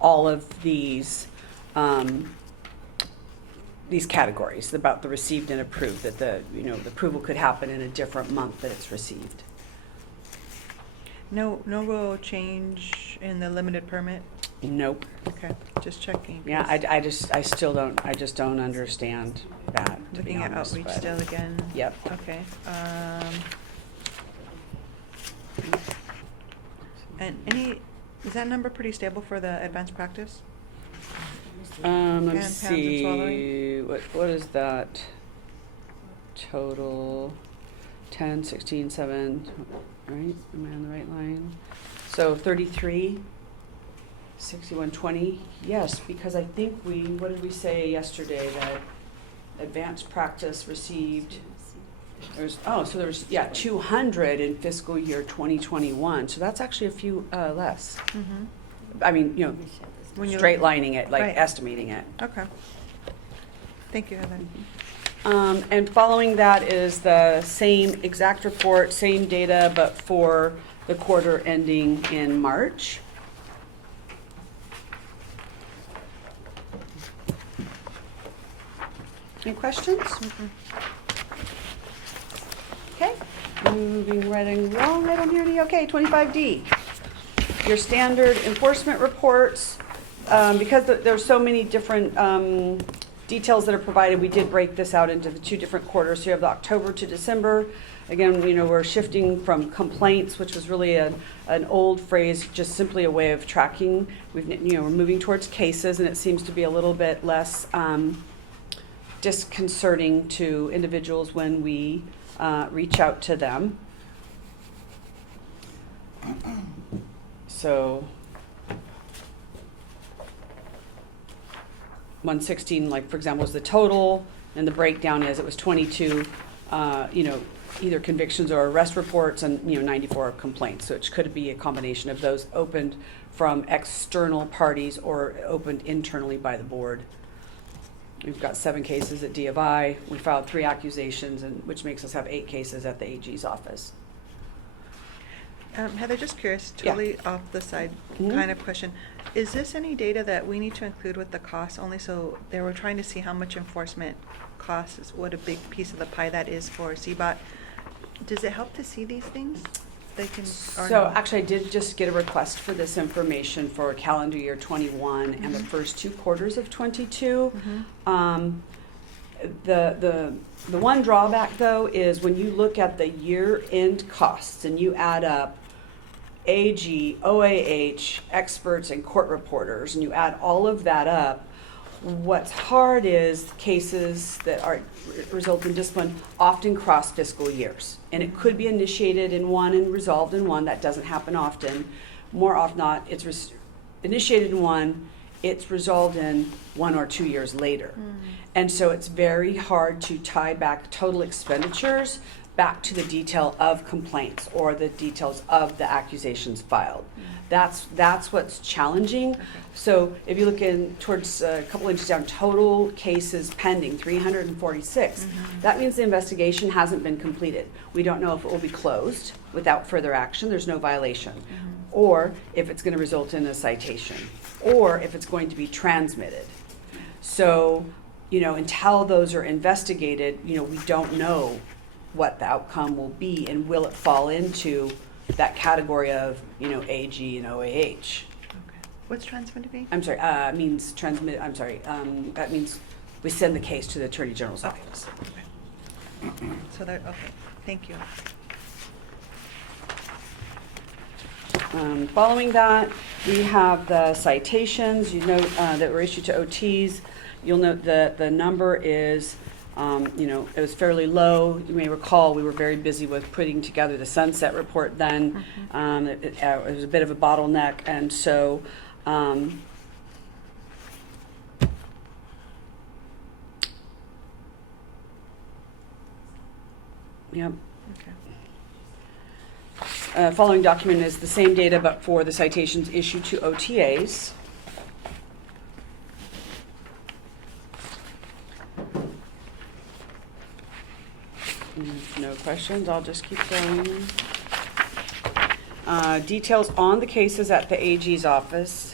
all of these categories about the received and approved, that the approval could happen in a different month that it's received. No real change in the limited permit? Nope. Okay, just checking. Yeah, I just don't understand that, to be Looking at honest, outreach but- still again. Yep. Okay. And is that number pretty stable for the advanced practice? Let me And pounds and see, swallowing? what is that total? 10, 16, 7, right? Am I on the right line? So 33, 61, 20. Yes, because I think what did we say yesterday, that advanced practice received, there was 200 in fiscal year 2021. So that's actually a few less. Mm-hmm. I mean, When you- straight lining it, like Right. estimating it. Okay. Thank you, Heather. And following that is the same exact report, same data, but for the quarter ending in March. Any questions? Okay, moving right along. I don't hear any. Okay, 25D. Your standard enforcement reports. Because there's so many different details that are provided, we did break this out into the 2 different quarters. So you have the October to December. Again, we're shifting from complaints, which was really an old phrase, just simply a way of tracking. We're moving towards cases, and it seems to be a little bit less disconcerting to individuals when we reach out to them. So 116, like, for example, was the total, and the breakdown is it was 22, either convictions or arrest reports, and 94 complaints. So it could be a combination of those opened from external parties or opened internally by the board. We've got 7 cases at D of I. We filed 3 accusations, which makes us have 8 cases at the AG's office. Heather, just curious, Yeah. totally off the side Mhm. kind of question. Is this any data that we need to include with the costs only? So they were trying to see how much enforcement costs, what a big piece of the pie that is for CBOT. Does it help to see these things? They can, or So no? actually, I did just get a request for this information for calendar year 21 and the first 2 quarters of 22. Mhm. The one drawback, though, is when you look at the year-end costs and you add up AG, OAH, experts, and court reporters, and you add all of that up, what's hard is cases that result in discipline often cross fiscal years. And it could be initiated in one and resolved in one. That doesn't happen often. More often not, it's initiated in one, it's resolved in 1 or 2 years later. And so it's very hard to tie back total expenditures back to the detail of complaints or the details of the accusations filed. That's what's challenging. So if you look in towards a couple inches down, total cases pending, 346. That means the investigation hasn't been completed. We don't know if it will be closed without further action. There's no violation. Or if it's going to result in a citation. Or if it's going to be transmitted. So, until those are investigated, we don't know what the outcome will be, and will it fall into that category of, AG and OAH. Okay. What's transmitted be? I'm sorry, means transmit, I'm sorry, that means we send the case to the Attorney General's office. So that, okay, thank you. Following that, we have the citations. You note that were issued to OTs. You'll note that the number is, it was fairly low. You may recall we were very busy with putting together the sunset report then. It was a bit of a bottleneck, and so yep. Following document is the same data, but for the citations issued to OTAs. No questions, I'll just keep going. Details on the cases at the AG's office.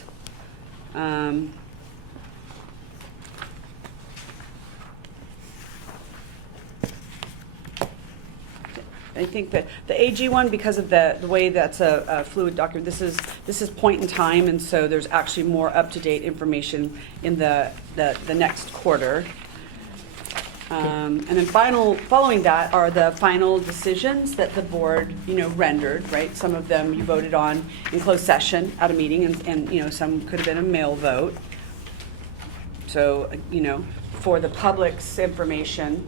I think that the AG one, because of the way that's a fluid document, this is point in time, and so there's actually more up-to-date information in the next quarter. And then following that are the final decisions that the board, rendered, right? Some of them you voted on in closed session at a meeting, and some could have been a mail vote. So, for the public's information,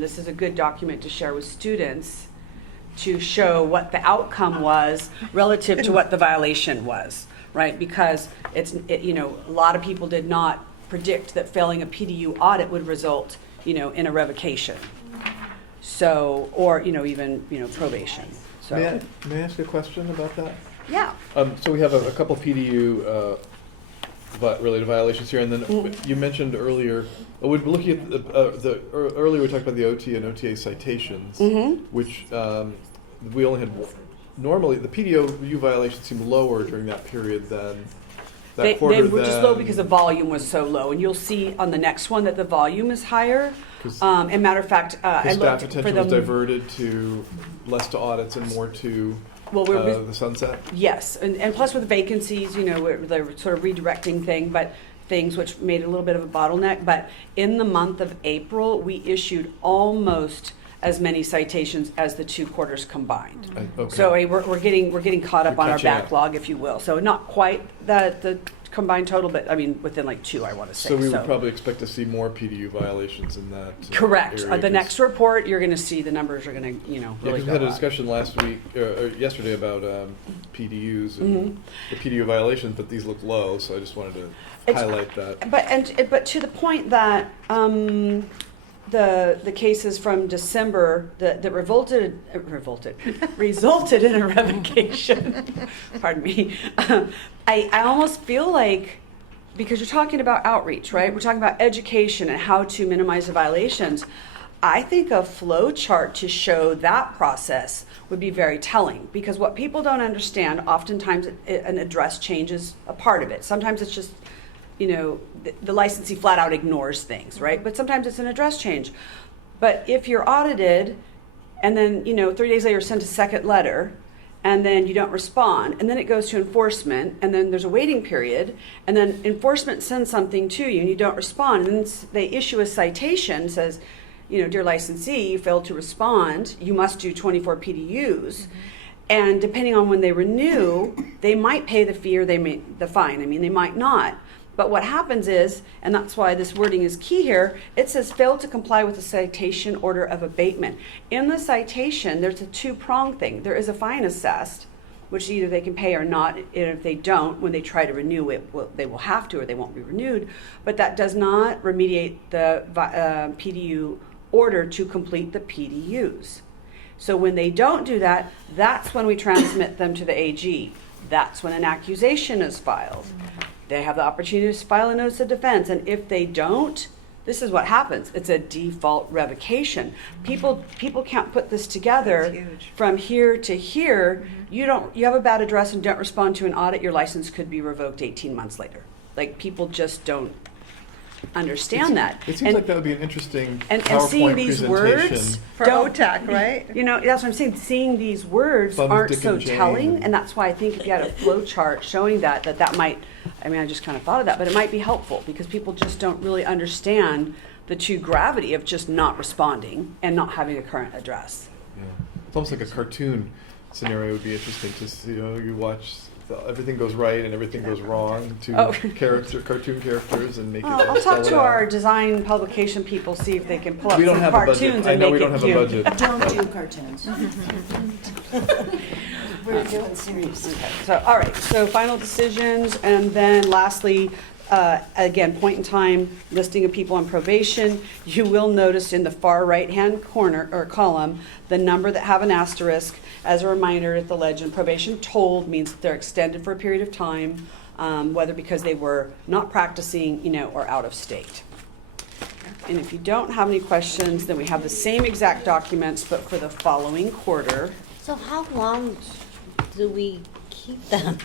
this is a good document to share with students to show what the outcome was relative to what the violation was, right? Because a lot of people did not predict that failing a PDU audit would result, in a revocation. So, or, even, probation. So, May I ask a question about that? yeah. So we have a couple PDU related violations here, and then you mentioned earlier, we're looking at earlier we talked about the OT and OTA citations, which we only had, normally the PDU violations seem lower during that period than that quarter. They were just low because the volume was so low, and you'll see on the next one that the volume is higher. And matter of fact, I looked staff for attention them. was diverted to less to audits and more to the sunset. Yes, and plus with vacancies, they were sort of redirecting things which made it a little bit of a bottleneck. But in the month of April, we issued almost as many citations as the 2 quarters combined. Okay. So we're getting caught up You're on our catching up. backlog, if you will. So not quite the combined total, but I mean within like 2, I want to say. So we would probably expect to see more PDU violations in that. Correct. area, The next report, you're going to see the numbers are going to, really because we go had a up. discussion last week, or yesterday about PDUs and the PDU violations, but these look low, so I just wanted to highlight that. But to the point that the cases from December that resulted in a revocation. Pardon me. I almost feel like, because you're talking about outreach, right? We're talking about education and how to minimize the violations. I think a flow chart to show that process would be very telling, because what people don't understand, oftentimes an address change is a part of it. Sometimes it's just, the licensee flat out ignores things, right? But sometimes it's an address change. But if you're audited and then, 3 days later sent a second letter, and then you don't respond, and then it goes to enforcement, and then there's a waiting period, and then enforcement sends something to you and you don't respond, and then they issue a citation, says, dear licensee, you failed to respond, you must do 24 PDUs. And depending on when they renew, they might pay the fee or the fine. They might not. But what happens is, and that's why this wording is key here, it says failed to comply with the citation order of abatement. In the citation, there's a 2-pronged thing. There is a fine assessed, which either they can pay or not. And if they don't, when they try to renew it, they will have to, or they won't be renewed. But that does not remediate the PDU order to complete the PDUs. So when they don't do that, that's when we transmit them to the AG. That's when an accusation is filed. They have the opportunity to file a notice of defense, and if they don't, this is what happens. It's a default revocation. People can't put this together from here to here. You have a bad address and don't respond to an audit, your license could be revoked 18 months later. Like, people just don't understand that. It seems like that would be an interesting and seeing PowerPoint these presentation. words For don't- OTAC, right? You know, that's what I'm saying. Seeing these words Bum, aren't Dick, so and Jane. telling, and that's why I think if you had a flow chart showing that might. I mean, I just kind of thought of that, but it might be helpful because people just don't really understand the true gravity of just not responding and not having a current address. Yeah. It's almost like a cartoon scenario would be interesting to see. You know, you watch everything goes right and everything goes wrong to Oh. cartoon characters and make it. I'll spell talk it to out. our design publication people, see if they can pull up We don't some have a budget. cartoons I and know make we don't it have a cute. budget. Don't do cartoons. We're doing serious. Okay, so, all right, so final decisions, and then lastly, again, point in time, listing of people on probation. You will notice in the far right-hand corner, or column, the number that have an asterisk. As a reminder, at the legend, probation told means that they're extended for a period of time, whether because they were not practicing, you know, or out of state. And if you don't have any questions, then we have the same exact documents, but for the following quarter. So how long do we keep them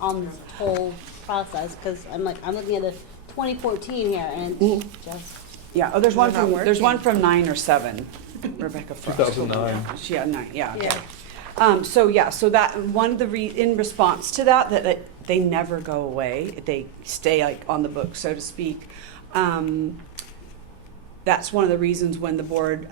on this whole process? Because I'm looking at the 2014 here, and it's just. Yeah, oh, there's one They're not from, there's one working. from 9 or 7. Rebecca Frost. 2009. Yeah, 9, yeah. Yeah. So that, one of the, in response to that they never go away. They stay like on the book, so to speak. That's one of the reasons when the board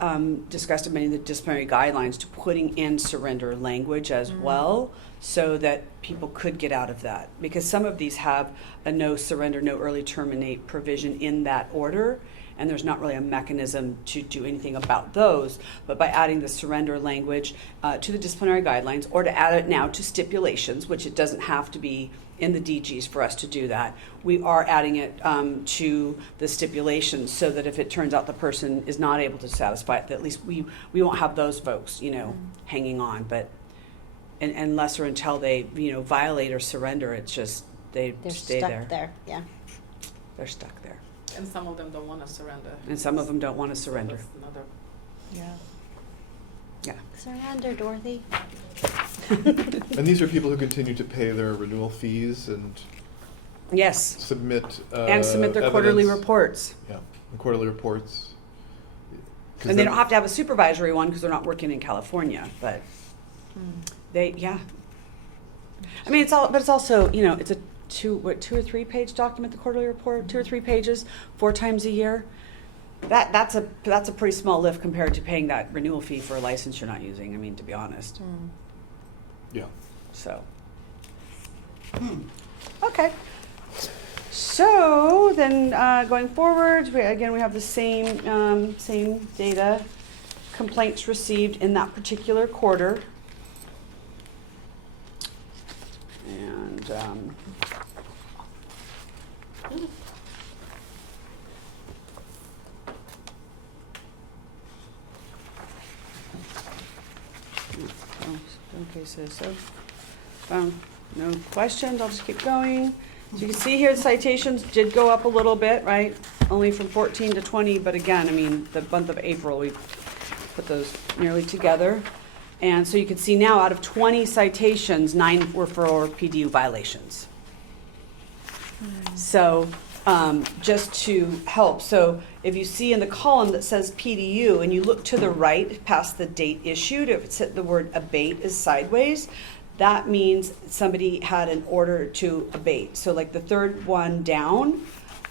discussed amending the disciplinary guidelines to putting in surrender language as well, so that people could get out of that. Because some of these have a no surrender, no early terminate provision in that order, and there's not really a mechanism to do anything about those. But by adding the surrender language to the disciplinary guidelines, or to add it now to stipulations, which it doesn't have to be in the DGs for us to do that, we are adding it to the stipulations, so that if it turns out the person is not able to satisfy it, that at least we won't have those folks, you know, hanging on. But unless or until they, you know, violate or surrender, it's just they're stay stuck there. Yeah. They're stuck there, And some of them don't want to surrender. and some of them don't want to So surrender. that's another. Yeah. Yeah. Surrender, Dorothy. And these are people who continue to pay their renewal fees and Yes, submit and submit their quarterly evidence. reports. Yeah, the quarterly reports. 'Cause And they then- don't have to have a supervisory one because they're not working in California, but they, yeah. I mean, it's also, you know, it's a two or 3 page document, the quarterly report, 2 or 3 pages, 4 times a year. That's a pretty small lift compared to paying that renewal fee for a license you're not using, I mean, to be honest. Yeah. So. Okay. So then, going forward, we have the same data, complaints received in that particular quarter. And, okay, so no questions, I'll just keep going. So you can see here the citations did go up a little bit, right? Only from 14 to 20, but again, I mean, the month of April, we put those nearly together. And so you can see now, out of 20 citations, 9 were for PDU violations. So just to help, so if you see in the column that says PDU and you look to the right past the date issued, if it's the word abate is sideways, that means somebody had an order to abate. So like the third one down,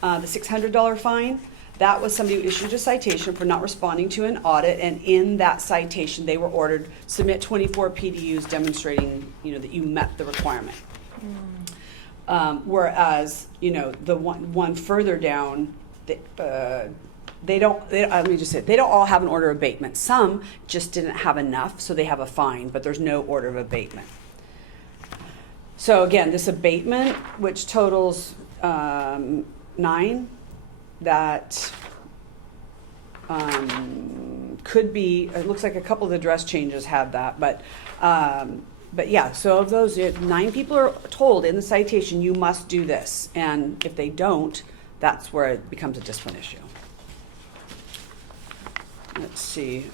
the $600 fine, that was somebody who issued a citation for not responding to an audit, and in that citation they were ordered submit 24 PDUs demonstrating, you know, that you met the requirement. Whereas, you know, the one further down, they don't, let me just say, they don't all have an order of abatement. Some just didn't have enough, so they have a fine, but there's no order of abatement. So again, this abatement, which totals 9, that could be, it looks like a couple of the dress changes have that, but yeah, so of those, 9 people are told in the citation, you must do this. And if they don't, that's where it becomes a discipline issue. Let's see,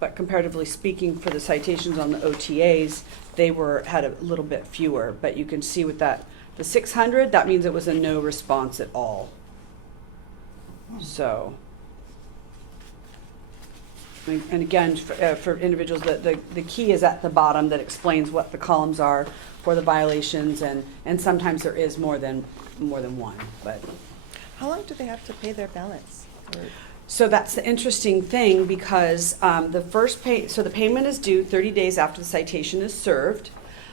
but comparatively speaking, for the citations on the OTAs, they had a little bit fewer. But you can see with that, the 600, that means it was a no response at all. So, and again, for individuals, the key is at the bottom that explains what the columns are for the violations, and sometimes there is more than one, but. How long do they have to pay their balance? Or- So that's the interesting thing, because the payment is due 30 days after the citation is served.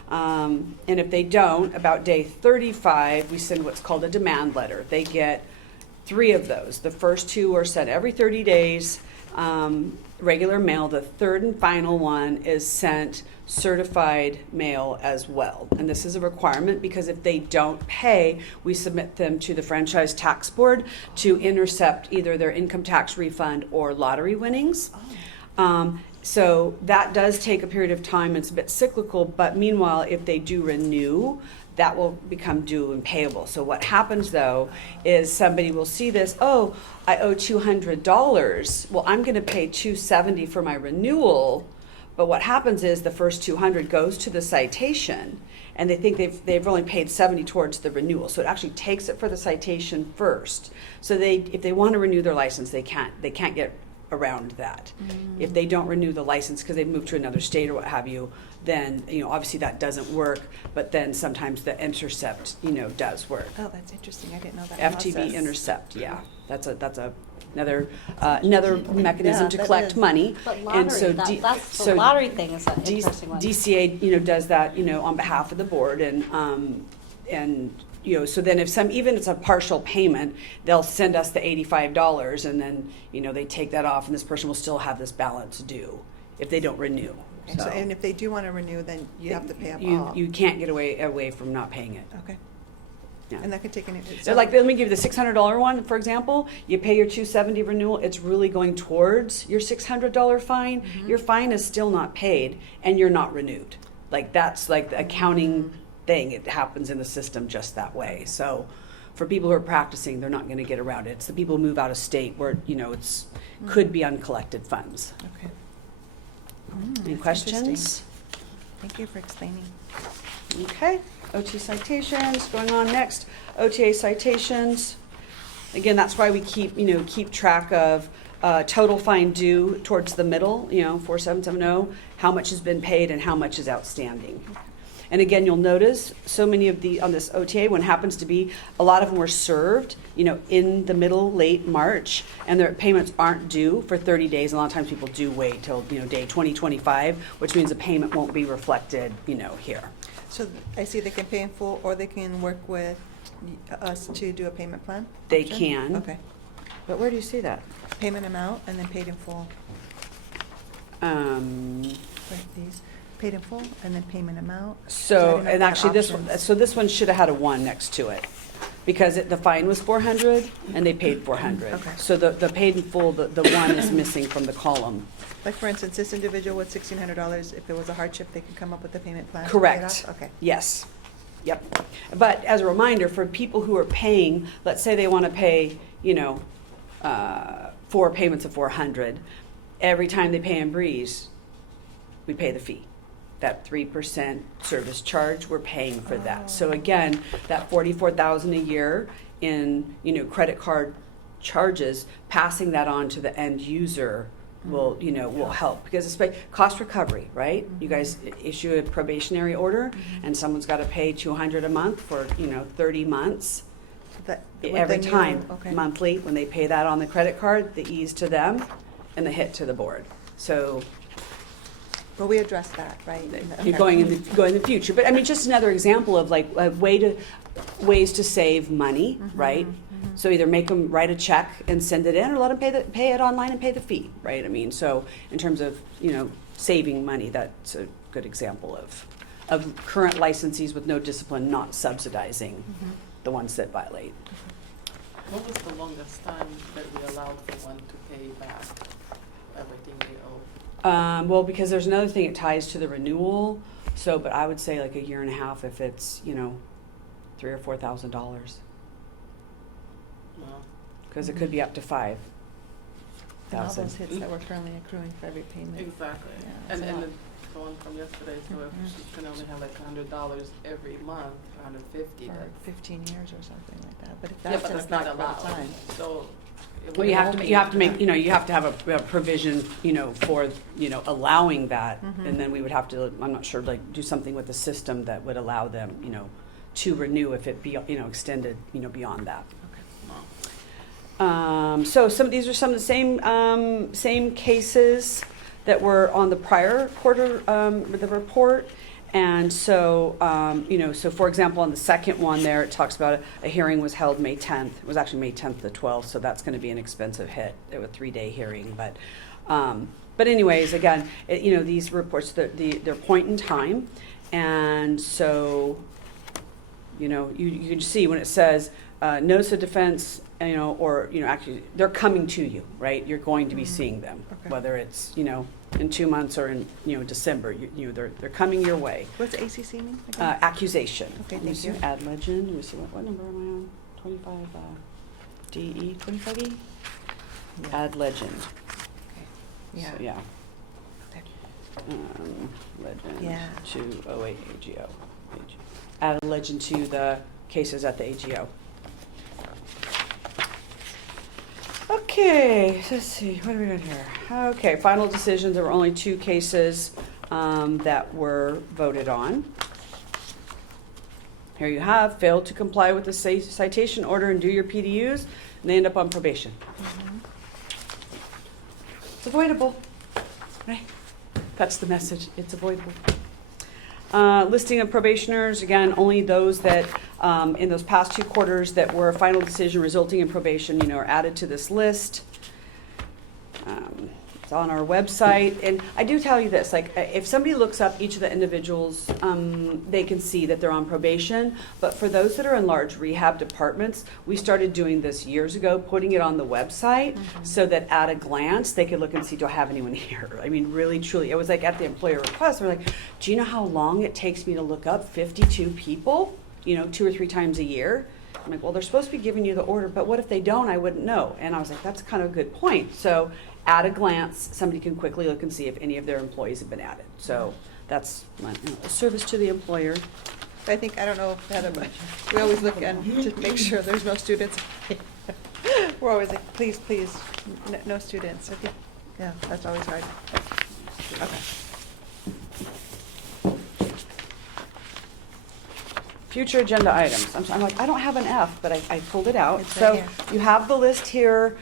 And if they don't, about day 35, we send what's called a demand letter. They get 3 of those. The first 2 are sent every 30 days, regular mail. The third and final one is sent certified mail as well. And this is a requirement because if they don't pay, we submit them to the Franchise Tax Board to intercept either their income tax refund or lottery winnings. So that does take a period of time. It's a bit cyclical, but meanwhile, if they do renew, that will become due and payable. So what happens though is somebody will see this, oh, I owe $200. Well, I'm gonna pay $270 for my renewal. But what happens is the first $200 goes to the citation, and they think they've only paid $70 towards the renewal. So it actually takes it for the citation first. So if they want to renew their license, they can't get around that. If they don't renew the license because they've moved to another state or what have you, then obviously that doesn't work. But then sometimes the intercept does work. Oh, that's interesting. I didn't know that FTB process. intercept, yeah, that's another mechanism Yeah, to that collect is. money. But lottery, And so that's the lottery thing is an interesting one. DCA, does that, on behalf of the board, and so then even if it's a partial payment, they'll send us the $85, and then, they take that off, and this person will still have this balance due if they don't renew. Okay, so, and if they do want to renew, then you have to pay up all. You can't get away from not paying it. Okay. Yeah. And that could take any. So like, let me give you the $600 one, for example. You pay your $270 renewal, it's really going towards your $600 fine. Your fine is still not paid, and you're not renewed. Like, that's like the accounting thing. It happens in the system just that way. So for people who are practicing, they're not going to get around it. It's the people who move out of state where, it's could be uncollected funds. Okay. Any That's questions? interesting. Thank you for explaining. Okay, OT citations, going on next, OTA citations. Again, that's why we keep track of total fine due towards the middle, 4770, how much has been paid and how much is outstanding. And again, you'll notice so many of on this OTA, when happens to be, a lot of them were served, in the middle, late March, and their payments aren't due for 30 days. A lot of times people do wait till, day 2025, which means the payment won't be reflected, here. So I see they can pay in full, or they can work with us to do a payment plan? They option? can. Okay. But where do you see that? Payment amount and then paid in full. Right, these, paid in full and then payment amount. I So, didn't know if and they had actually this one should have had a 1 next to it, because the fine was $400 and they paid $400. Okay. So the paid in full, the 1 is missing from the column. Like, for instance, this individual with $1,600, if it was a hardship, they can come up with a payment plan? to pay it Correct. off? Okay. Yes. Yep. But as a reminder, for people who are paying, let's say they want to pay, 4 payments of $400, every time they pay in Breeze, we pay the fee. That 3% service charge, we're paying for that. So again, that $44,000 a year in, credit card charges, passing that on to the end user will help, because it's cost recovery, right? You guys issue a probationary order, and someone's got to pay $200 a month for 30 months. That- with Every the new- time, okay. monthly, when they pay that on the credit card, the ease to them and the hit to the board. So But we addressed that, right? you're going in the future. But I mean, just another example of like ways to save money, right? So either make them write a check and send it in, or let them pay it online and pay the fee, right? I mean, so in terms of saving money, that's a good example of current licensees with no discipline not subsidizing the ones that violate. What was the longest time that we allowed for one to pay back everything they owe? Well, because there's another thing, it ties to the renewal. So, but I would say like a year and a half if it's $3,000 or $4,000, Well, because it could be up to $5,000. And all those hits that we're currently accruing for every payment. exactly. Yeah, And it's a and lot. the one from yesterday, so if Mhm. she's gonna only have like $100 every month, 150. For 15 years or something like that, but if Yeah, that's but in that's not effect all allowed. the time. So Well, you have to make, you have to have a provision, for, allowing that. And then we would have to, I'm not sure, like, do something with the system that would allow them, to renew if it be, extended, beyond that. So these are some of the same cases that were on the prior quarter, the report. And so, so for example, on the second one there, it talks about a hearing was held May 10th. It was actually May 10th to 12th, so that's going to be an expensive hit. It was a 3-day hearing, but anyways, again, these reports, they're point in time, and so, you can see when it says notice of defense, or actually they're coming to you, right? You're going to be seeing them, Okay. whether it's in 2 months or in December. They're coming your way. What's ACC mean? again? Accusation. Okay, Let me thank see, you. Ad legend. Let me see what number am I on? 25 DE 25E. Yeah. Ad legend. Yeah. So, yeah. Okay. Legend Yeah. to 08 AGO. Add a legend to the cases at the AGO. Okay, let's see, what do we got here? Okay, final decisions. There were only 2 cases that were voted on. Here you have, failed to comply with the citation order and do your PDUs, and they end up on probation. It's avoidable, right? That's the message, it's avoidable. Listing of probationers, again, only those that in those past 2 quarters that were a final decision resulting in probation, are added to this list. It's on our website, and I do tell you this, like, if somebody looks up each of the individuals, they can see that they're on probation, but for those that are in large rehab departments, we started doing this years ago, putting it on the website, so that at a glance, they could look and see, do I have anyone here? I mean, really, truly, it was like at the employer request, we're like, do you know how long it takes me to look up 52 people, 2 or 3 times a year? I'm like, well, they're supposed to be giving you the order, but what if they don't? I wouldn't know. And I was like, that's kind of a good point. So at a glance, somebody can quickly look and see if any of their employees have been added. So that's my a service to the employer. I think, I don't know, Heather, but we always look and to make sure there's no students. We're always like, please, no students. I think, yeah, that's always hard. Okay. Future agenda items. I'm like, I don't have an F, but I pulled it out. It's So right here. you have the list here.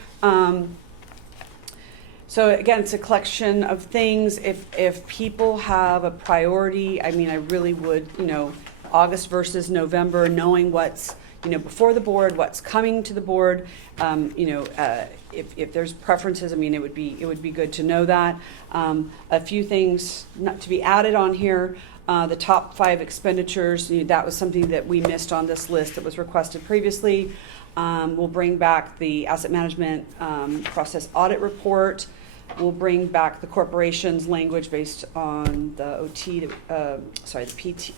So again, it's a collection of things. If people have a priority, I mean, I really would, August versus November, knowing what's, before the board, what's coming to the board. If there's preferences, I mean, it would be good to know that. A few things not to be added on here. The top 5 expenditures, that was something that we missed on this list that was requested previously. We'll bring back the asset management process audit report. We'll bring back the corporation's language based on the the PT.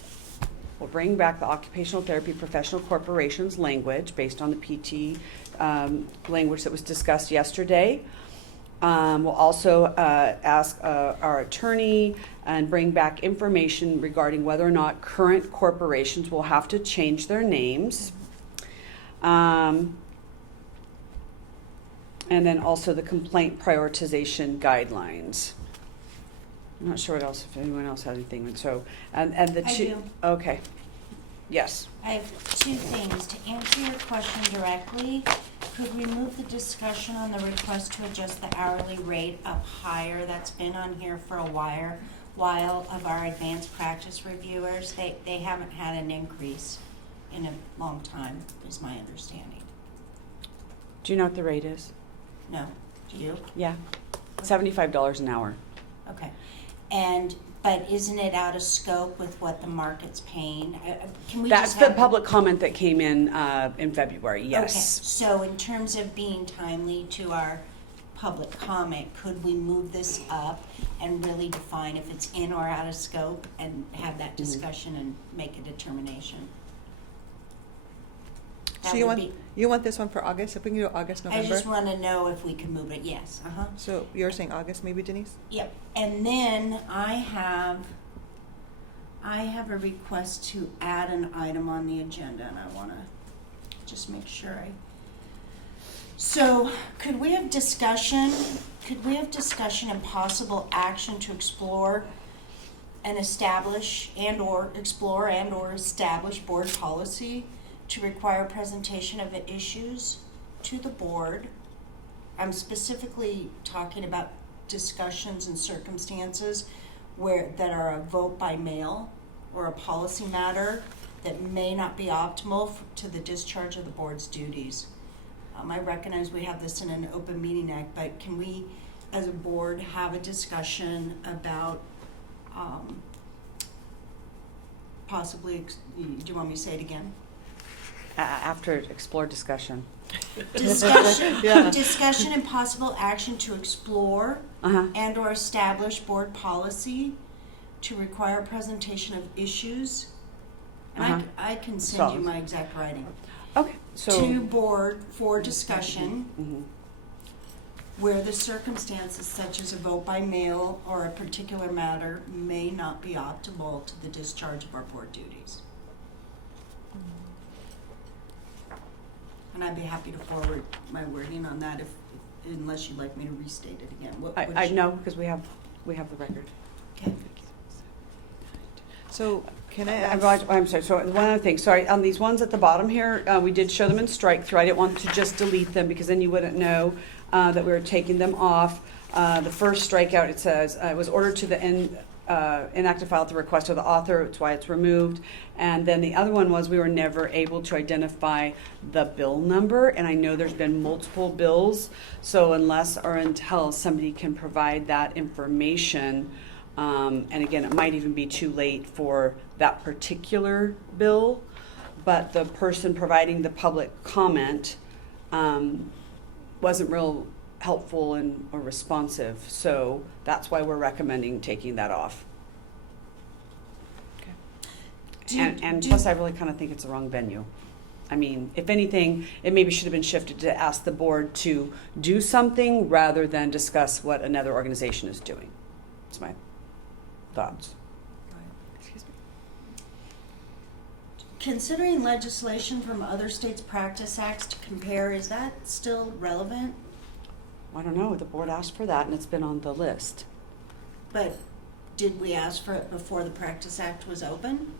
We'll bring back the occupational therapy professional corporation's language based on the PT language that was discussed yesterday. We'll also ask our attorney and bring back information regarding whether or not current corporations will have to change their names. And then also the complaint prioritization guidelines. I'm not sure what else, if anyone else has anything. So, and the I 2. do. Okay. Yes. I have 2 things. To answer your question directly, could we move the discussion on the request to adjust the hourly rate up higher? That's been on here for a while of our advanced practice reviewers. They haven't had an increase in a long time, is my understanding. Do you know what the rate is? No, do you? Yeah. $75 an hour. Okay. But isn't it out of scope with what the market's paying? Can we That's just the have public comment that came in February, Okay, yes. so in terms of being timely to our public comment, could we move this up and really define if it's in or out of scope and have that discussion and make a determination? So That would be- you want this one for August? If we can do August, I November? just want to know if we can move it, yes, So you're saying August maybe, Denise? Yep, and then I have a request to add an item on the agenda, and I want to just make sure So could we have discussion and possible action to explore and establish and/or establish board policy to require presentation of issues to the board? I'm specifically talking about discussions and circumstances that are a vote by mail or a policy matter that may not be optimal to the discharge of the board's duties. I recognize we have this in an open meeting act, but can we, as a board, have a discussion about possibly, do you want me to say it again? After explore discussion. Discussion and possible action to explore Uh-huh. and/or establish board policy to require presentation of issues. And Uh-huh. I can send you So- my exact writing. Okay, so. To board for discussion Mhm. where the circumstances such as a vote by mail or a particular matter may not be optimal to the discharge of our board duties. And I'd be happy to forward my wording on that unless you'd like me to restate it again. I know, because we have the record. Okay. So can I ask? I'm sorry, so one other thing, sorry, on these ones at the bottom here, we did show them in strike through. I didn't want to just delete them because then you wouldn't know that we were taking them off. The first strikeout, it says, it was ordered to the inactive file at the request of the author, that's why it's removed. And then the other one was we were never able to identify the bill number, and I know there's been multiple bills, so unless or until somebody can provide that information, and again, it might even be too late for that particular bill, but the person providing the public comment wasn't real helpful or responsive, so that's why we're recommending taking that off. And plus, I really kind of think it's the wrong venue. I mean, if anything, it maybe should have been shifted to ask the board to do something rather than discuss what another organization is doing. That's my thoughts. Excuse me. Considering legislation from other states' practice acts to compare, is that still relevant? I don't know, the board asked for that and it's been on the list. But did we ask for it before the practice act was open?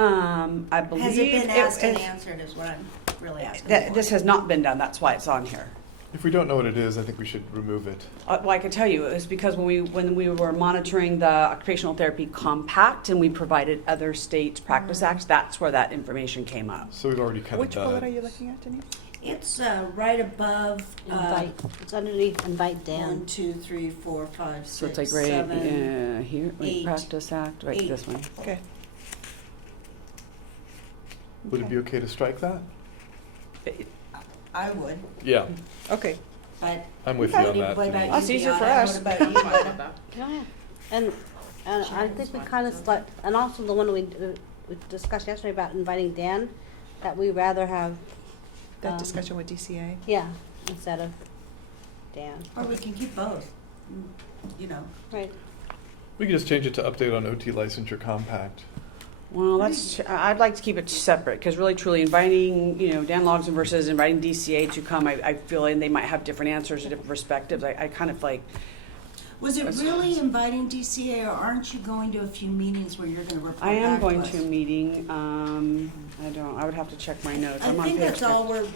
I believe. Has it been asked and answered is what I'm really asking for. This has not been done, that's why it's on here. If we don't know what it is, I think we should remove it. Well, I can tell you, it's because when we were monitoring the Occupational Therapy Compact and we provided other states' practice acts, that's where that information came up. So we've already kind Which of bullet are you looking at, Denise? It's right above, It's underneath invite 1, Dan. 2, 3, 4, 5, So 6, it's like right 7. here, wait, 8, Practice Act, right, 8. this one. Okay. Would it be okay to strike that? I would, Yeah, Okay. but. I'm with you on that. What about you, That's easier for Deanna? us. What about you? Fine with that. Yeah, and I think we kind of and also the one we discussed yesterday about inviting Dan, that we rather have. That discussion with DCA. Yeah, instead of Dan. Or we can keep both, you know. Right. We could just change it to update on OT licensure compact. Well, I'd like to keep it separate, because really truly inviting, Dan Logson versus inviting DCA to come, I feel like they might have different answers or different perspectives. I kind of like. Was it really inviting DCA, or aren't you going to a few meetings where you're gonna report back to us? I am going to a meeting, I would have to check my notes. I I'm on think page that's all we're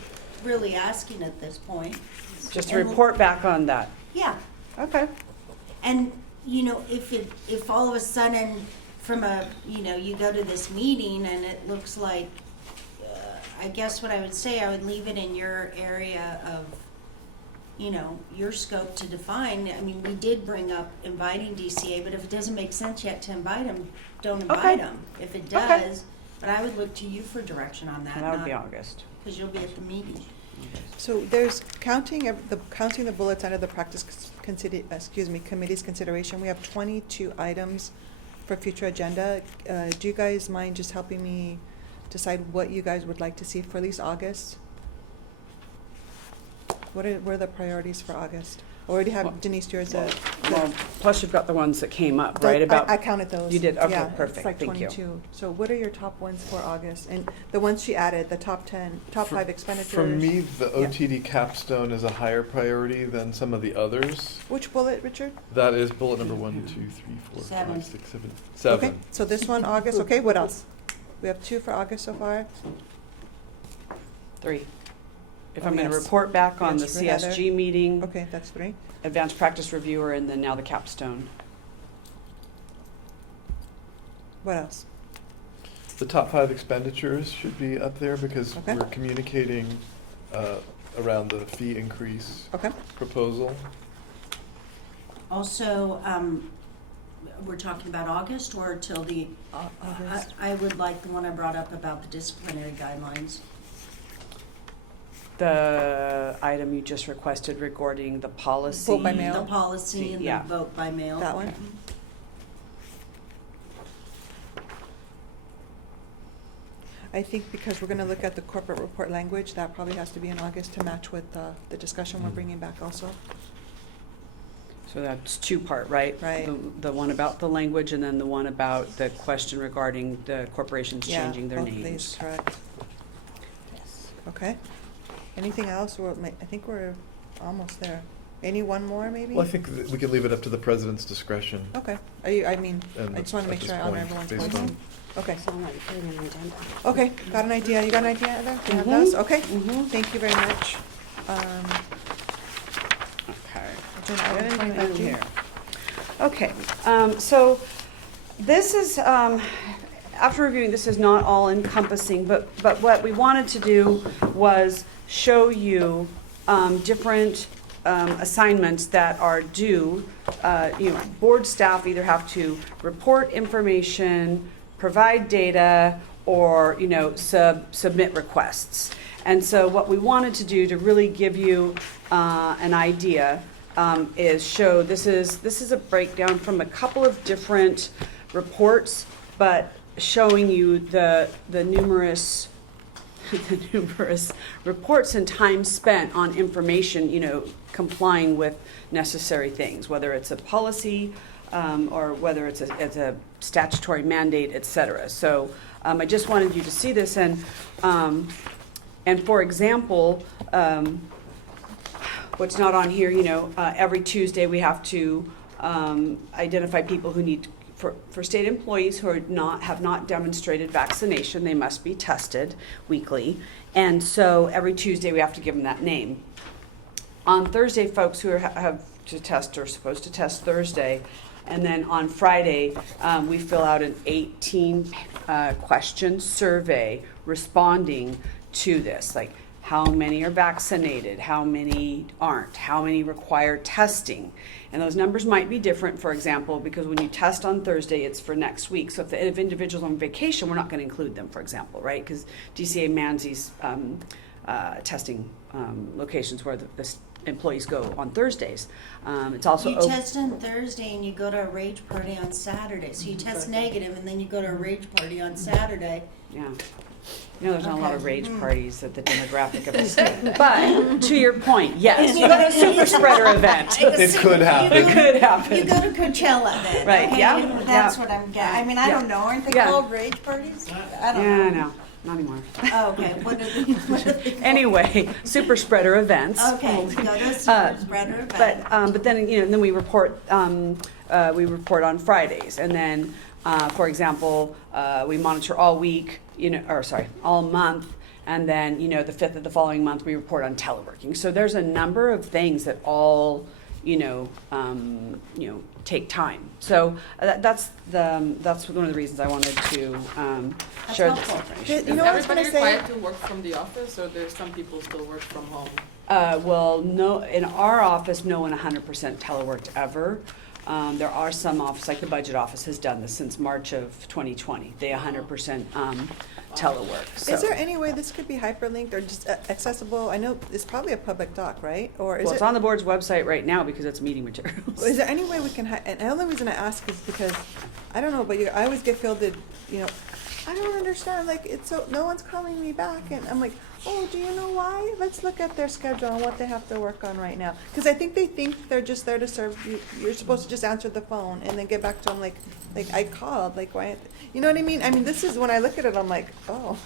really asking at this point. just to report back on that. Yeah, Okay. and, if all of a sudden from you go to this meeting and it looks like, I guess what I would say, I would leave it in your area of, your scope to define. I mean, we did bring up inviting DCA, but if it doesn't make sense yet to invite them, don't invite Okay. them. If it Okay. does, but I would look to you for direction on that, And that would be August. because you'll be at the meeting. So there's counting the bullets under the committee's consideration. We have 22 items for future agenda. Do you guys mind just helping me decide what you guys would like to see for at least August? What are the priorities for August? Already have Well- Denise yours. Well, plus you've got the ones that came up, right, about, I counted those. You did? Okay, Yeah, perfect. It's like Thank you. 22. So what are your top ones for August? And the ones she added, the top 10, top For- 5 expenditures. For me, the Yeah. OTD capstone is a higher priority than some of the others. Which bullet, Richard? That is bullet number 1, 2, 3, 4, 7. 5, 6, 7. 7. Okay, so this one, August, okay, what else? We have 2 for August so far. 3. If Oh, I'm gonna yes. report back on the Yes, for Heather. CSG meeting, Okay, that's 3. advanced practice reviewer, and then now the capstone. What else? The top 5 expenditures should be up there because Okay. we're communicating around the fee increase Okay, proposal. Also, we're talking about August or till the, August. I would like the one I brought up about the disciplinary guidelines. The item you just requested regarding the policy. Vote by mail. The policy and Yeah. the vote by mail. That one? I think because we're gonna look at the corporate report language, that probably has to be in August to match with the discussion we're bringing back also. So that's 2-part, right? Right. The one about the language and then the one about the question regarding the corporations Yeah, changing their both of these, names. correct. Okay. Anything else? I think we're almost there. Any one more, maybe? Well, I think that we can leave it up to the president's discretion. Okay. I mean, And I just wanna at make this sure I honor point, everyone's based points. on- Okay. So I'm like putting an agenda. Okay, got an idea. You got an idea, Heather? Do you have Mhm. those? Okay. Mhm. Thank you very much. Okay. Agenda Get item into 25G. here. Okay, so this is, after reviewing, this is not all encompassing, but what we wanted to do was show you different assignments that are due. Board staff either have to report information, provide data, or, submit requests. And so what we wanted to do to really give you an idea is show, this is a breakdown from a couple of different reports, but showing you the numerous the numerous reports and time spent on information, complying with necessary things, whether it's a policy or whether it's a statutory mandate, et cetera. So I just wanted you to see this, and for example, what's not on here, every Tuesday we have to identify people who need, for state employees who have not demonstrated vaccination, they must be tested weekly. And so every Tuesday we have to give them that name. On Thursday, folks who have to test are supposed to test Thursday. And then on Friday, we fill out an 18-question survey responding to this, like how many are vaccinated, how many aren't, how many require testing. And those numbers might be different, for example, because when you test on Thursday, it's for next week. So if individuals on vacation, we're not going to include them, for example, right? Because DCA mans these testing locations where the employees go on Thursdays. It's also You test on Thursday and you go to a rage party on Saturday. So you test negative and then you go to a rage party on Saturday. Yeah. There's not a lot of Okay. rage parties at the demographic of the state. But to your point, yes, you go to a super spreader event. It could happen. It could happen. You go to Coachella then. Right, okay? yeah, That's yeah. what I'm getting. I mean, I Yeah. don't know. Aren't they Yeah. called rage parties? I don't Yeah, know. no, not anymore. Oh, okay. What are they called? Anyway, super spreader events. Okay, go to a super spreader event. But then then we report on Fridays, and then for example we monitor all week, all month, and then the 5th of the following month we report on teleworking. So there's a number of things that all take time. So that's one of the reasons I wanted to That's share this helpful. information. You know Is what I was everybody gonna say? required to work from the office, or there's some people still work from home? Well, no, in our office, no one 100% teleworked ever. There are some offices, like the budget office has done this since March of 2020. They 100% telework. So. Is there any way this could be hyperlinked or just accessible? I know it's probably a public doc, right? Or is Well, it's it? on the board's website right now because it's meeting materials. Is there any way we can? And the only reason I ask is because I don't know, but I always get fielded, I don't understand, like, it's so, no one's calling me back, and I'm like, oh, do you know why? Let's look at their schedule and what they have to work on right now. Because I think they think they're just there to serve you, you're supposed to just answer the phone and then get back to them like, I called, like, why, you know what I mean? I mean, this is, when I look at it, I'm like, oh.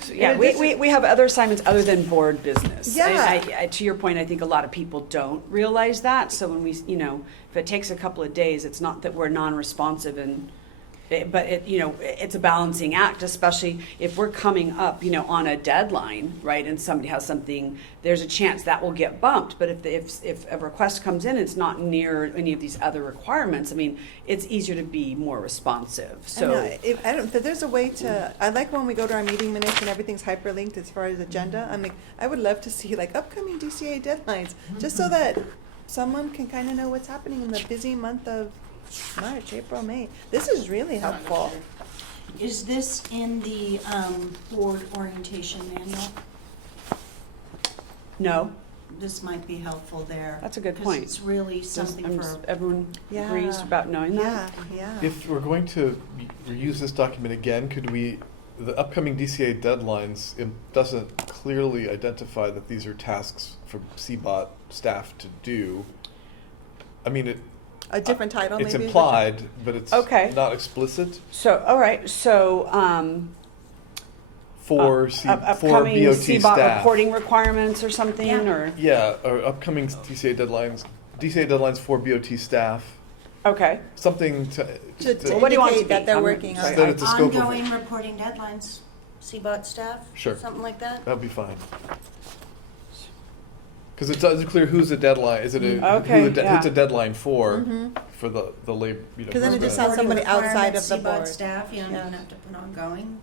So, yeah, In we, addition- we have other assignments other than board business. Yeah. To your point, I think a lot of people don't realize that, so when we, you know, if it takes a couple of days, it's not that we're non-responsive and, but it, you know, it's a balancing act, especially if we're coming up, you know, on a deadline, right, and somebody has something, there's a chance that will get bumped, but if a request comes in, it's not near any of these other requirements, I mean, it's easier to be more responsive, so. I know, I don't, but there's a way to, I like when we go to our meeting minutes and everything's hyperlinked as far as agenda. I'm like, I would love to see like upcoming DCA deadlines, just so that someone can kind of know what's happening in the busy month of March, April, May. This is really helpful. Is this in the board orientation manual? No, This might be helpful there. That's a good 'cause point. it's really something for, everyone Yeah. agrees about knowing that? Yeah, yeah. If we're going to reuse this document again, could we, the upcoming DCA deadlines, it doesn't clearly identify that these are tasks for CBOT staff to do. I mean, A different title, maybe? it's implied, but it's Okay. not explicit So, all right, so, for upcoming BOT CBOT staff. reporting requirements or something, Yeah. or, Yeah, or upcoming DCA deadlines for BOT staff, okay. something to To What do you want it to indicate that be? they're I'm working on sorry. That it's a scope of ongoing reporting deadlines, CBOT staff? Sure. Something like that? That'd be fine. Because it doesn't clear who's the deadline. Is it Okay, who's yeah. a deadline for Mhm. for the labor? You know, 'Cause then it for just the- sounds somebody Reporting outside of the requirements, board. CBOT staff, you don't Yeah. even have to put ongoing,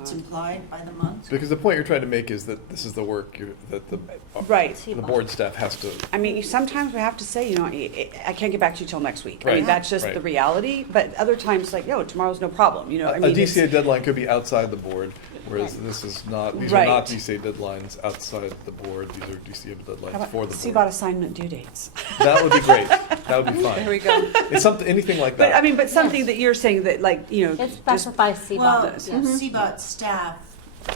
it's CBOT. implied by the month. Because the point you're trying to make is that this is the work that the Right. the board staff has to. I mean, sometimes we have to say, you know, I can't get back to you till next week. I mean, Right, that's just right. the reality, but other times, like, yo, tomorrow's no problem, you know, I A mean. it's- DCA deadline could be outside the board, whereas this is not. These are not Right. DCA deadlines outside the board. These are DCA How deadlines about for the CBOT board. assignment due dates? That would be great. That would be fine. There we go. It's something, anything like But, that. I mean, but something that you're saying that, like, you know. It just- specifies CBOT. Well, does. CBOT staff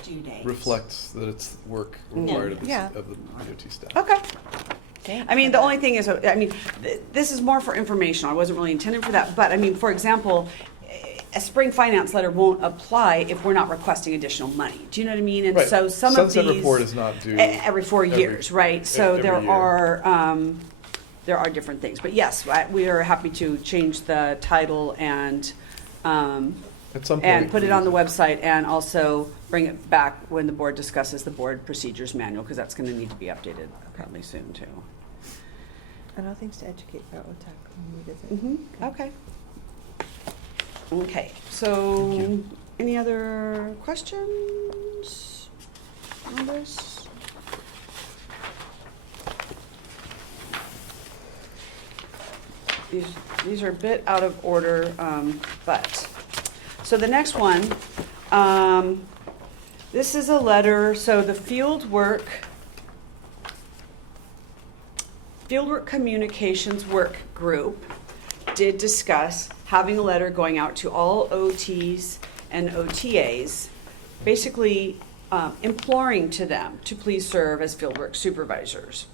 due dates. reflects that it's work required of the, Yeah. of the BOT staff. Okay. I mean, the only thing is, I mean, this is more for information. I wasn't really intending for that, but I mean, for example, a spring finance letter won't apply if we're not requesting additional money. Do you know what I mean? And Right. so some of these. Sunset report is not due. Every 4 every- years, right? So every there year. are different things. But yes, we are happy to change the title and, At some point. and put it on the we- website and also bring it back when the board discusses the board procedures manual, because that's gonna need to be updated probably soon too. And all things to educate for OTAC when we visit. Okay. Okay, so, Thank you. any other questions on this? These are a bit out of order, but, so the next one, this is a letter, so the fieldwork communications work group did discuss having a letter going out to all OTs and OTAs, basically imploring to them to please serve as fieldwork supervisors.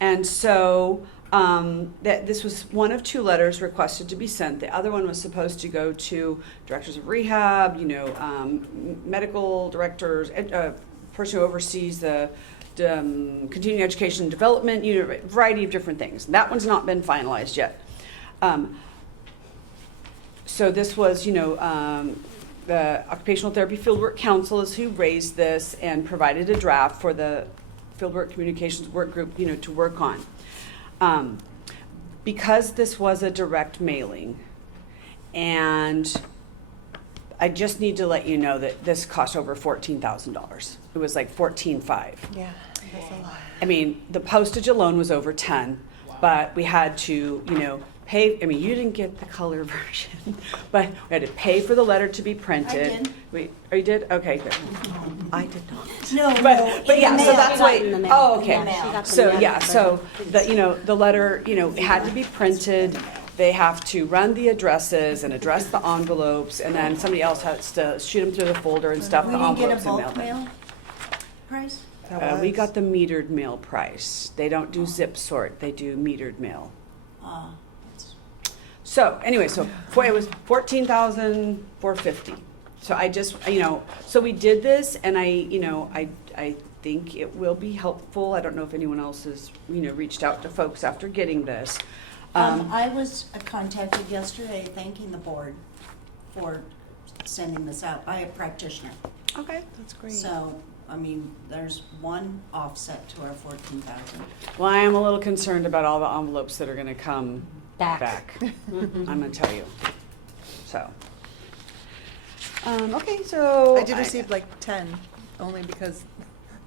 And so that this was one of 2 letters requested to be sent. The other one was supposed to go to directors of rehab, you know, medical directors, person who oversees the continuing education and development, you know, a variety of different things. That one's not been finalized yet. So this was, you know, the Occupational Therapy Fieldwork Council is who raised this and provided a draft for the Fieldwork Communications Work Group, you know, to work on. Because this was a direct mailing, and I just need to let you know that this cost over $14,000. It was like $14,500. Yeah, that's a lot. I mean, the postage alone was over 10, but we had to, you know, pay. I mean, you didn't get the color version, but we had to pay for the letter to be printed. I did. Oh, you did? Okay, good. I did not. No, But yeah, so that's She got why. it in the mail. Oh, okay. Yeah, she got the So mail yeah, version. so the, you know, the letter, you know, had to be printed. they have to run the addresses and address the envelopes, and then somebody else has to shoot them through the folder and stuff We the didn't get a envelopes and mail bulk them. mail price? We got the metered mail price. They don't do zip sort, they do metered mail. That's- So anyway, it was 14,450. So I just, so we did this, and I think it will be helpful. I don't know if anyone else has, reached out to folks after getting this. I was contacted yesterday thanking the board for sending this out by a practitioner. Okay. That's great. So, I mean, there's one offset to our 14,000. Well, I am a little concerned about all the envelopes that are going to come Back. back. I'm going to tell you. So. Okay, so. I did receive like 10, only because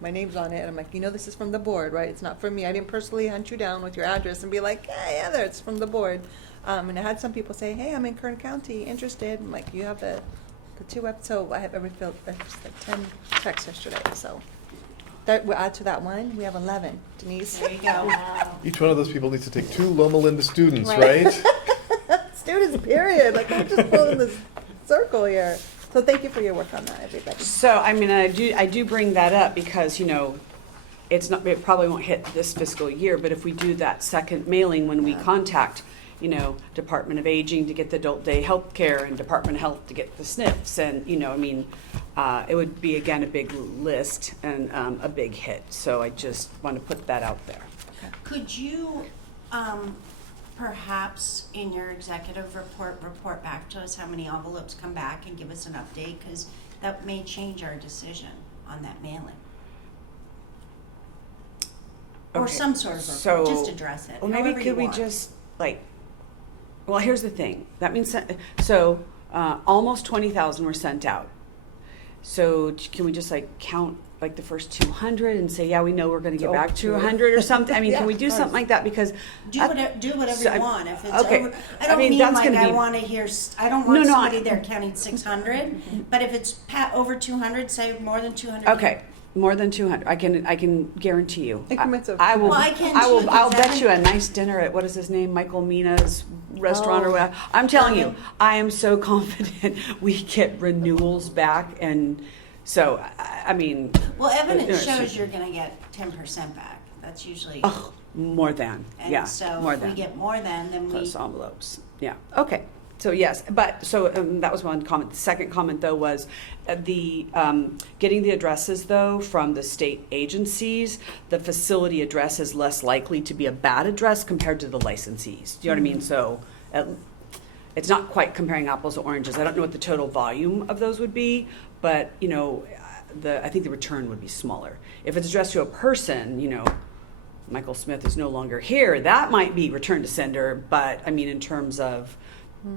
my name's on it, and I'm like, this is from the board, right? It's not from me. I didn't personally hunt you down with your address and be like, hey, Heather, it's from the board. And I had some people say, hey, I'm in Kern County, interested. I'm like, you have the two so I have every filled, just like 10 texts yesterday, so. That, we'll add to that one, we have 11, Denise. There you go. Each one of those people needs to take 2 Loma Linda students, Right. right? Students, period, like, we're just pulling this circle here. So thank you for your work on that, everybody. So, I mean, I do bring that up because, it probably won't hit this fiscal year, but if we do that second mailing when we contact, Department of Aging to get the adult day health care and Department of Health to get the SNFs, and, it would be, again, a big list and a big hit. So I just want to put that out there. Could you, perhaps in your executive report back to us how many envelopes come back and give us an update? Because that may change our decision on that mailing. Or Okay, some sort of so- report, just address it, Well, maybe however you could we want. just, well, here's the thing. That means, almost 20,000 were sent out. So can we just count the first 200 and say, yeah, we know we're going to get It's back over to 200. 100 or something? I mean, Yeah, can we do of something course. like that? Because Do whatever so I- you want. If it's okay. over, I I don't mean, mean that's like gonna I be- want to hear. I don't No, want no, somebody I- there counting 600. But if it's over 200, say more than 200. okay, more than 200. I can guarantee you. Increments of I will. Well, I can I will. too, I'll because bet you a nice dinner at what is his name, Michael Mina's restaurant or Oh. whatever. I'm telling you, Okay. I am so confident we get renewals back, and so I mean. Well, evidence Yeah, shows you're going to get 10% back. That's usually. Oh, more than, And yeah, so more if we than, get more than, then we. plus envelopes, yeah, okay. So yes, but, that was one comment. The second comment, though, was getting the addresses, though, from the state agencies, the facility address is less likely to be a bad address compared to the licensees. Do you know what I mean? So, it's not quite comparing apples to oranges. I don't know what the total volume of those would be, but, I think the return would be smaller. If it's addressed to a person, Michael Smith is no longer here, that might be return to sender, but I mean, in terms of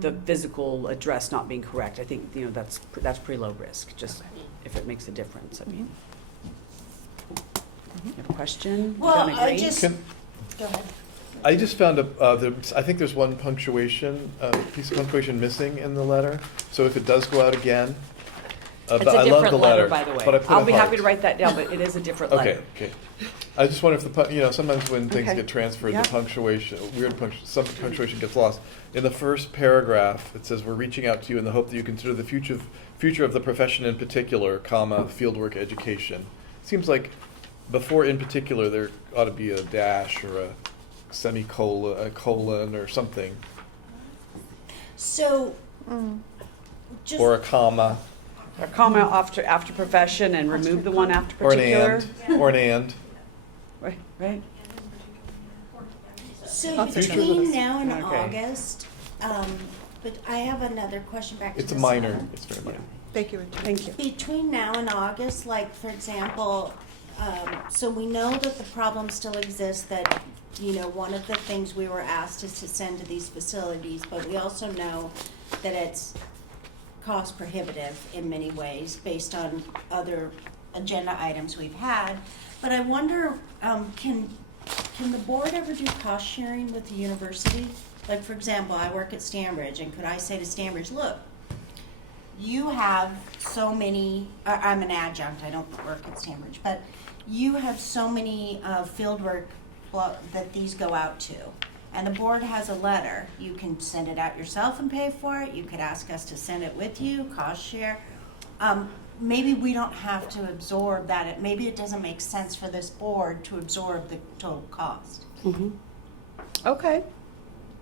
the physical address not being correct, I think, that's pretty low risk, just if it makes a difference, I mean. You have a question? Well, Don't I agree? just. Can- Go ahead. I just found I think there's one punctuation, piece of punctuation missing in the letter. So if it does go out again, It's but a I love different the letter. by the way. But I put I'll a be happy to heart. write that down, but it is a different letter. Okay, okay. I just wonder if sometimes when things Okay. get transferred, Yeah. the punctuation, some punctuation gets lost. In the first paragraph, it says, "We're reaching out to you in the hope that you consider the future of the profession in particular, comma, fieldwork education." Seems like before "in particular" there ought to be a dash or a semicolon, a colon or something, So. Just. or a comma, A comma after profession and remove the one after or an particular. and, or an and. Right? So Future between with us. now and Okay. August, but I have another question back to It's a this minor. letter. It's very minor. Thank you, Richard. Thank you. Between now and August, like, for example, so we know that the problem still exists, that, one of the things we were asked is to send to these facilities, but we also know that it's cost prohibitive in many ways based on other agenda items we've had. But I wonder, can the board ever do cost sharing with the university? Like, for example, I work at Stanbridge, and could I say to Stanbridge, look, you have so many, I'm an adjunct, I don't work at Stanbridge, but you have so many field work that these go out to. and the board has a letter, you can send it out yourself and pay for it, you could ask us to send it with you, cost share. Maybe we don't have to absorb that, maybe it doesn't make sense for this board to absorb the total cost. Mhm. Okay.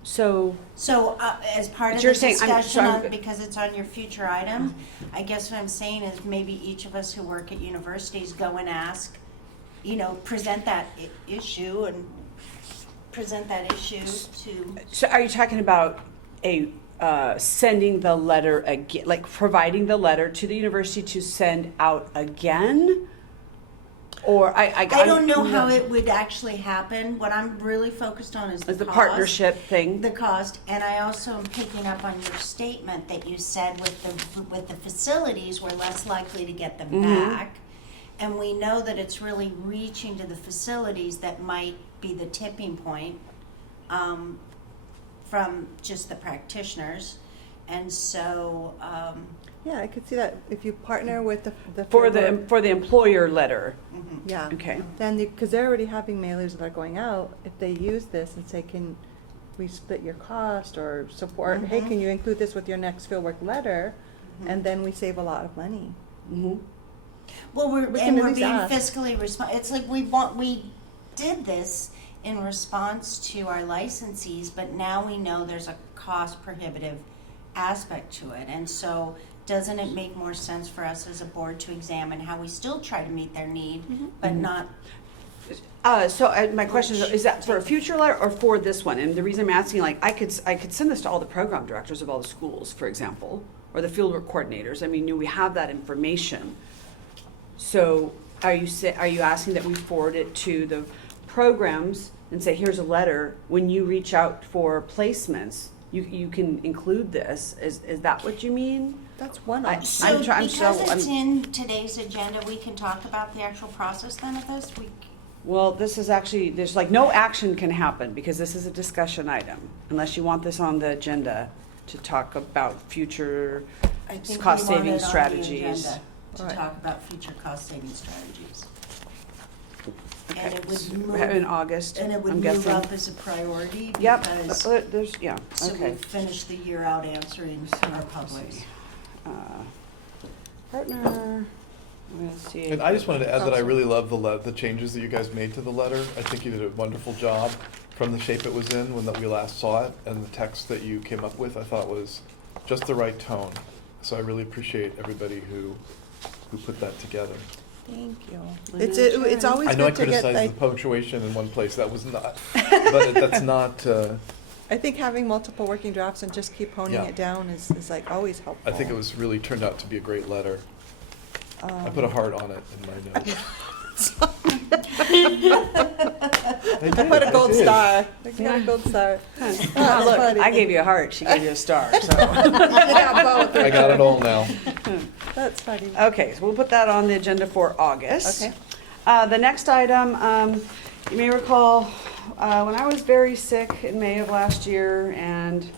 So, So, as part But of you're the saying- I'm- discussion, so I'm- because it's on your future item, I guess what I'm saying is maybe each of us who work at universities go and ask, present that issue and present that issue to, so are you talking about sending the letter again, like providing the letter to the university to send out again? Or I don't know how it would actually happen. What I'm really focused on is the Is the cost. partnership thing? The cost, and I also am picking up on your statement that you said with the facilities, we're less likely to get them back. And we know that it's really reaching to the facilities that might be the tipping point from just the practitioners. And so, Yeah, I could see that if you partner with the For field the employer letter. yeah. Okay. Then, because they're already having mailers that are going out, if they use this and say, can we split your cost or support, hey, Mhm. can you include this with your next fieldwork letter? And then we save a lot of money. Mm-hmm. well, We can and at we're least being ask. fiscally it's like we did this in response to our licensees, but now we know there's a cost prohibitive aspect to it. And so doesn't it make more sense for us as a board to examine how we still try to meet their need, but not, My question is that for a future letter or for this one? And the reason I'm asking, like, I could send this to all the program directors of all the schools, for example, or the fieldwork coordinators. I mean, we have that information. So are you asking that we forward it to the programs and say, here's a letter, when you reach out for placements, you can include this? Is that what you mean? That's one I- option. I'm try- I'm because so- it's I'm- in today's agenda, we can talk about the actual process then of this? Well, this is actually, there's like no action can happen because this is a discussion item, unless you want this on the agenda to talk about future I think we cost want it saving on the strategies. agenda to Right. talk about future cost saving strategies. And Okay, it would so move- in August, And it would I'm move guessing. up as a priority Yep, because, there's, yeah, so we okay. finish the year out answering our public. Partner, I'm gonna see. And I just wanted to add that I really love the changes that you guys made to the letter. I think you did a wonderful job from the shape it was in when we last saw it, and the text that you came up with, I thought was just the right tone. So I really appreciate everybody who put that together. Thank you. I'm It's gonna try. it's always I know I good to get, criticized the like, punctuation in one place, that was not, but that's not, I think having multiple working drafts and just keep honing Yeah. it down is like always helpful. I think it was really turned out to be a great letter. I put a heart on it in my notes. I put a gold did. star. I got a gold star. Oh, look, I gave you a heart, she gave you a star, so. You got both. I got it all now. That's funny. Okay, so we'll put that on the agenda for August. Okay. The next item, you may recall, when I was very sick in May of last year and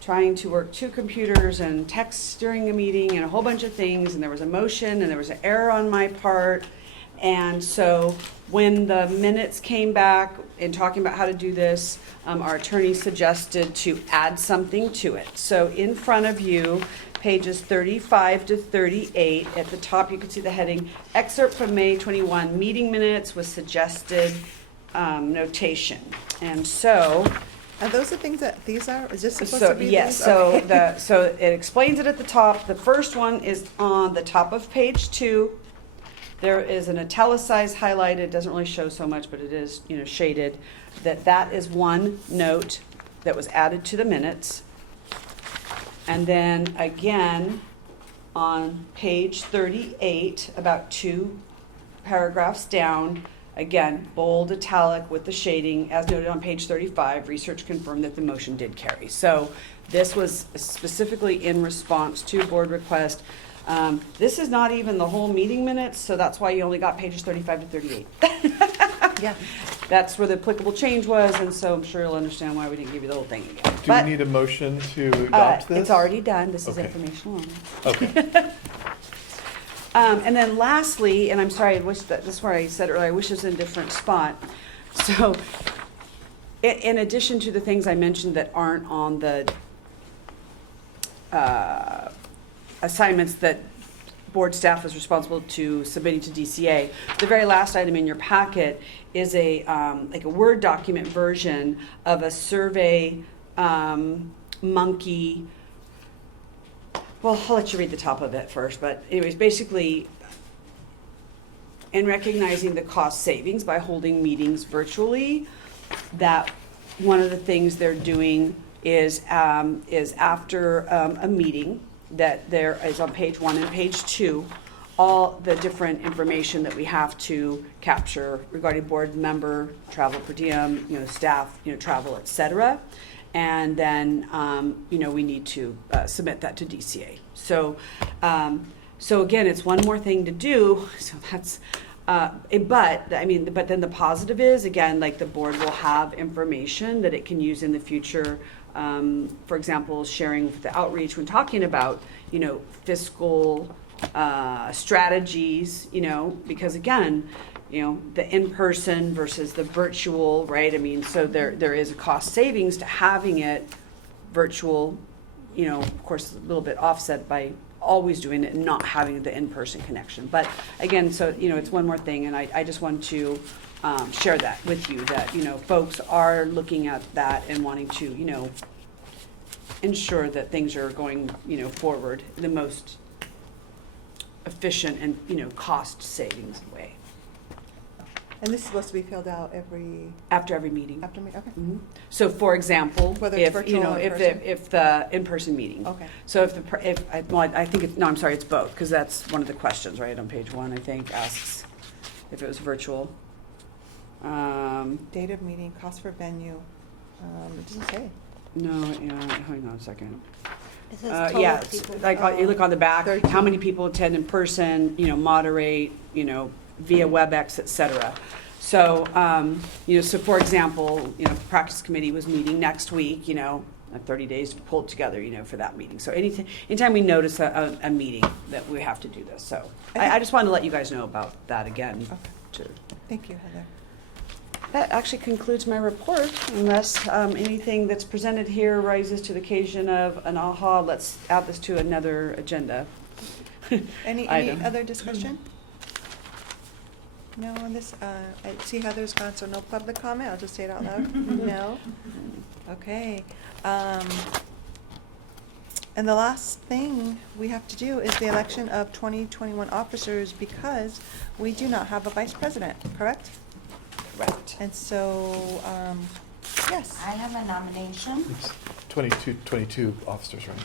trying to work 2 computers and text during a meeting and a whole bunch of things, and there was a motion and there was an error on my part. And so when the minutes came back in talking about how to do this, our attorney suggested to add something to it. So in front of you, pages 35 to 38, at the top you can see the heading, Excerpt from May 21 Meeting Minutes with Suggested Notation. And so, Are those the things that these are? Is this supposed to so be yes, these? so Okay. so it explains it at the top. The first one is on the top of page 2. There is an italicized highlighted, it doesn't really show so much, but it is, shaded, that is one note that was added to the minutes. And then again, on page 38, about 2 paragraphs down, again, bold italic with the shading, as noted on page 35, research confirmed that the motion did carry. So this was specifically in response to board request. This is not even the whole meeting minutes, so that's why you only got pages 35 to 38. Yeah. That's where the applicable change was, and so I'm sure you'll understand why we didn't give you the whole thing again. Do we need a motion to adopt this? It's already done, this is Okay. informational only. Okay. And then lastly, and I'm sorry, I wish that, this is where I said earlier, I wish it was in a different spot. So, in addition to the things I mentioned that aren't on the assignments that board staff is responsible to submitting to DCA, the very last item in your packet is a like a Word document version of a survey monkey. Well, I'll let you read the top of it first, but anyways, basically, in recognizing the cost savings by holding meetings virtually, that one of the things they're doing is after a meeting, that there is on page 1 and page 2, all the different information that we have to capture regarding board member, travel per diem, staff, travel, et cetera. And then, we need to submit that to DCA. So again, it's one more thing to do. So that's, but then the positive is, again, like the board will have information that it can use in the future. For example, sharing with the outreach when talking about, fiscal strategies, because again, the in-person versus the virtual, right? So there is a cost savings to having it virtual, of course, a little bit offset by always doing it and not having the in-person connection. But again, so, it's one more thing, and I just want to share that with you, that, folks are looking at that and wanting to, ensure that things are going, forward in the most efficient and, cost savings way. And this is supposed to be filled out After every meeting. after me, okay. Mhm. So for example, Whether it's if, virtual or in if person? if the in-person meeting. Okay. So I think it's, no, I'm sorry, it's both, because that's one of the questions, right, on page 1, I think, asks if it was virtual. Date of meeting, cost for venue, it doesn't say. No, hang on a second. It says total Yeah, people. you look on the back, 13. how many people attend in person, moderate, via WebEx, et cetera. So, so for example, the practice committee was meeting next week, 30 days to pull it together, for that meeting. So anytime we notice a meeting that we have to do this. So I just wanted to let you guys know about that again. Okay. Thank you, Heather. That actually concludes my report, unless anything that's presented here rises to the occasion of an aha, let's add this to another agenda. Any Item. other discussion? No on this, I see Heather's gone, so no public comment, I'll just say it out loud. No? Okay. And the last thing we have to do is the election of 2021 officers, because we do not have a vice president, correct? Right. And so, yes. I have a nomination. It's 22 officers, right?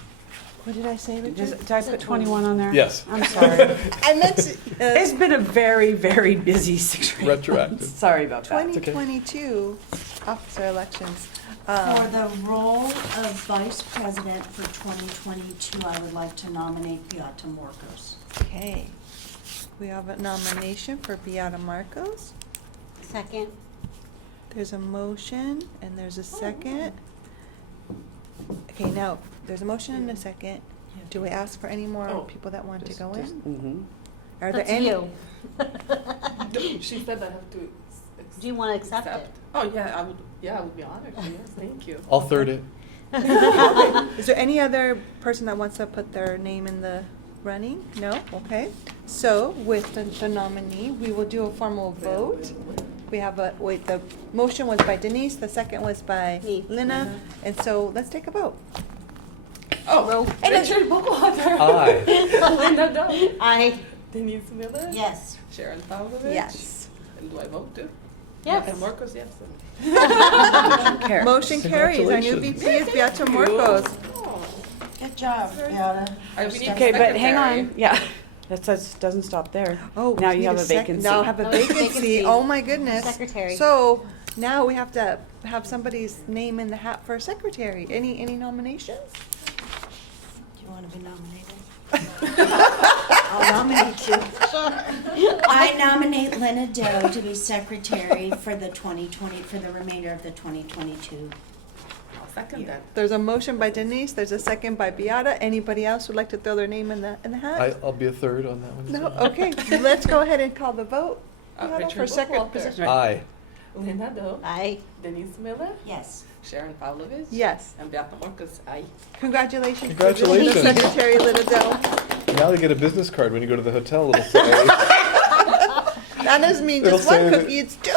What did I say, Richard? Did I put 21 on there? Yes. I'm sorry. I meant to, It's been a very, very busy 6 weeks. Retroactive. Sorry about that. okay. 2022 officer elections. For the role of vice president for 2022, I would like to nominate Beata Morcos. Okay. We have a nomination for Beata Marcos. Second. There's a motion and there's a second. Okay, now, there's a motion and a second. Do we ask for any more Oh, people that want to just- go just- in? Mhm. Are there That's any? you. She said I have to. Do you want to accept it? Oh, yeah, I would be honored, yes, thank you. I'll third it. Is there any other person that wants to put their name in the running? No? Okay. So with the nominee, we will do a formal vote. We have the motion was by Denise, the second was by Me. Lina, and so let's take a vote. Oh, Richard Buckwater. Aye. Linda Dunn. I. Denise Miller. Yes. Sharon Pavlovich. Yes. And do I vote too? Yes. And Marcos, yes. Care. Motion carries. Our new VP is Beata Morcos. Oh, Good job, Beata. I we need Okay, but hang secretary. on. Yeah, that doesn't stop there. Oh, Now we you need have a sec- vacancy. Now I have a Now we have a vacancy. vacancy. Oh my goodness. Secretary. So now we have to have somebody's name in the hat for a secretary. Any nominations? Do you want to be nominated? I'll nominate you. I nominate Lena Doe to be secretary for the remainder of the 2022. I'll second that. There's a motion by Denise. There's a second by Beata. Anybody else would like to throw their name in the hat? I'll be a third on that one. as No. well. Okay. Let's go ahead and call the vote. Beata, Richard for second Buckwater. position. Aye. Linda Do, Aye. Denise Miller, Yes. Sharon Pavlovich. Yes. And Beata Marcus, aye. Congratulations. Congratulations. Secretary Littlejoe. Now they get a business card when you go to the hotel. It'll say, That doesn't mean It'll just one say that- cookie, it's two.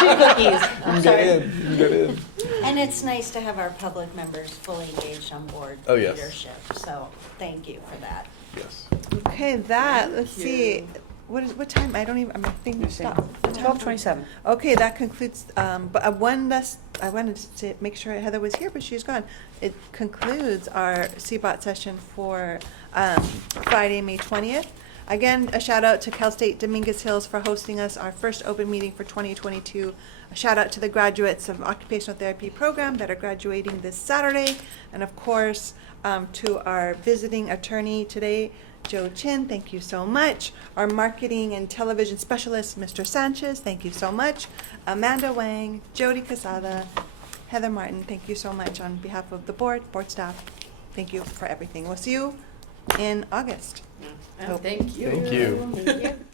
Two cookies. you can get in. You can get in. And it's nice to have our public members fully engaged on board Oh, yes. leadership, so thank you for that. Yes. Okay, that, let's Thank see, you. what time, I don't even, my finger stopped. 12:27. Okay, that concludes, but one last, I wanted to make sure Heather was here, but she's gone. It concludes our CBOT session for Friday, May 20th. Again, a shout out to Cal State Dominguez Hills for hosting us, our first open meeting for 2022. A shout out to the graduates of Occupational Therapy Program that are graduating this Saturday. And of course, to our visiting attorney today, Joe Chin, thank you so much. Our marketing and television specialist, Mr. Sanchez, thank you so much. Amanda Wang, Jody Casada, Heather Martin, thank you so much on behalf of the board staff. Thank you for everything. We'll see you in August. And thank you. Thank you. Thank you.